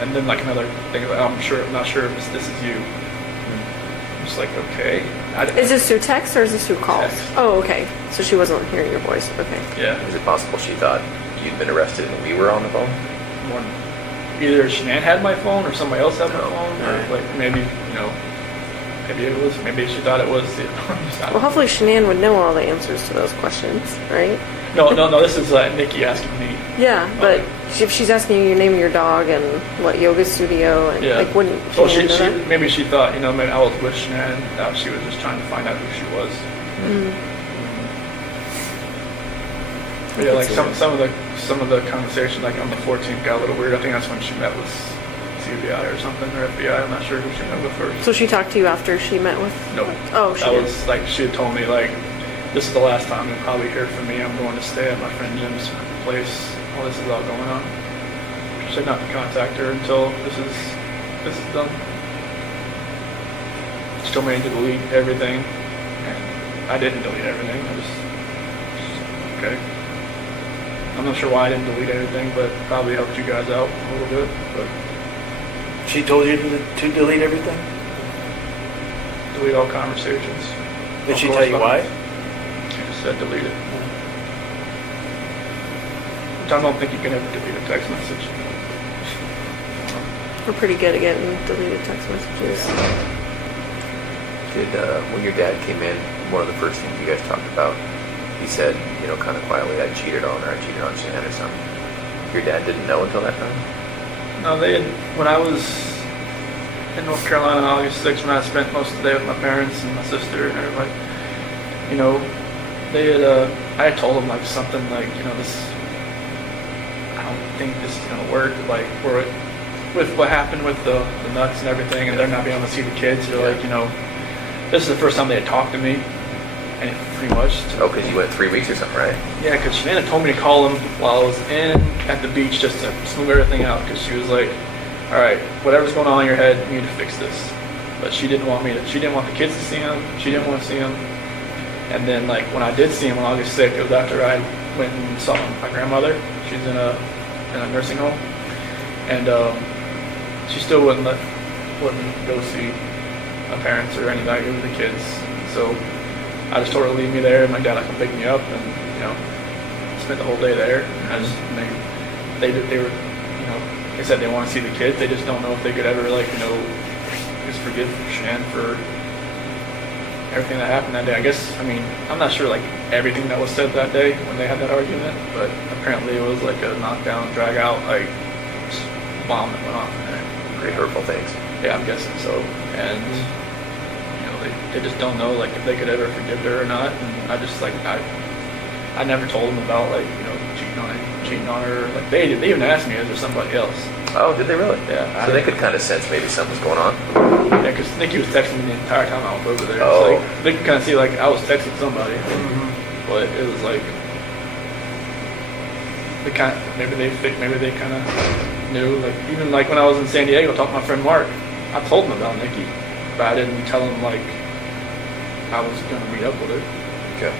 and then like another thing about I'm not sure if this is you. I'm just like, okay. Is this through text or is this through calls? Text. Oh, okay. So she wasn't hearing your voice. Okay. Yeah. Is it possible she thought you'd been arrested and we were on the phone? Either Shanann had my phone or somebody else had my Oh, phone, or right. like maybe maybe she thought it was the. Well, hopefully Shanann would know all the answers to those questions, right? No. This is Nikki asking me. Yeah, but if she's asking you your name of your dog and what yoga studio and Yeah. like wouldn't Well, Shanann know that? maybe she thought maybe I was with Shanann. That she was just trying to find out who she was. But yeah, like some of the conversation like on the 14th got a little weird. I think that's when she met with CBI or something, or FBI. I'm not sure who she met with first. So she talked to you after she met with? No. Oh, she That did. was like she had told me like this is the last time you'll probably hear from me. I'm going to stay at my friend Jim's place. All this is all going on. She said not to contact her until this is done. She told me to delete everything, and I didn't delete everything. I just okay. I'm not sure why I didn't delete everything, but probably helped you guys out a little bit. But She told you to delete everything. delete all conversations. Did she tell you why? She just said delete it. Which I don't think you can ever delete a text message. We're pretty good at getting deleted text messages. Did when your dad came in, one of the first things you guys talked about, he said, kind of quietly, I cheated on her, I cheated on Shanann or something. Your dad didn't know until that time? No, when I was in North Carolina on August 6th, when I spent most of the day with my parents and my sister and everybody, they had, I had told them like something like, this, I don't think this is going to work, like, with what happened with the nuts and everything, and they're not being able to see the kids, they're like, this is the first time they had talked to me, and pretty much. Oh, because you went 3 weeks or something, right? Yeah, because Shanann told me to call him while I was at the beach just to smooth everything out, because she was like, all right, whatever's going on in your head, you need to fix this. But she didn't want the kids to see him. She didn't want to see him. And then like when I did see him on August 6th, it was after I went and saw my grandmother. She's in a nursing home. And she still wouldn't go see my parents or anybody with the kids. So I just told her to leave me there, and my dad would come pick me up, and spent the whole day there. And I just, they were, they said they want to see the kids. They just don't know if they could ever, like, just forgive Shanann for everything that happened that day. I guess, I'm not sure, like, everything that was said that day when they had that argument, but apparently it was like a knockdown, drag out, like, bomb that went off in there. Pretty hurtful things. Yeah, I'm guessing so. And, they just don't know, like, if they could ever forgive her or not. And I just, like, I never told them about, like, cheating on her. Like, they even asked me, is there somebody else? Oh, did they really? Yeah. So they could kind of sense maybe something's going on. Yeah, because Nikki was texting me the entire time I was over there. Oh. So, like, they could kind of see, like, I was texting somebody. But it was like, maybe they kind of knew. Like, even like when I was in San Diego talking to my friend Mark, I told him about Nikki, but I didn't tell him, like, I was going to meet up with her. Okay.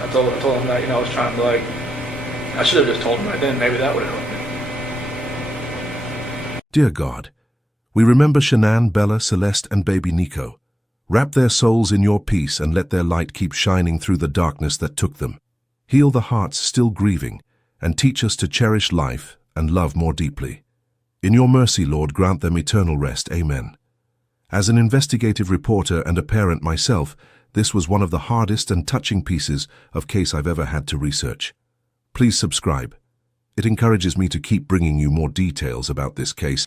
I told him that, I was trying to, like, I should have just told him right then. Maybe that would have helped me. Dear God, we remember Shanann, Bella, Celeste, and baby Nico. Wrap their souls in your peace and let their light keep shining through the darkness that took them. Heal the hearts still grieving and teach us to cherish life and love more deeply. In your mercy, Lord, grant them eternal rest. Amen. As an investigative reporter and a parent myself, this was one of the hardest and touching pieces of case I've ever had to research. Please subscribe. It encourages me to keep bringing you more details about this case.